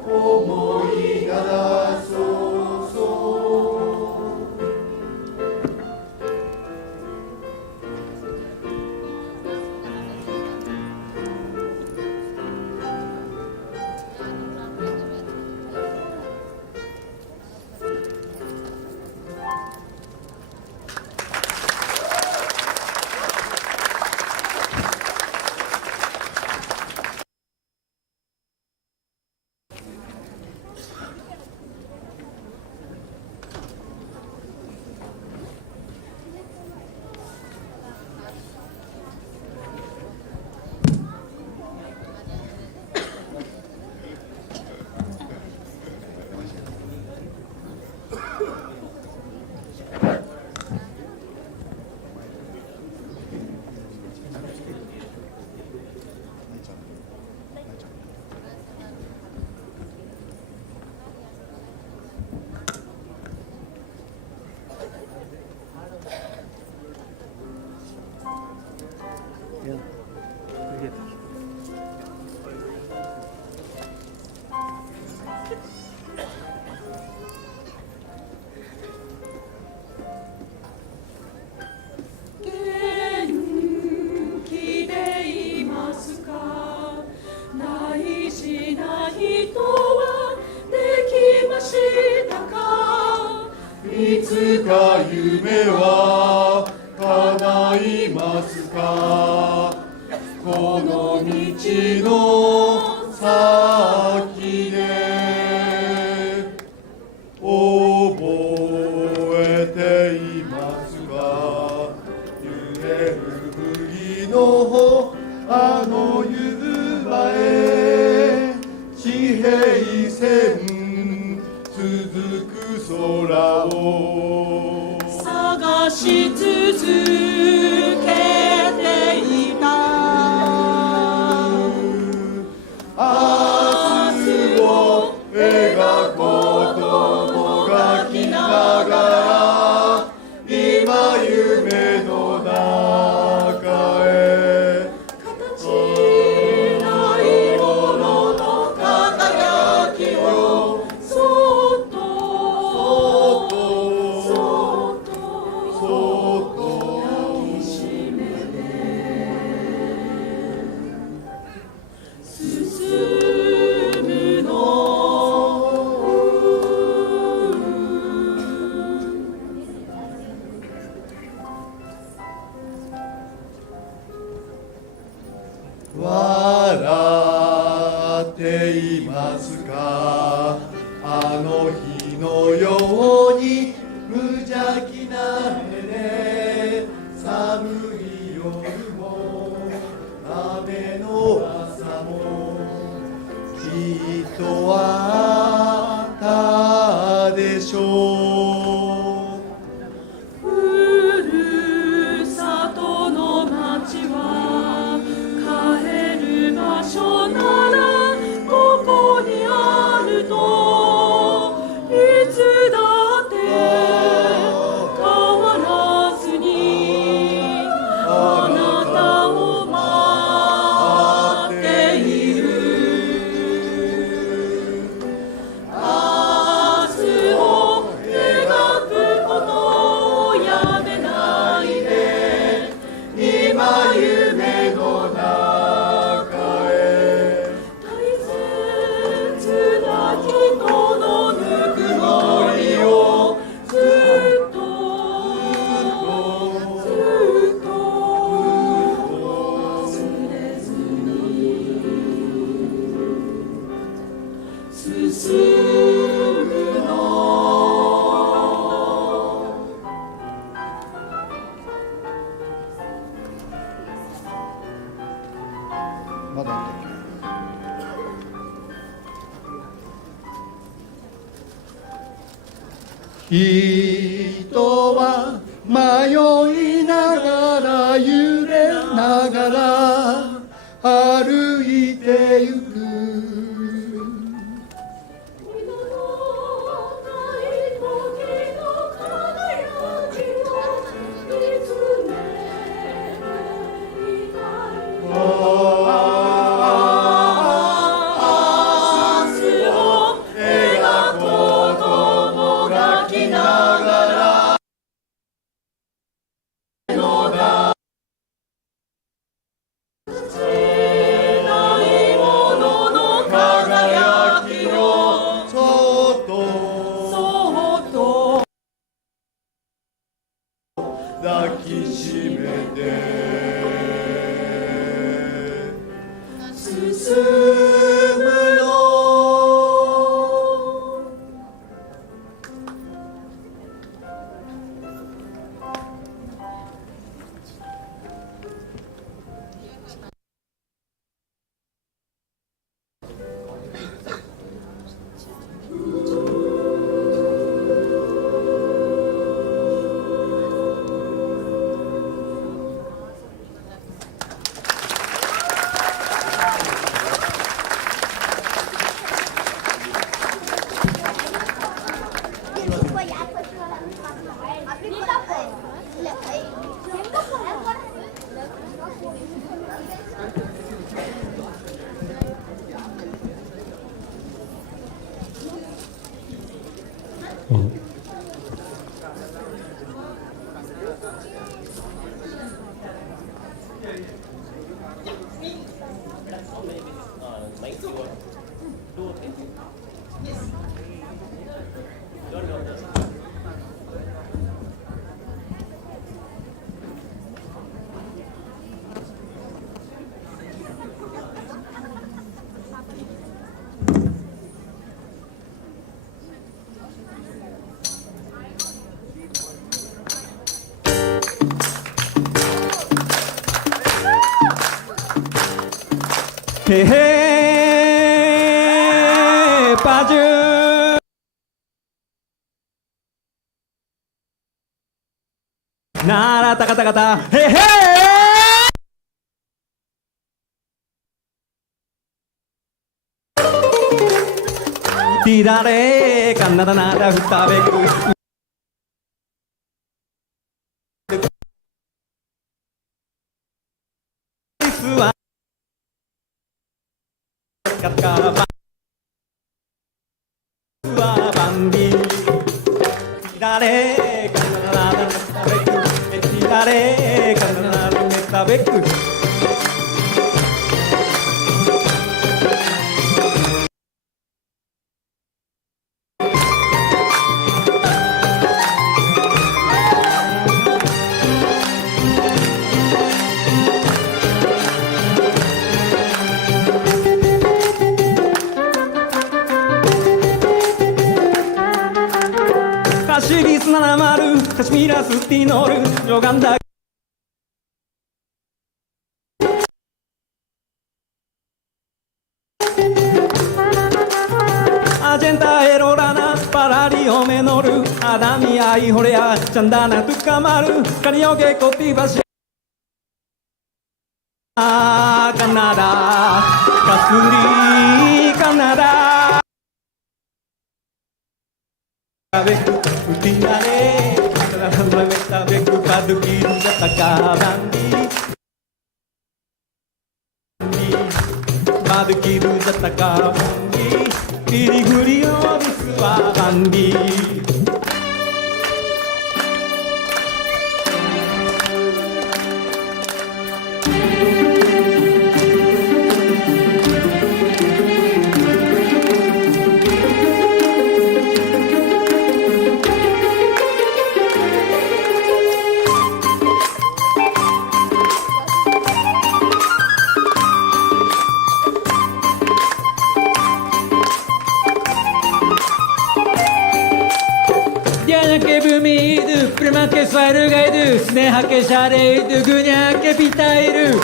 思いならそうそういつか夢は叶いますか。この道の先で覚えていますか。揺れる麦のあの夕場へ地平線続く空を探し続けていた。明日を描くこともがきながら今夢の中へ形ないものの輝きをそっとそっとそっとそっと抱きしめて進むの。笑っていますか。あの日のように無邪気な目で寒い夜も雨の朝もきっとあったでしょう。ふるさとの町は帰る場所ならここにあるといつだって変わらずにあなたを待っている。明日を描くことをやめないで今夢の中へ大切な人のぬくもりをずっとずっと忘れずに進むの。まだ人は迷いながら揺れながら歩いてゆく。Hey, hey, Paju. Nara taka taka ta. Hey, hey. Tirare kannada nada huttabeku. Bandi tirare kannada huttabeku. Tirare kannada huttabeku. 70カシミラスティノールジョガンダアジェンタエロラナパラリオメノルアダミアイホレアチャンダナトゥカマルカリオゲコティバシカナダカスリカナダUtinare, meta beku padukiru jataka bandi, padukiru jataka bandi, piriguri o bisu wa bandi. Diana que bumido, prima que suaru gaidu, sneha que shareidu, gunya que pitairu.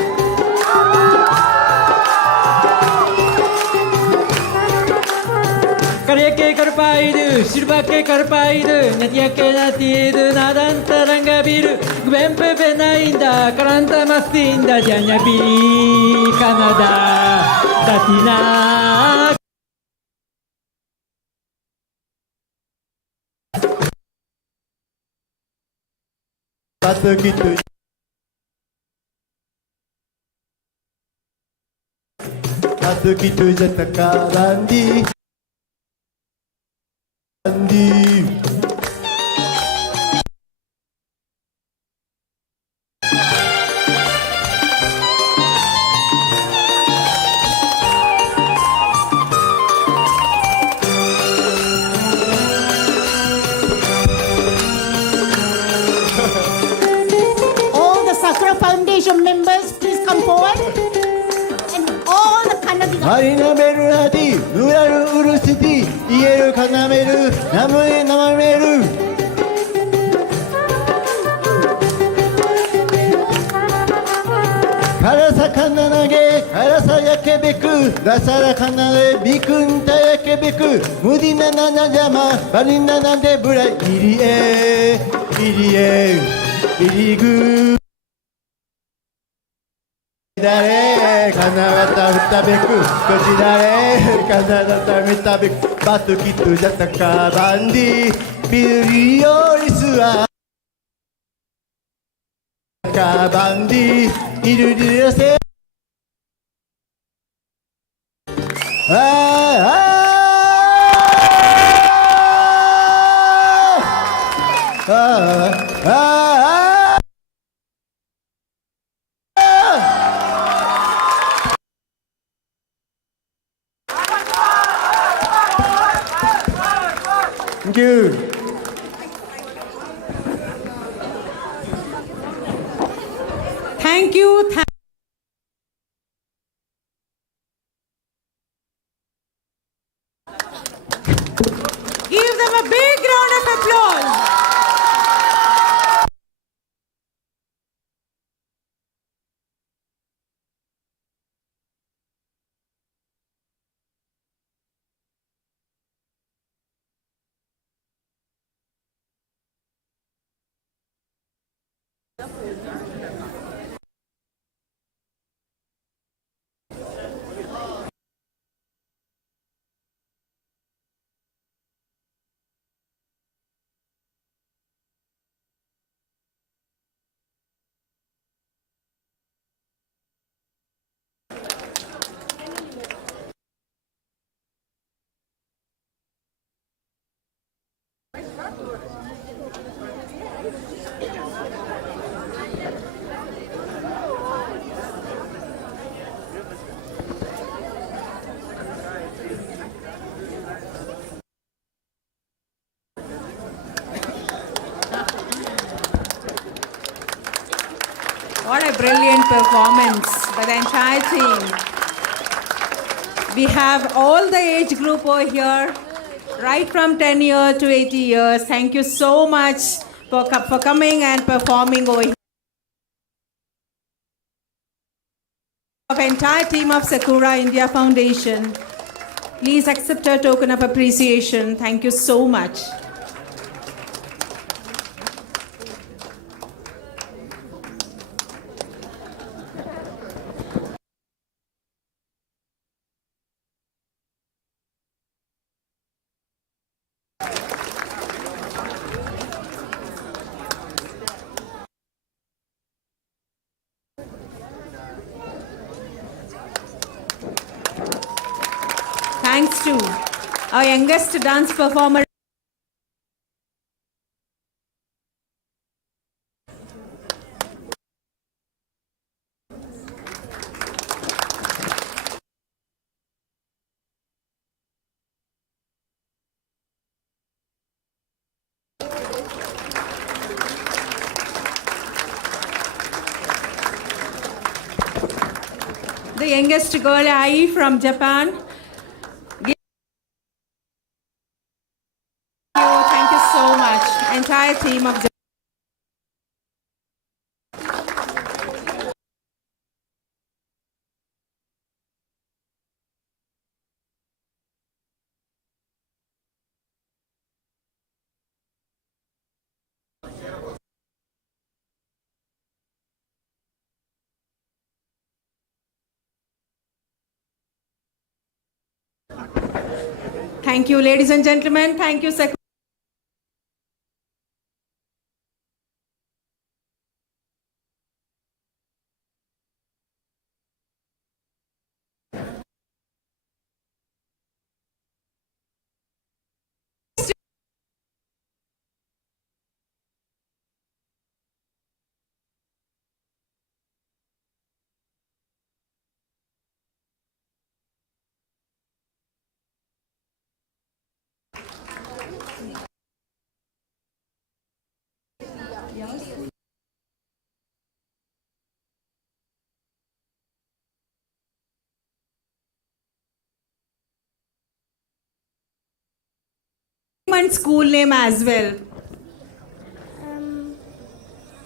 Karya que carpaidu, silva que carpaidu, natia que natidu, nadan tarangabiru, gvempe benainda, karanta mastinda, Diana biri, Canada, Latina. Satu gitu jataka bandi bandi All the Sakuraa Foundation members, please come forward. And all the Kannadiga. マリナベルラディルラルウルシティイエルカナメルナムエナマメルカラサカナナゲカラサヤケベクラサラカナレビクンタヤケベクムディナナナジャマバリナナデブライリエイリグだれカナダタフタベクこちられカナダタメタベクバトキトジャタカバンディビリオリスはカバンディイルリラセ Thank you. Thank you. Give them a big round of applause. What a brilliant performance by the entire team. We have all the age group over here, right from 10 years to 80 years. Thank you so much for coming and performing over here. Of entire team of Sakuraa India Foundation, please accept a token of appreciation. Thank you so much. Thanks to our youngest dance performer. The youngest girl, Ai from Japan. Thank you so much. Entire team of Japan. Thank you, ladies and gentlemen. Thank you, Sakuraa. And school name as well.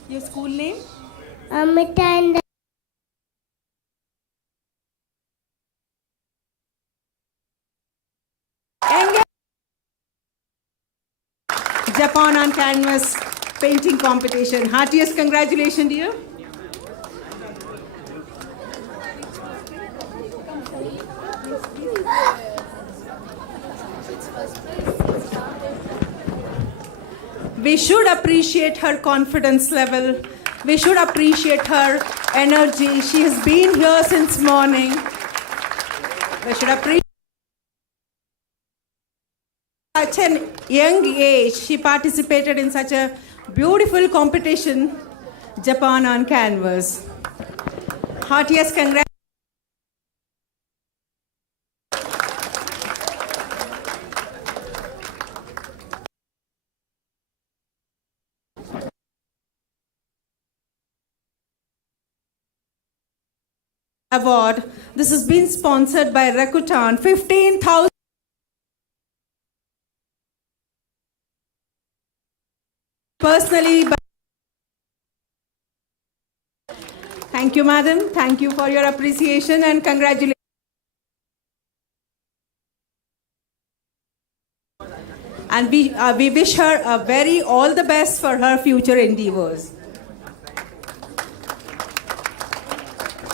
Your school name? And Japan on Canvas painting competition. Heartiest congratulations to you. We should appreciate her confidence level. We should appreciate her energy. She has been here since morning. We should appreciate such an young age. She participated in such a beautiful competition, Japan on Canvas. Heartiest congratulations. Award. This has been sponsored by Rakuten. 15,000 personally. Thank you, madam. Thank you for your appreciation and congratulations. And we wish her a very all the best for her future endeavors.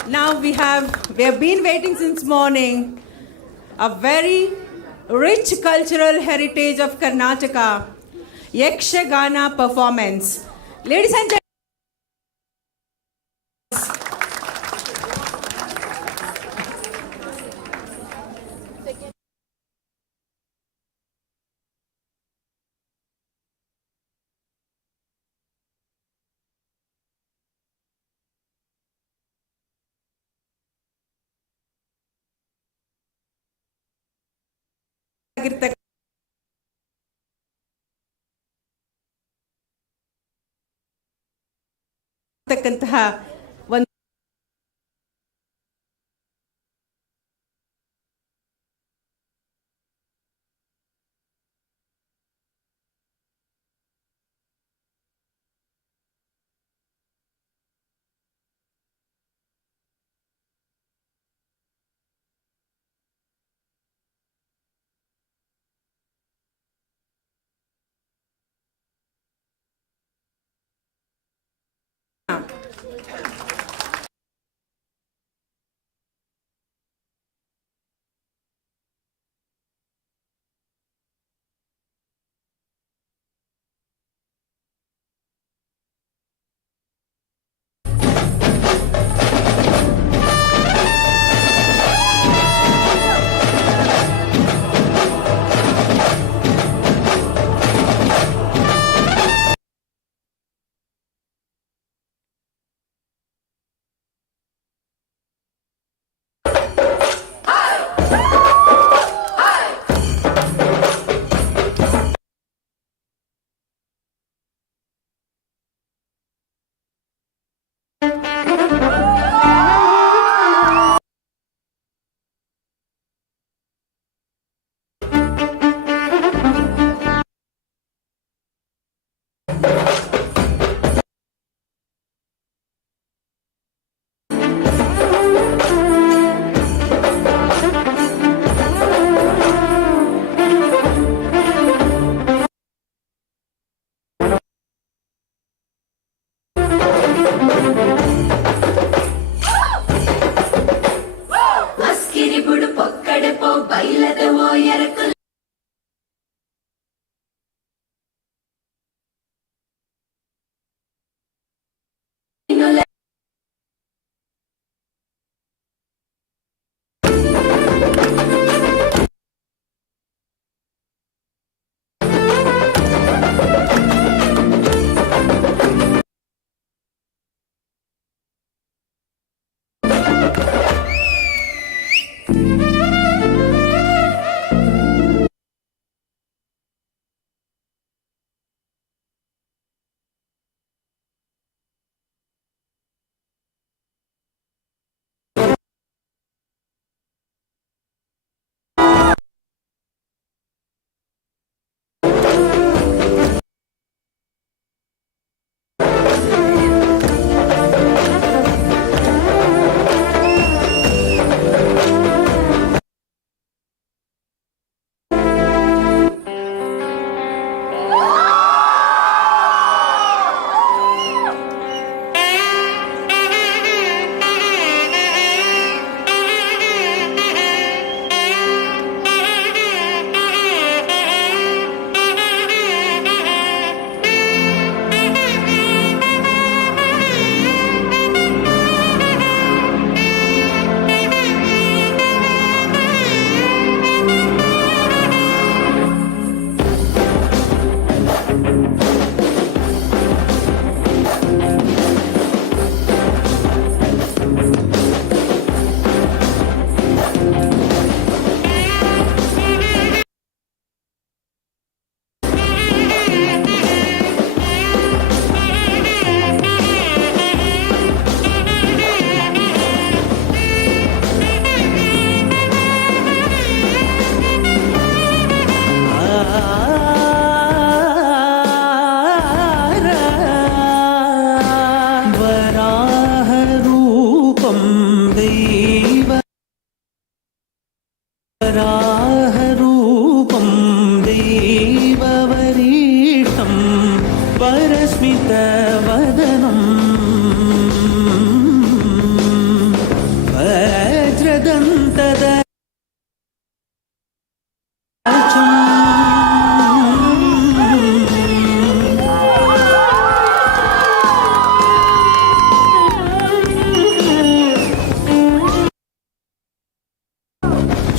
Now we have been waiting since morning. A very rich cultural heritage of Karnataka, Yakshagana performance. Ladies and gentlemen, ಒಂದು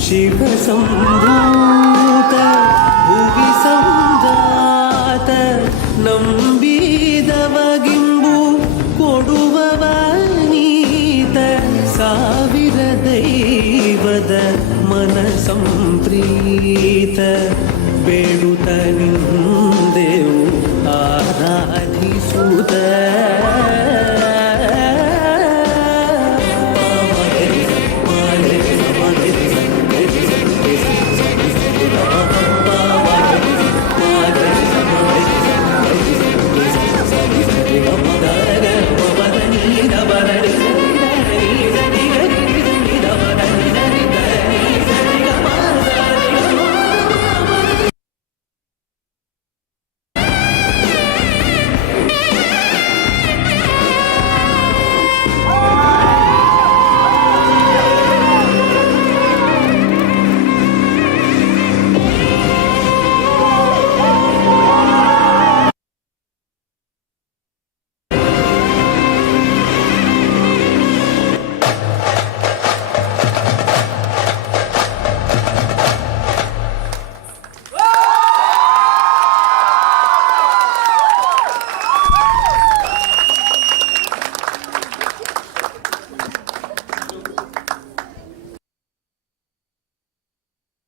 ಶಿವಸಂಭೂತ ಭುವಿ ಸಂಜಾತ ನಂಬಿದವಗಿಂಬು ಕೊಡುವವ ನೀತ ಸಾವಿರ ದೈವದ ಮನ Samprita ಬೇಡುತ್ತ ನಿಂದೆವು ಆರಾಧಿಸುತ್ತ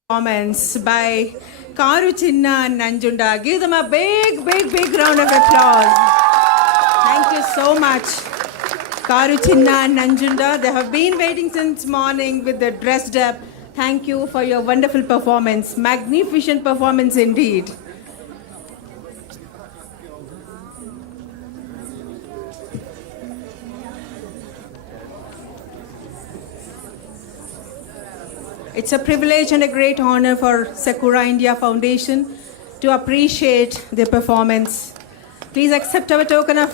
Performance by Karu Chinna and Nanjunda. Give them a big, big, big round of applause. Thank you so much, Karu Chinna and Nanjunda. They have been waiting since morning with the dressed up. Thank you for your wonderful performance. Magnificent performance indeed. It's a privilege and a great honor for Sakuraa India Foundation to appreciate their performance. Please accept our token of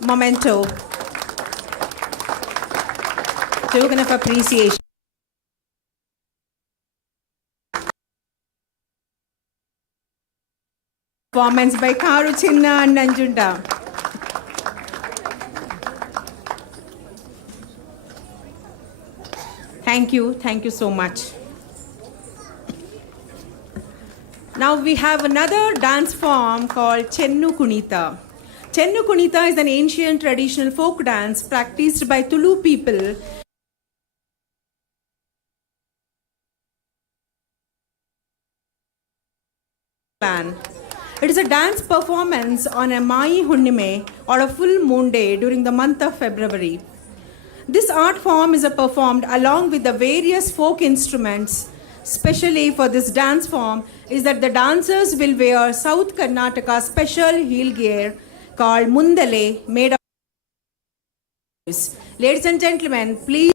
memento, token of appreciation. Performance by Karu Chinna and Nanjunda. Thank you so much. Now we have another dance form called Chennu Kunitha. Chennu Kunitha is an ancient traditional folk dance practiced by Tulu people clan. It is a dance performance on a Mai Hunnime or a full moon day during the month of February. This art form is performed along with the various folk instruments. Specially for this dance form is that the dancers will wear South Karnataka special heel gear called Mundale made of. Ladies and gentlemen, please.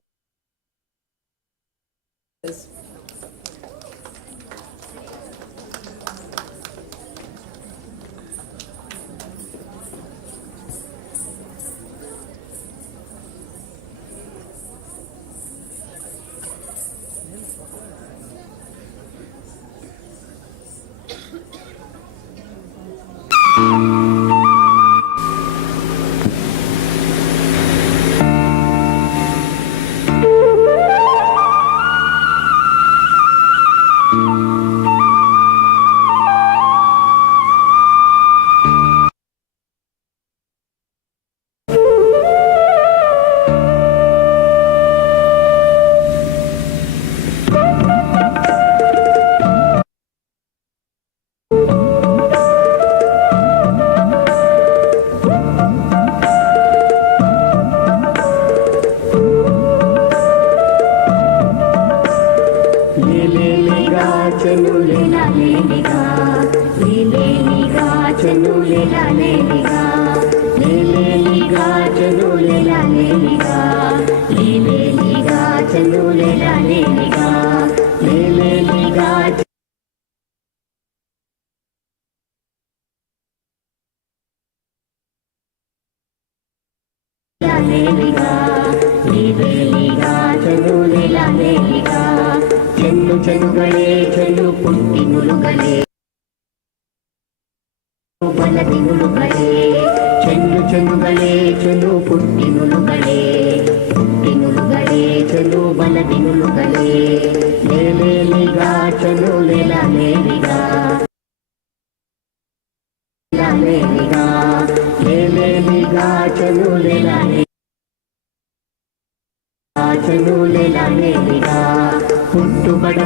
Chennu చెన్నుగళే Chennu పుట్టి నులుగలే ಬಲದಿ ನುಲುಗಳೇ ಚೆನ್ನು ಚೆನ್ನುಗಳೇ ಚೆನ್ನು ಪುಟ್ಟಿ ನುಲುಗಳೇ ಚಲುಗಲೇ ಚಲು ಬಲದಿ ನುಲುಗಲೇ ಲೇಲೇಲಿಗ ಚಲು ಲೇಲ ಲೇಲಿಗ ಲೇಲಿಗ ಲೇಲೇಲಿಗ ಚಲು ಲೇಲ ಚಲು ಲೇಲ ಲೇಲಿಗ ಹುಟ್ಟು ಬಡ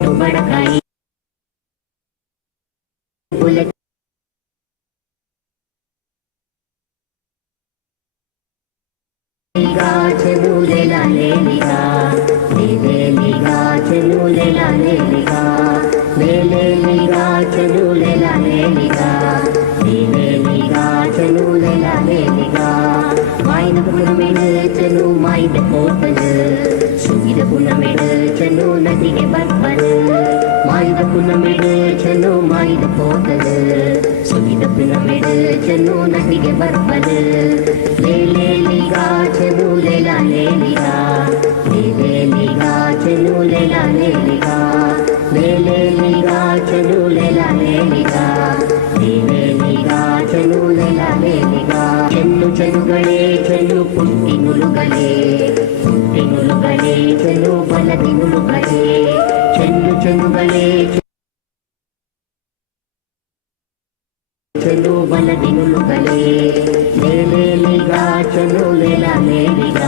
ಬಡಕಾಯಿ bullet ಚಲು ಲೇಲ ಲೇಲಿಗ ಲೇಲಿಗ ಚಲು ಲೇಲ ಲೇಲಿಗ ಲೇಲಿಗ ಚಲು ಲೇಲ ಲೇಲಿಗ ಲೇಲಿಗ ಚಲು ಲೇಲ ಲೇಲಿಗ ಮಾಯಿನ ಪುನಮೆಡು ಚಲು ಮಾಯಿದ ಕೋಟಲು ಸುಗಿದ ಪುನಮೆಡು ಚಲು ನದಿಗೆ ಬರ್ಬಲು ಮಾಯಿದ ಪುನಮೆಡು ಚಲು ಮಾಯಿದ ಕೋಟಲು ಸುಗಿದ ಪುನಮೆಡು ಚಲು ನದಿಗೆ ಬರ್ಬಲು ಲೇಲಿಗ ಚಲು ಲೇಲ ಲೇಲಿಗ ಲೇಲಿಗ ಚಲು ಲೇಲ ಲೇಲಿಗ ಲೇಲಿಗ ಚಲು ಲೇಲ ಲೇಲಿಗ ಲೇಲಿಗ ಚಲು ಲೇಲ ಲೇಲಿಗ ಚೆನ್ನು ಚೆನ್ನುಗಳೇ ಚೆನ್ನು ಪುಟ್ಟಿ ನುಲುಗಲೇ ಪುಟ್ಟಿ ನುಲುಗಲೇ ಚೆನ್ನು ಬಲದಿ ನುಲುಗಲೇ ಚೆನ್ನು ಚೆನ್ನುಗಳೇ ಚಲು ಬಲದಿ ನುಲುಗಲೇ ಲೇಲಿಗ ಚಲು ಲೇಲ ಲೇಲಿಗ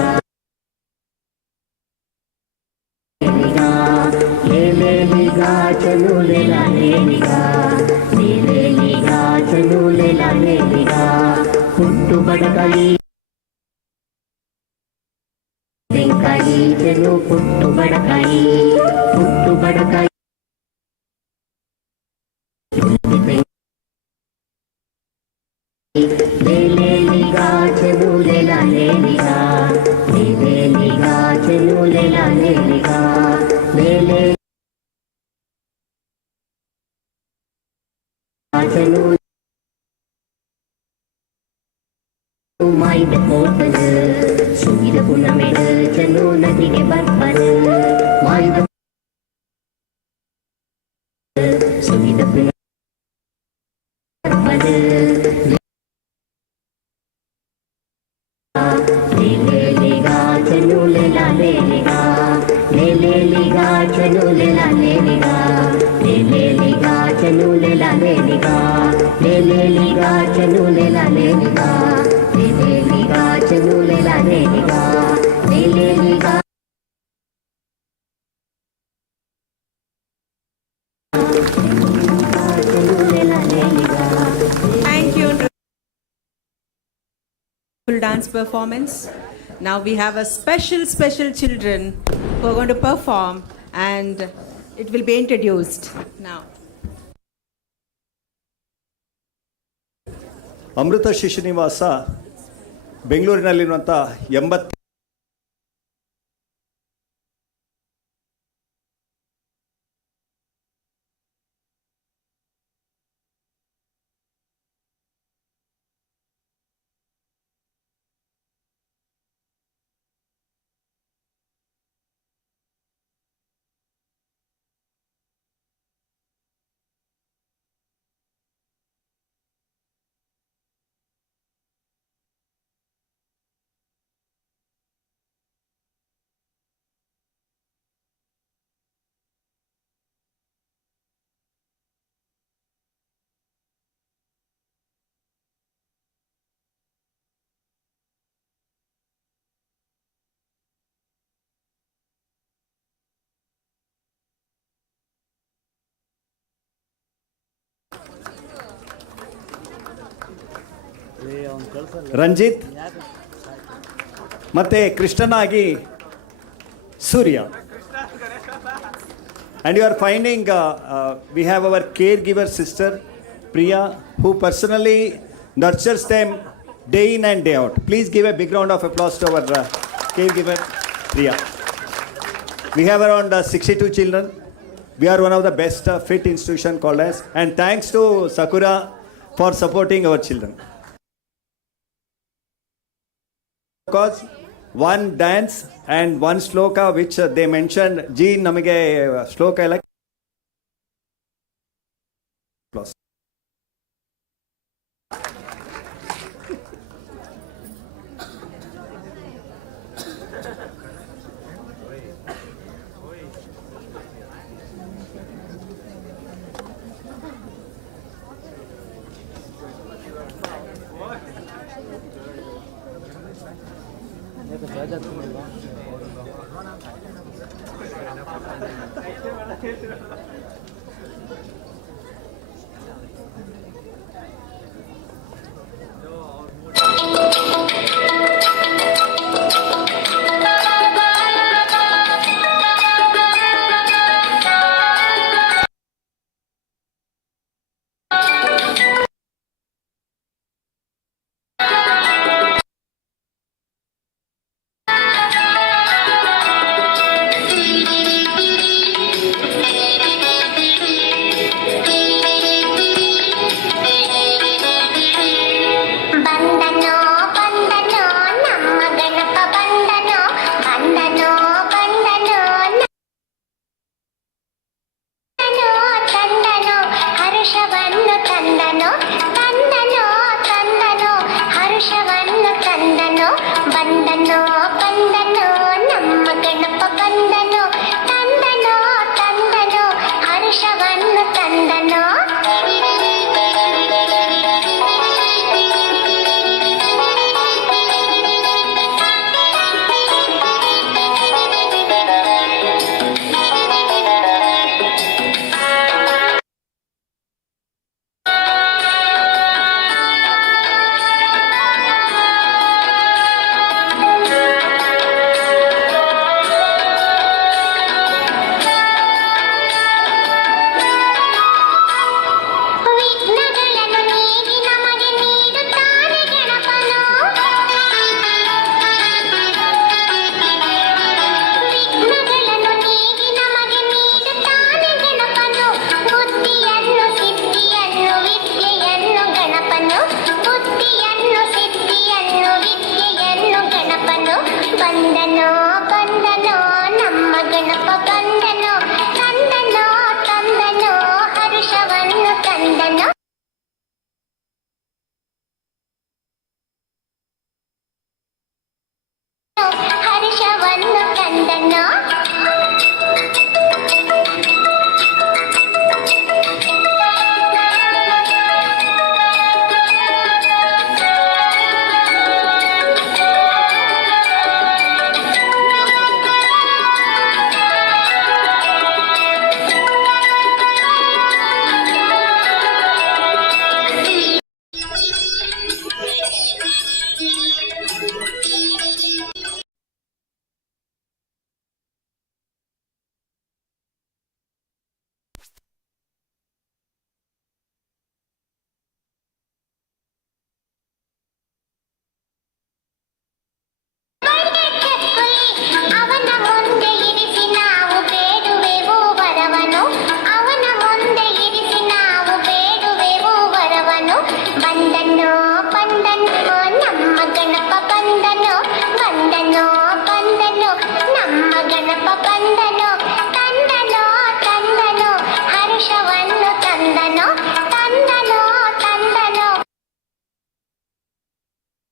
ಲೇಲಿಗ ಚಲು ಲೇಲ ಲೇಲಿಗ ಲೇಲಿಗ ಚಲು ಲೇಲ ಲೇಲಿಗ ಹುಟ್ಟು ಬಡಕಾಯಿ ಬೆಂಕಾಯಿ ಚಲು ಪುಟ್ಟು ಬಡಕಾಯಿ ಪುಟ್ಟು ಬಡಕಾಯಿ ಲೇಲಿಗ ಚಲು ಲೇಲ ಲೇಲಿಗ ಲೇಲಿಗ ಚಲು ಲೇಲ ಲೇಲಿಗ ಲೇಲಿಗ ಚಲು ಮಾಯಿದ ಕೋಟಲು ಸುಗಿದ ಪುನಮೆಡು ಚಲು ನದಿಗೆ ಬರ್ಬಲು ಮಾಯಿದ ಸುಗಿದ ಪುನ ಬರ್ಬಲು ಲೇಲಿಗ ಚಲು ಲೇಲ ಲೇಲಿಗ ಲೇಲಿಗ ಚಲು ಲೇಲ ಲೇಲಿಗ ಲೇಲಿಗ ಚಲು ಲೇಲ ಲೇಲಿಗ ಲೇಲಿಗ ಚಲು ಲೇಲ ಲೇಲಿಗ ಲೇಲಿಗ ಚಲು ಲೇಲ ಲೇಲಿಗ ಲೇಲಿಗ ಚಲು ಲೇಲ ಲೇಲಿಗ. Thank you. Dance performance. Now we have a special children who are going to perform and it will be introduced now. ಅಮೃತ ಶಿಶುನಿವಾಸ ಬೆಂಗಳೂರಿನಲ್ಲಿರುವಂಥ 80ರಂಜಿತ್ ಮತ್ತು ಕೃಷ್ಣನಾಗಿ ಸೂರ್ಯ. And you are finding we have our caregiver sister Priya who personally nurtures them day in and day out. Please give a big round of applause to our caregiver Priya. We have around 62 children. We are one of the best fit institution called as, and thanks to Sakuraa for supporting our children. Because one dance and one shloka which they mentioned, G namage shloka like applause. ಯಾಕೆ charge ಆಗ್ತಿಲ್ಲ? ಬಂದನೋ ಬಂದನೋ ನಮ್ಮ ಗಣಪ ಬಂದನೋ ಬಂದನೋ ಬಂದನೋ ತಂದನೋ ಹರ್ಷವನ್ನು ತಂದನೋ ತಂದನೋ ತಂದನೋ ಹರ್ಷವನ್ನು ತಂದನೋ ಬಂದನೋ ಬಂದನೋ ನಮ್ಮ ಗಣಪ ಬಂದನೋ ತಂದನೋ ತಂದನೋ ಹರ್ಷವನ್ನು ತಂದನೋ ವಿಘ್ನಗಳನ್ನು ನೀಗಿ ನಮಗೆ ನೀಡುತ್ತಾನೆ ಗಣಪನು ವಿಘ್ನಗಳನ್ನು ನೀಗಿ ನಮಗೆ ನೀಡುತ್ತಾನೆ ಗಣಪನು ಬುದ್ಧಿಯನ್ನು ಸಿದ್ಧಿಯನ್ನು ವಿದ್ಯೆಯನ್ನು ಗಣಪನು ಬುದ್ಧಿಯನ್ನು ಸಿದ್ಧಿಯನ್ನು ವಿದ್ಯೆಯನ್ನು ಗಣಪನು ಬಂದನೋ ಬಂದನೋ ನಮ್ಮ ಗಣಪ ಬಂದನೋ ತಂದನೋ ತಂದನೋ ಹರ್ಷವನ್ನು ತಂದನೋ ಹರ್ಷವನ್ನು ತಂದನೋ ಅವನ ಮುಂದೆ ಇರಿಸಿ ನಾವು ಬೇಡುವೆವು ವರವನು ಅವನ ಮುಂದೆ ಇರಿಸಿ ನಾವು ಬೇಡುವೆವು ವರವನು ಬಂದನೋ ಬಂದನೋ ನಮ್ಮ ಗಣಪ ಬಂದನೋ ಬಂದನೋ ಬಂದನೋ ನಮ್ಮ ಗಣಪ ಬಂದನೋ ತಂದನೋ ತಂದನೋ ಹರ್ಷವನ್ನು ತಂದನೋ ತಂದನೋ ತಂದನೋ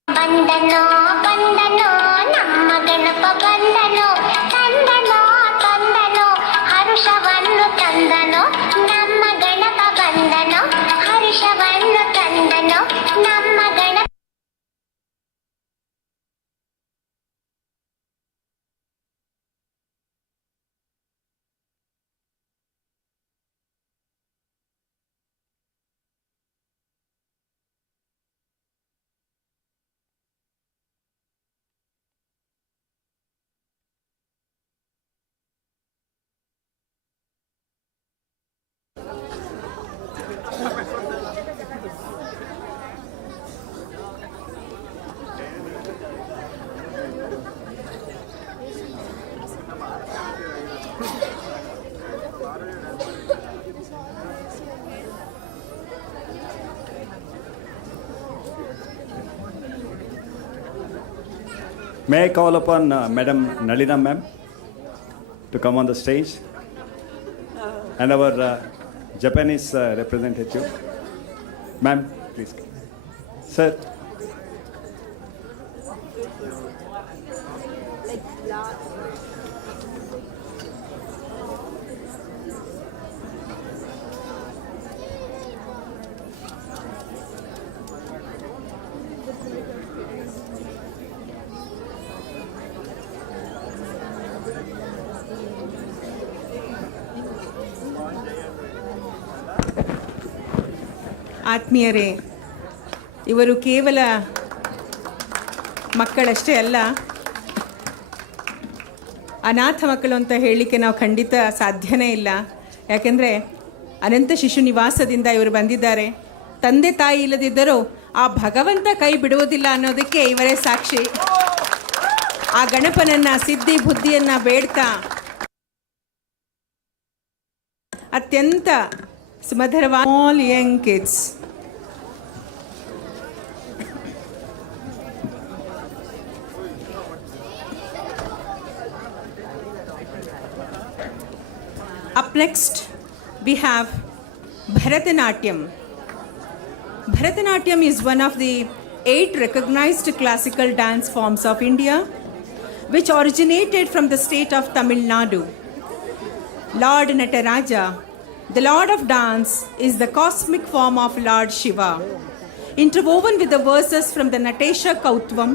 ಬಂದನೋ ಬಂದನೋ ನಮ್ಮ ಗಣಪ ಬಂದನೋ ತಂದನೋ ತಂದನೋ ಹರ್ಷವನ್ನು ತಂದನೋ ನಮ್ಮ ಗಣಪ ಬಂದನೋ ಹರ್ಷವನ್ನು ತಂದನೋ ನಮ್ಮ Ganapa May I call upon Madam Nalina ma'am to come on the stage and our Japanese representative. Ma'am, please. Sir. ಆತ್ಮೀಯರೇ, ಇವರು ಕೇವಲ ಮಕ್ಕಳಷ್ಟೇ ಅಲ್ಲ, ಅನಾಥ ಮಕ್ಕಳು ಅಂತ ಹೇಳಲಿಕ್ಕೆ ನಾವು ಖಂಡಿತ ಸಾಧ್ಯನೇ ಇಲ್ಲ. ಯಾಕೆಂದರೆ ಅನಂತ ಶಿಶು ನಿವಾಸದಿಂದ ಇವರು ಬಂದಿದ್ದಾರೆ. ತಂದೆ ತಾಯಿ ಇಲ್ಲದಿದ್ದರೂ ಆ ಭಗವಂತ ಕೈ ಬಿಡುವುದಿಲ್ಲ ಅನ್ನೋದಕ್ಕೆ ಇವರೇ ಸಾಕ್ಷಿ. ಆ ಗಣಪನನ್ನ ಸಿದ್ಧಿ ಬುದ್ಧಿಯನ್ನ ಬೇಡ್ತಾ ಅತ್ಯಂತ ಸುಮಧುರವಾದ all young kids. Up next, we have Bharatanatyam. Bharatanatyam is one of the 8 recognized classical dance forms of India, which originated from the state of Tamil Nadu. Lord Nataraja, the Lord of Dance, is the cosmic form of Lord Shiva. Interwoven with the verses from the Natesha Kautvam,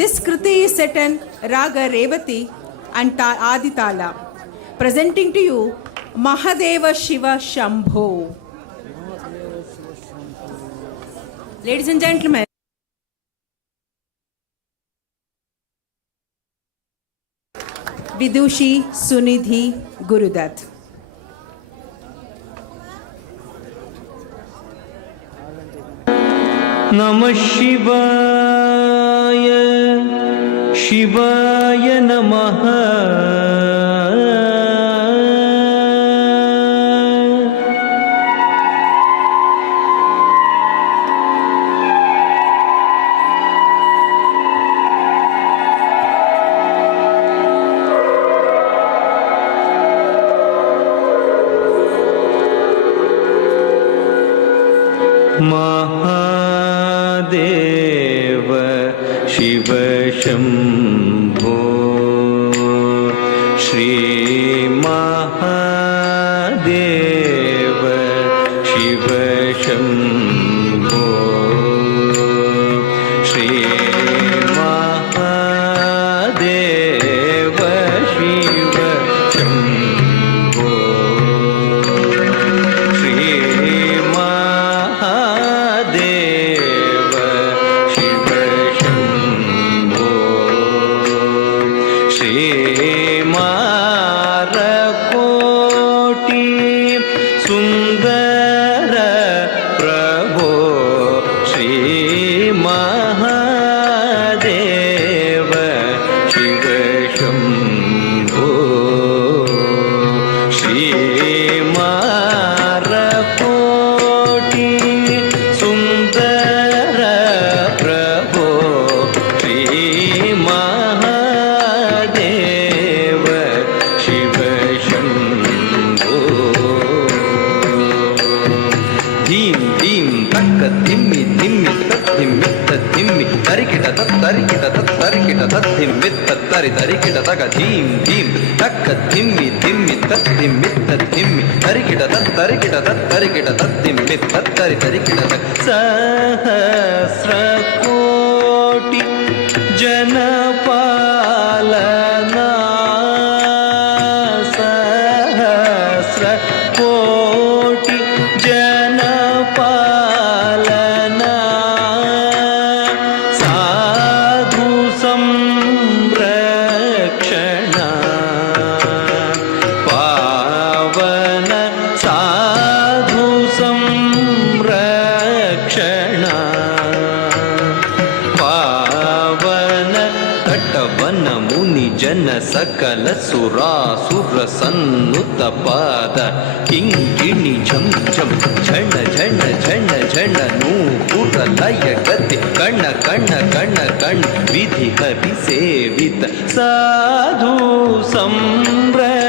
this Kriti is set in Raga Revati and Aditala, presenting to you Mahadeva Shiva Shambho. Ladies and gentlemen, Vidushi Sunidhi Gurudat. Namah Shivaya, Shivaya Namaha. Mahadev Shiva Shambho, Shri Mahadev Shiva Shambho, Shri Mahadev Shiva Shambho, Shri सुंदर प्रभो, श्री महादेव शिव शंभो, श्री मारकोटि सुंदर प्रभो, श्री महादेव शिव शंभो. धीम धीम तक धिम्मि धिम्मि तत्धिम्मि तत्धिम्मि तरिकिट तत्तरिकिट तत्तरिकिट तत्धिम्मि तत्तरि तरिकिट तक धीम धीम तक धिम्मि धिम्मि तत्धिम्मि तत्धिम्मि तरिकिट तत्तरिकिट तत्तरिकिट तत्धिम्मि तत्तरि तरिकिट तक सहस्रकोटि जनपालना, सहस्रकोटि जनपालना, साधु संरक्षणा, पावन साधु संरक्षणा, पावन तटवन मुनि जन सकल सुरासुर सन्नुत पाद किंकिणी झम झम झण झण झण झण नूपुर लय गति कण कण कण कण विधि कवि सेवित साधु संरक्षणा,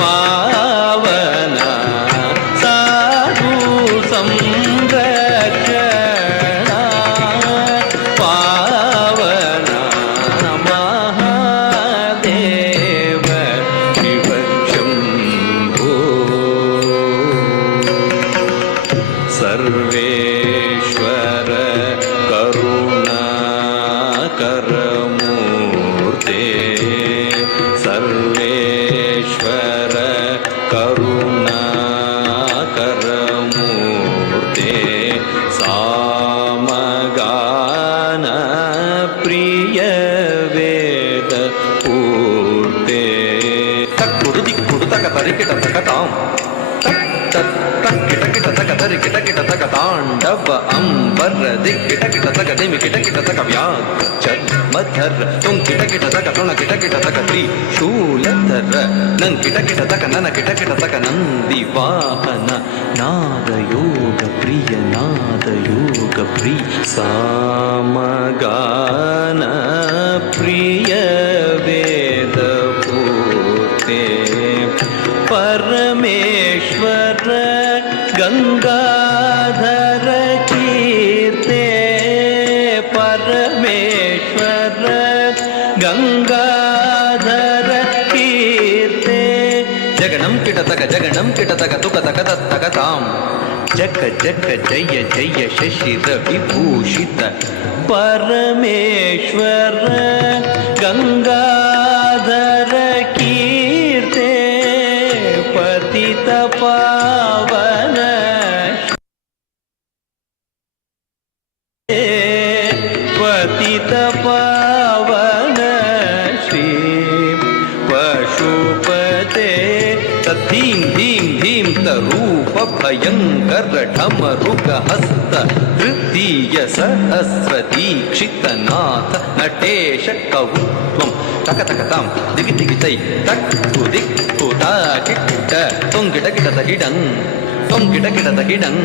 पावना साधु संरक्षणा, पावना महादेव शिव शंभो. सर्वेश्वर करुणाकर मूर्ते ಪ್ರಿಯ ವೇದ ಪೂರ್ತೆ ತಕ್ಕುಡು ದಿಕ್ಕುಡು ತಕ ತರಿಕಿಟ ತಕ ತಾಂ ಕಿಟ ಕಿಟ ತಕ ತರಿ ಕಿಟ ಕಿಟ ತಕ ತಾಂಡವ ಅಂಬರ ದಿಕ್ಕಿಟ ಕಿಟ ತಕ ದಿಮಿ ಕಿಟ ಕಿಟ ತಕ ವ್ಯಾಚರ್ಮಧರ ತುಂ ಕಿಟ ಕಿಟ ತಕ ತುಣ ಕಿಟ ಕಿಟ ತಕ ತ್ರಿಶೂಲಧರ ನನ್ ಕಿಟ ಕಿಟ ತಕ ನನ ಕಿಟ ಕಿಟ ತಕ ನಂದಿ ವಾಹನ ನಾದಯೋಗ ಪ್ರಿಯ ನಾದಯೋಗ ಪ್ರಿಯ ಸಾಮಗಾನ ಪ್ರಿಯ ವೇದ ಪೂರ್ತೆ ಪರಮೇಶ್ವರ ಗಂಗಾಧರ ಕೀರ್ತೆ ಪರಮೇಶ್ವರ ಗಂಗಾಧರ ಕೀರ್ತೆ ಜಗಣಂ ಕಿಟತಕ ತುಕ ತಕ ತಕ ತಾಂ ಜಗ ಜಗ ಜಯ ಜಯ ಶಶಿರ ವಿಭೂಷಿತ ಪರಮೇಶ್ವರ ಗಂಗಾಧರ ಕೀರ್ತೆ ಪತಿತ ಪಾವನ ಪತಿತ ಪಾವನ ಶ್ರೀ ಪಶುಪತೆ ತಥೀಂ ಧೀಂ ಧೀಂ ತರೂಪ ಭಯಂಕರ ಢಮರುಗ ಹಸ್ತ ತೃತೀಯ ಸಹಸ್ರ ದೀಕ್ಷಿತ ನಾಥ ನಟೇಶ ಕೌತ್ವಂ ತಕ ತಕ ತಾಂ ದಿಗಿ ದಿಗಿ ತೈ ತಕ್ಕು ದಿಕ್ಕು ತಾ ಕಿಟ್ಟ ತೊಂಗಿಟ ಕಿಟತ ಗಿಡಂ ತೊಂಗಿಟ ಕಿಟತ ಗಿಡಂ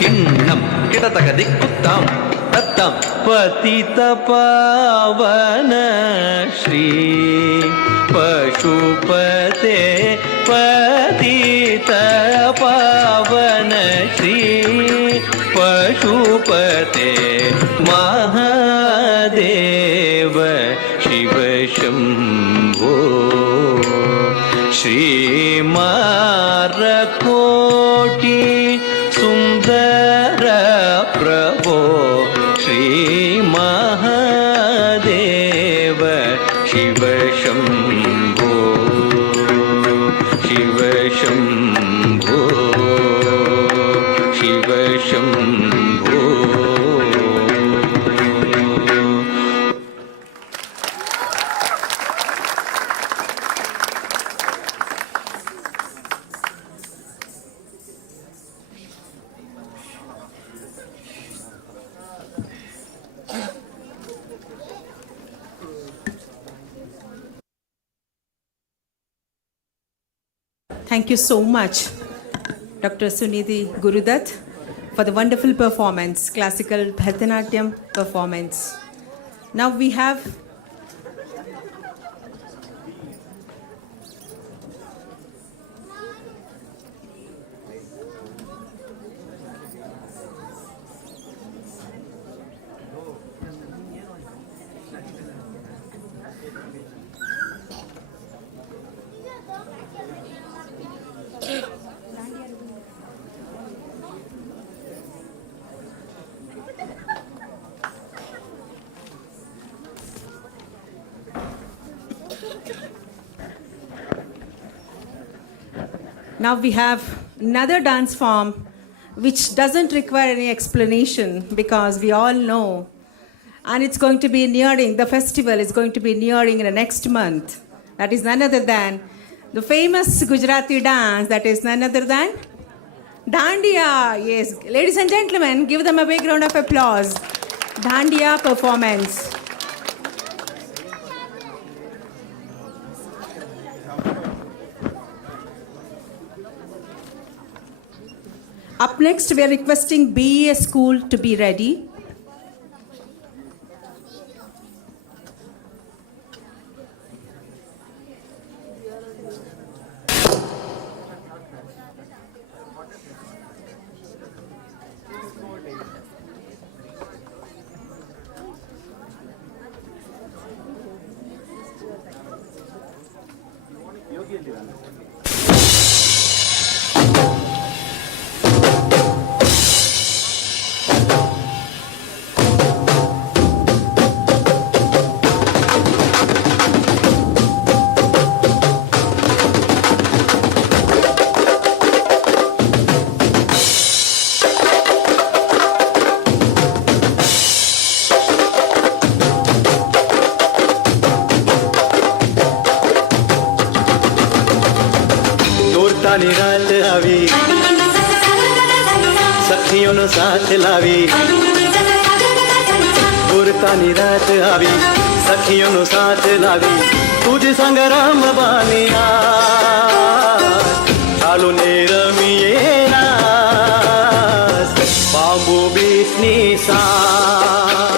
ಕಿಣ್ಣಂ ಕಿಟತಕ ದಿಕ್ಕು ತಾಂ ತತ್ತಂ ಪತಿತ ಪಾವನ ಶ್ರೀ ಪಶುಪತೆ ಪತಿತ ಪಾವನ ಶ್ರೀ ಪಶುಪತೆ ಮಹಾದೇವ ಶಿವ ಶಂಭೋ ಶ್ರೀಮಾರಕೋಟಿ ಸುಂದರ ಪ್ರಭೋ Shri Mahadeva Shiva Shambho Shiva Shambho Shiva Shambho. Thank you so much, Dr. Sunidhi Gurudat, for the wonderful performance, classical Bharatanatyam performance. Now we have Now we have another dance form which doesn't require any explanation because we all know, and it's going to be nearing, the festival is going to be nearing in the next month. That is none other than the famous Gujarati dance, that is none other than Dandiya. Yes, ladies and gentlemen, give them a big round of applause. Dandiya performance. Up next, we are requesting BES School to be ready. ગુરતાની રાત આવી સખીઓનો સાથ લાવી ગુરતાની રાત આવી સખીઓનો સાથ લાવી તુજ સંગ રમવાની ચાલુ ને રમીએ નાસ બાંબુ બીટની સા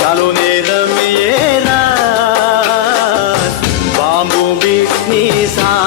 ચાલુ ને રમીએ નાસ બાંબુ બીટની સા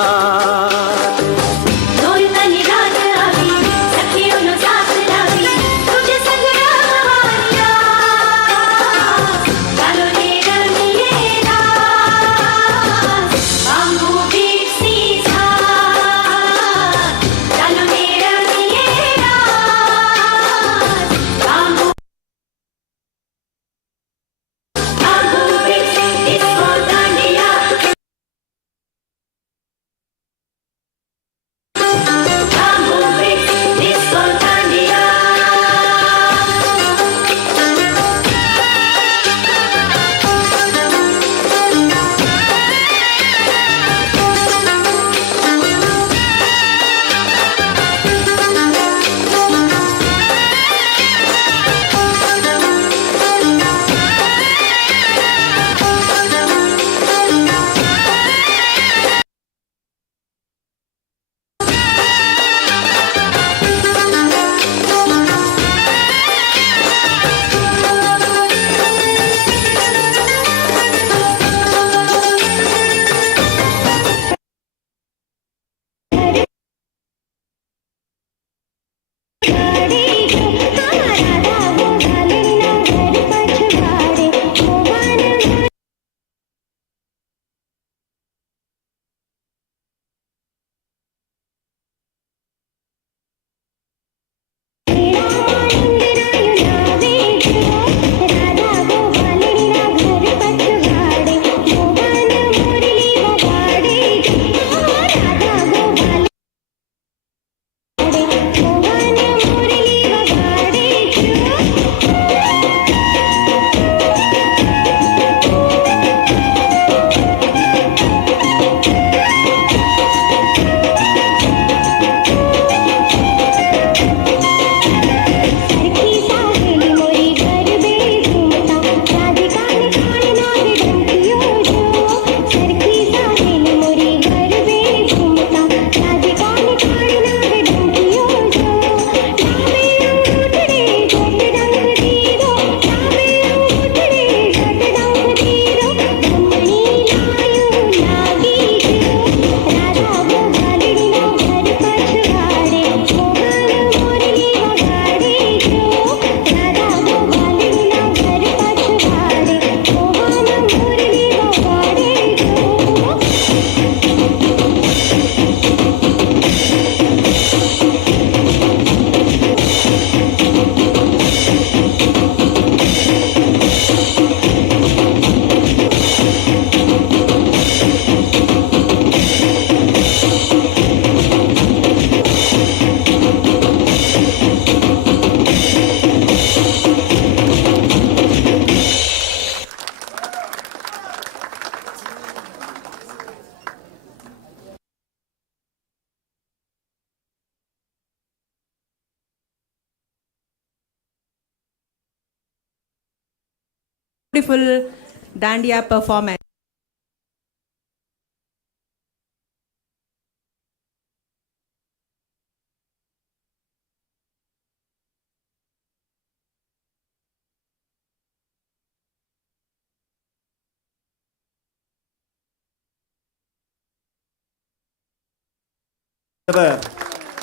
Beautiful dandiya performance. The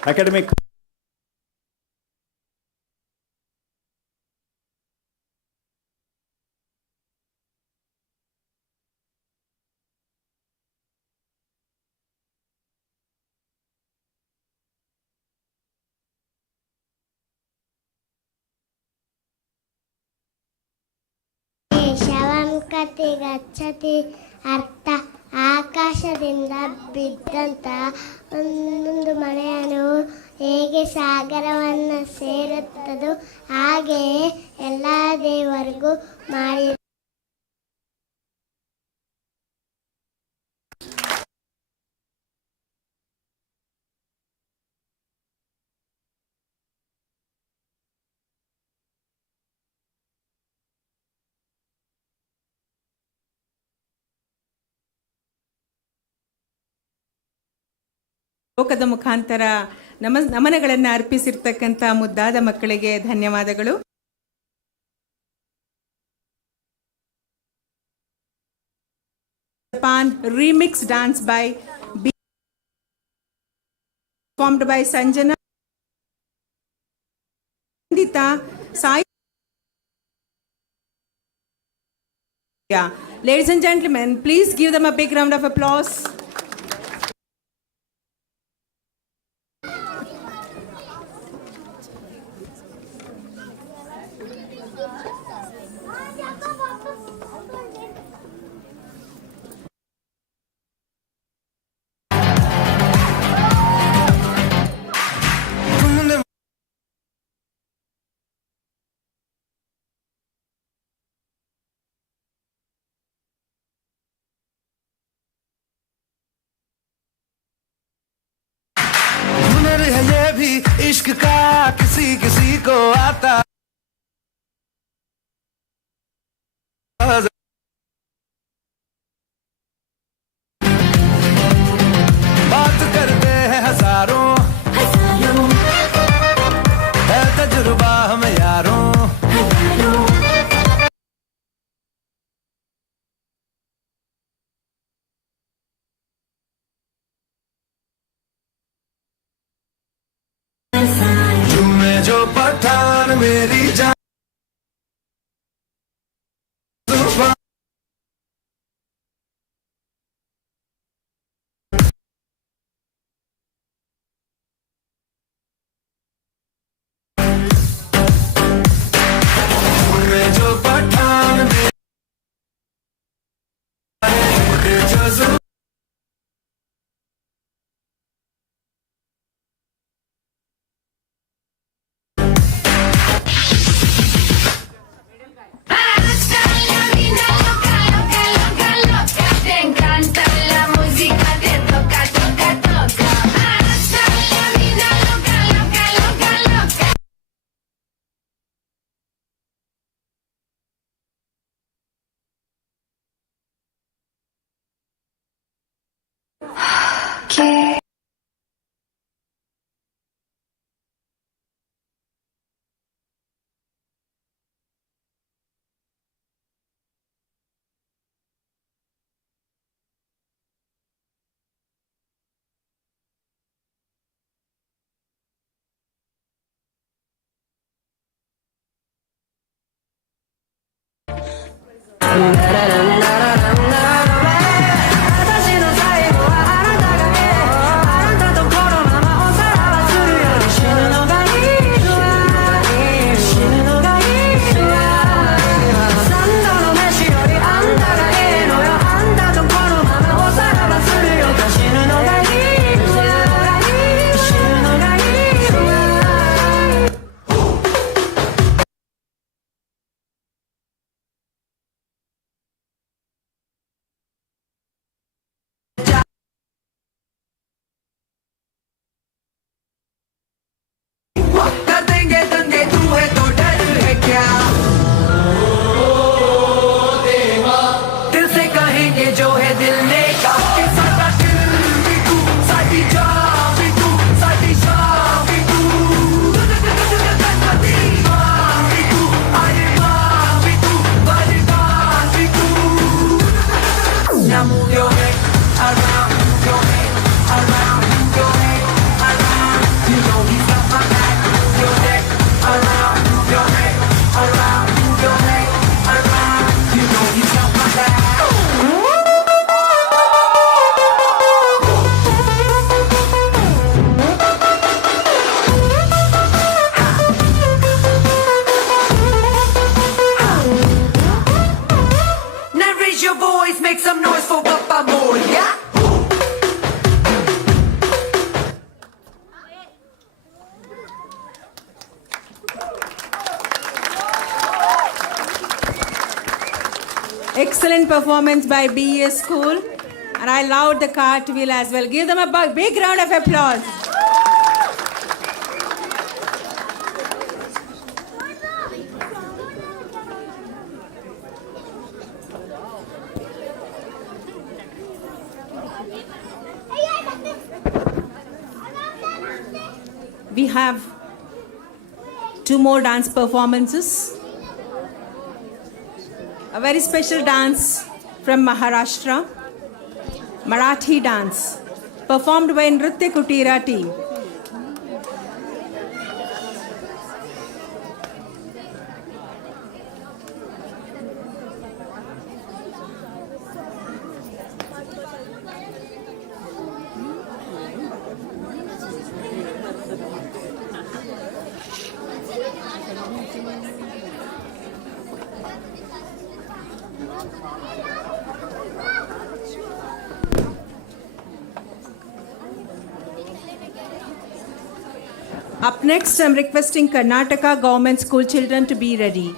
academic ಶವಂ ಕತೆ ಗಚ್ಚತಿ ಅರ್ಥ ಆಕಾಶದಿಂದ ಬಿದ್ದಂತ ಒಂದೊಂದು ಮಳೆಯನ್ನು ಹೇಗೆ ಸಾಗರವನ್ನು ಸೇರುತ್ತದೋ ಹಾಗೆಯೇ ಎಲ್ಲ ದೇವರಿಗೂ ಮಾಡಿ ಲೋಕದ ಮುಖಾಂತರ ನಮನಗಳನ್ನು ಅರ್ಪಿಸಿರ್ತಕ್ಕಂಥ ಮುದ್ದಾದ ಮಕ್ಕಳಿಗೆ ಧನ್ಯವಾದಗಳು. Japan remix dance by performed by Sanjana, Nandita, Sai. Ladies and gentlemen, please give them a big round of applause. है ये भी इश्क का किसी किसी को आता बात करते हैं हजारों है तजुर्बा हम यारों जो पठान मेरी जान जो पठान जो Excellent performance by BES School, and I loved the cartwheel as well. Give them a big round of applause. we have 2 more dance performances. A very special dance from Maharashtra, Marathi dance, performed by Nritya Kutira team. Up next, I'm requesting Karnataka government school children to be ready.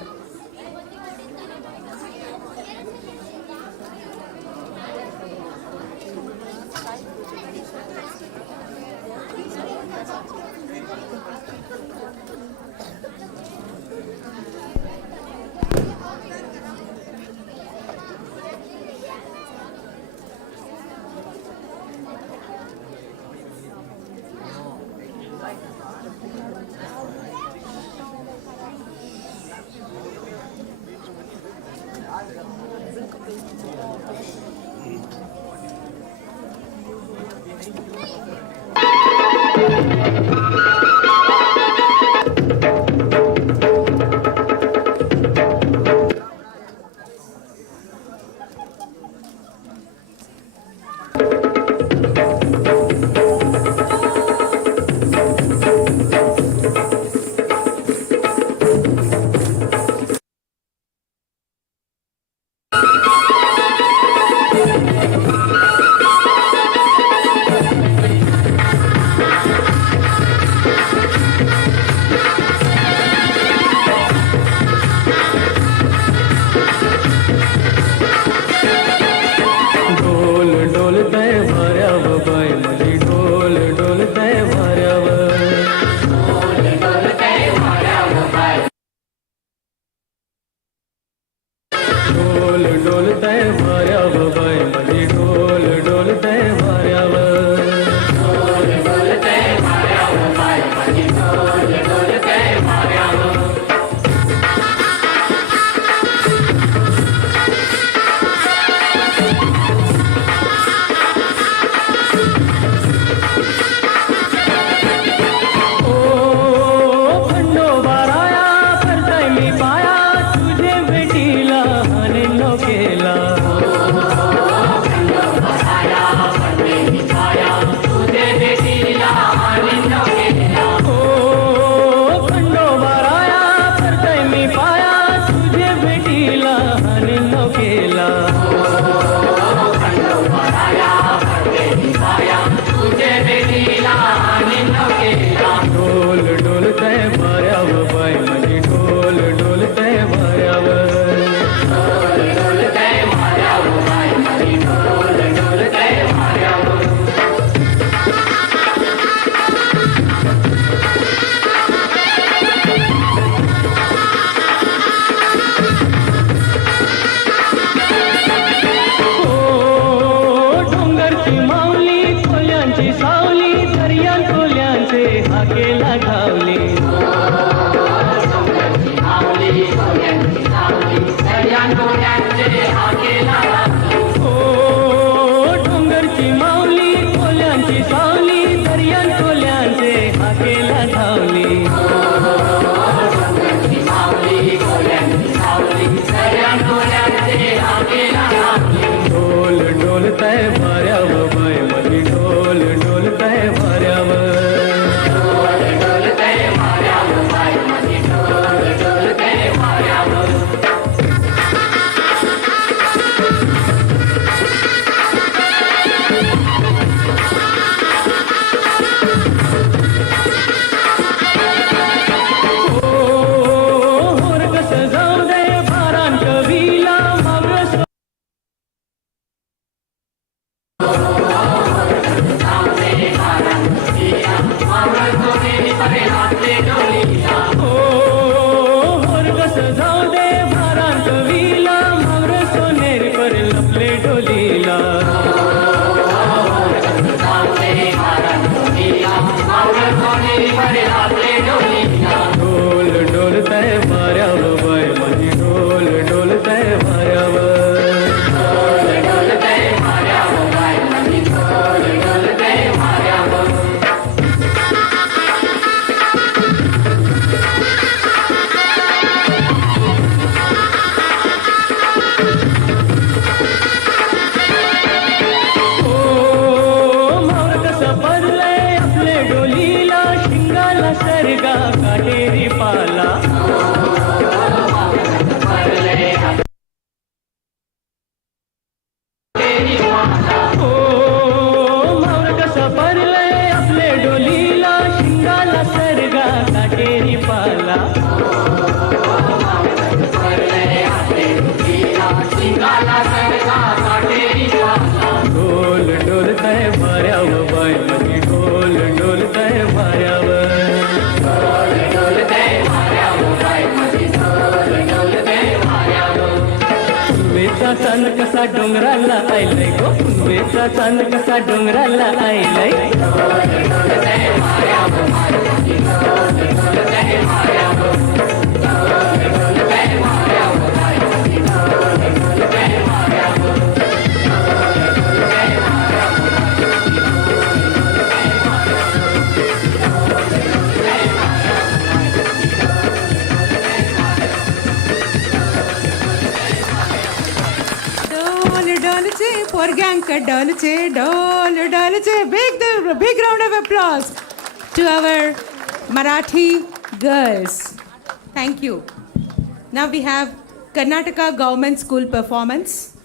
पाया तुझे बेटीला आणि no केला चांद कसा डोंगराला आयलय गो पुनवेचा चांद कसा डोंगराला आयलय डोलचे पोरग्यांक डोलचे डोलचे big round of applause to our Marathi girls. Thank you. Now we have Karnataka Government School performance.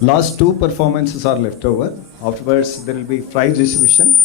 Last two performances are left over. Afterwards, there will be prize distribution.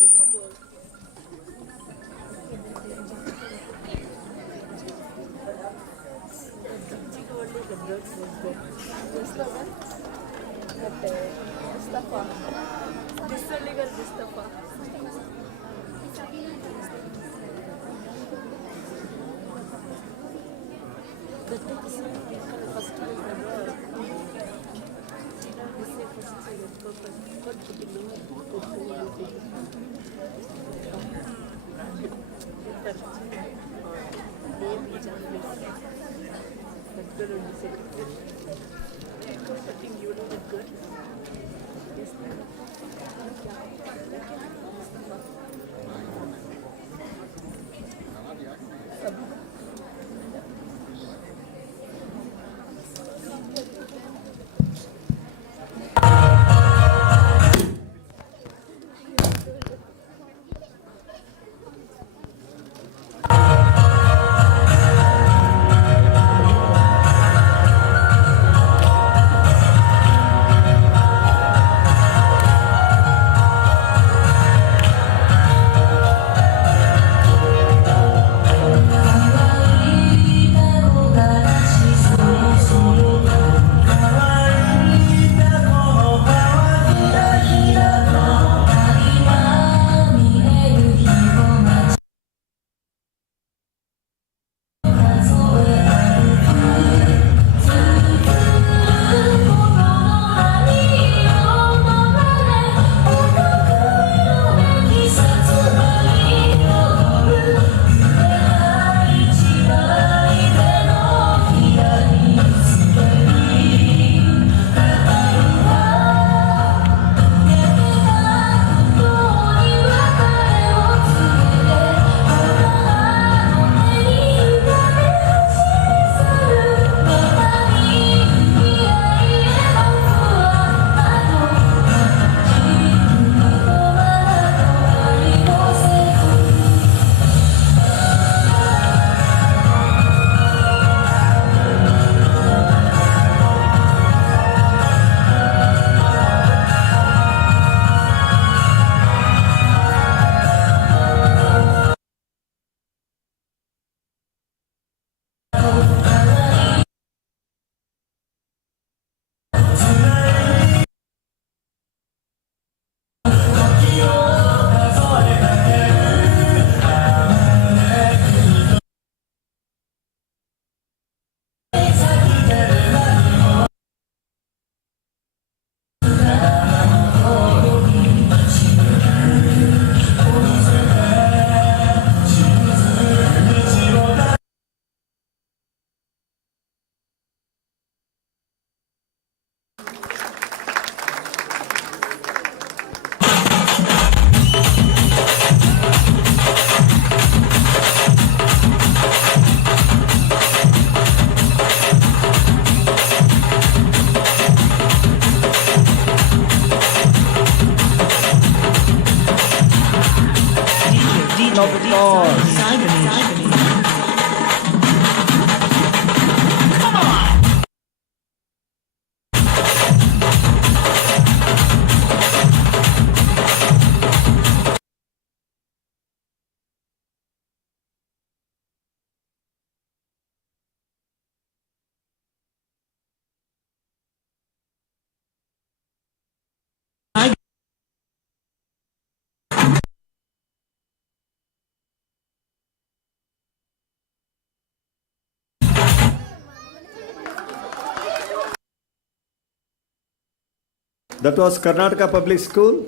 That was Karnataka Public School,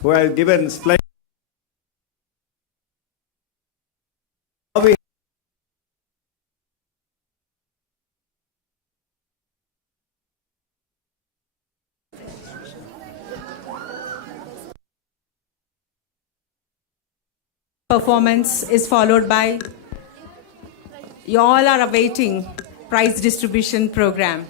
who have given splendid. Performance is followed by, you all are awaiting prize distribution program.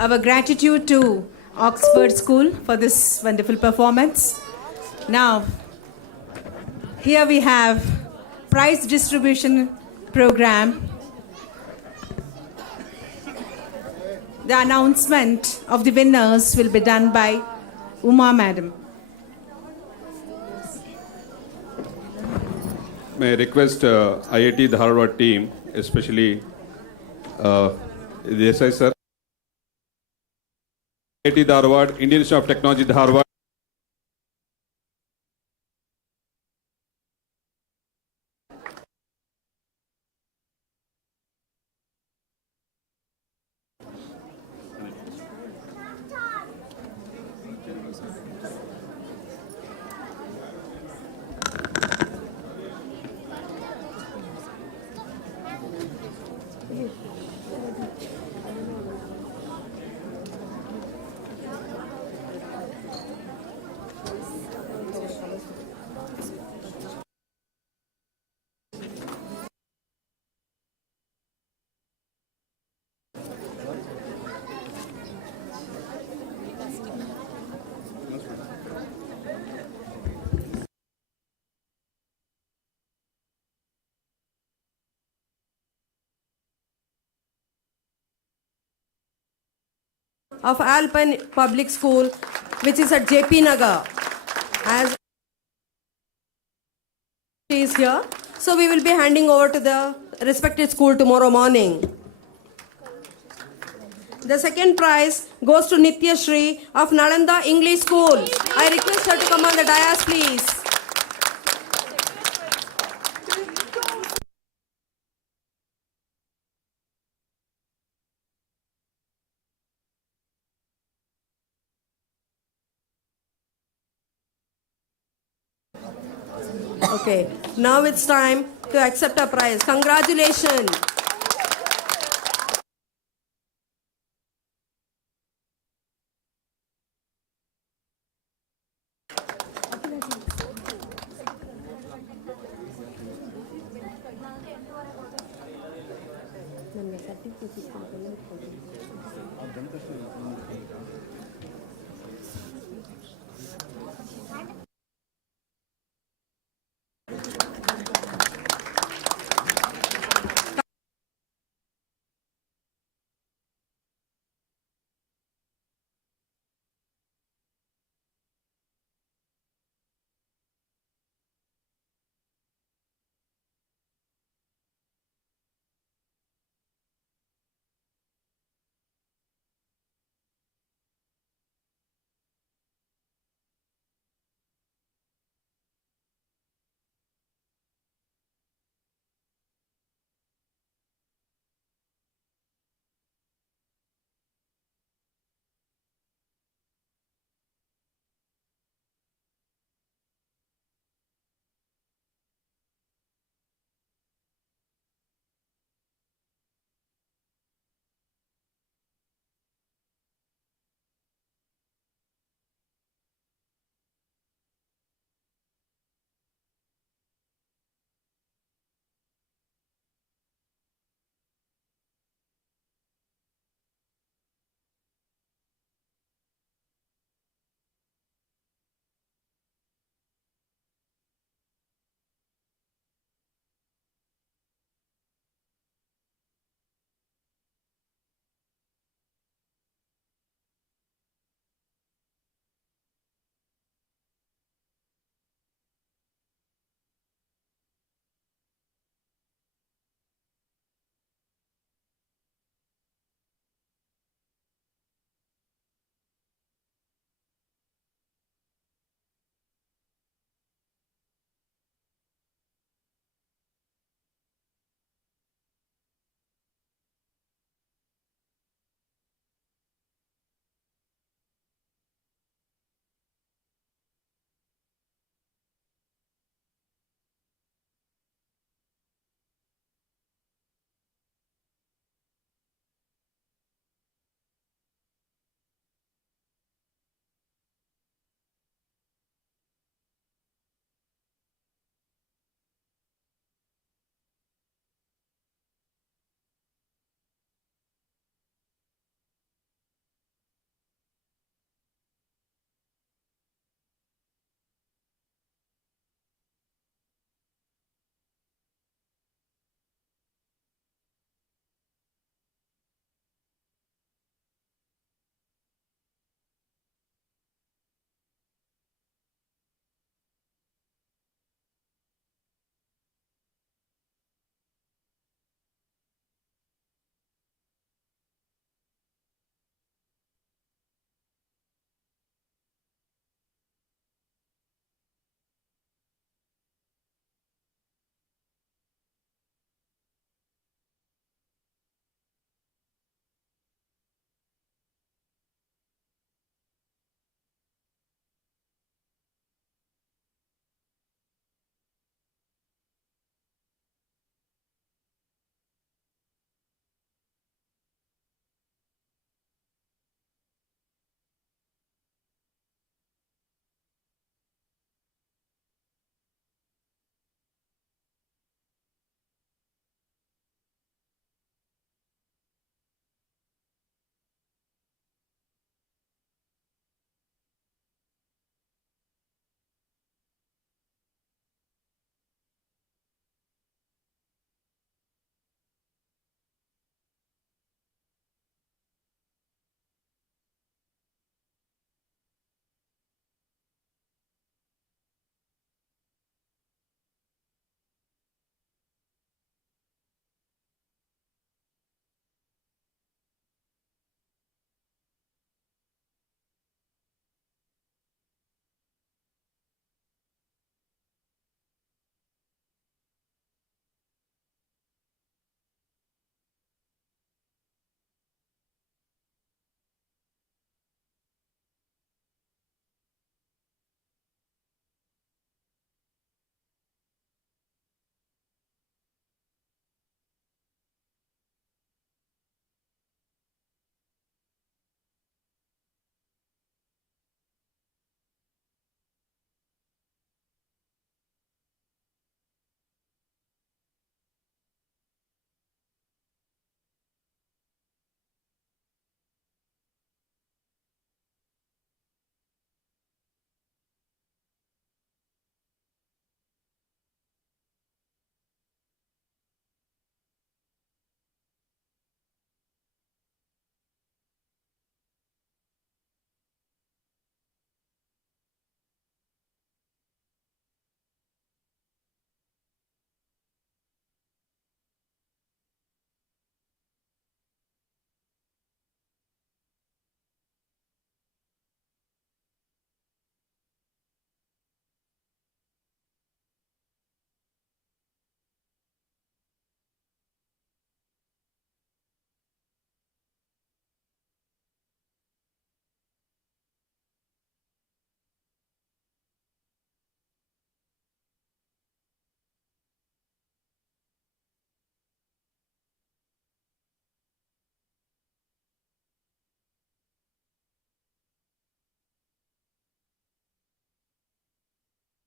Our gratitude to Oxford School for this wonderful performance. Now, here we have prize distribution program. The announcement of the winners will be done by Uma Madam. May I request IIT Dharwad team, especially Desai sir, IIT Dharwad, Indian Institute of Technology Dharwad. Of Alpine Public School, which is at JP Nagar, as she is here. So we will be handing over to the respected school tomorrow morning. The second prize goes to Nitya Shri of Nalanda English School. I request her to come on the dais, please. Okay, now it's time to accept a prize. Congratulations.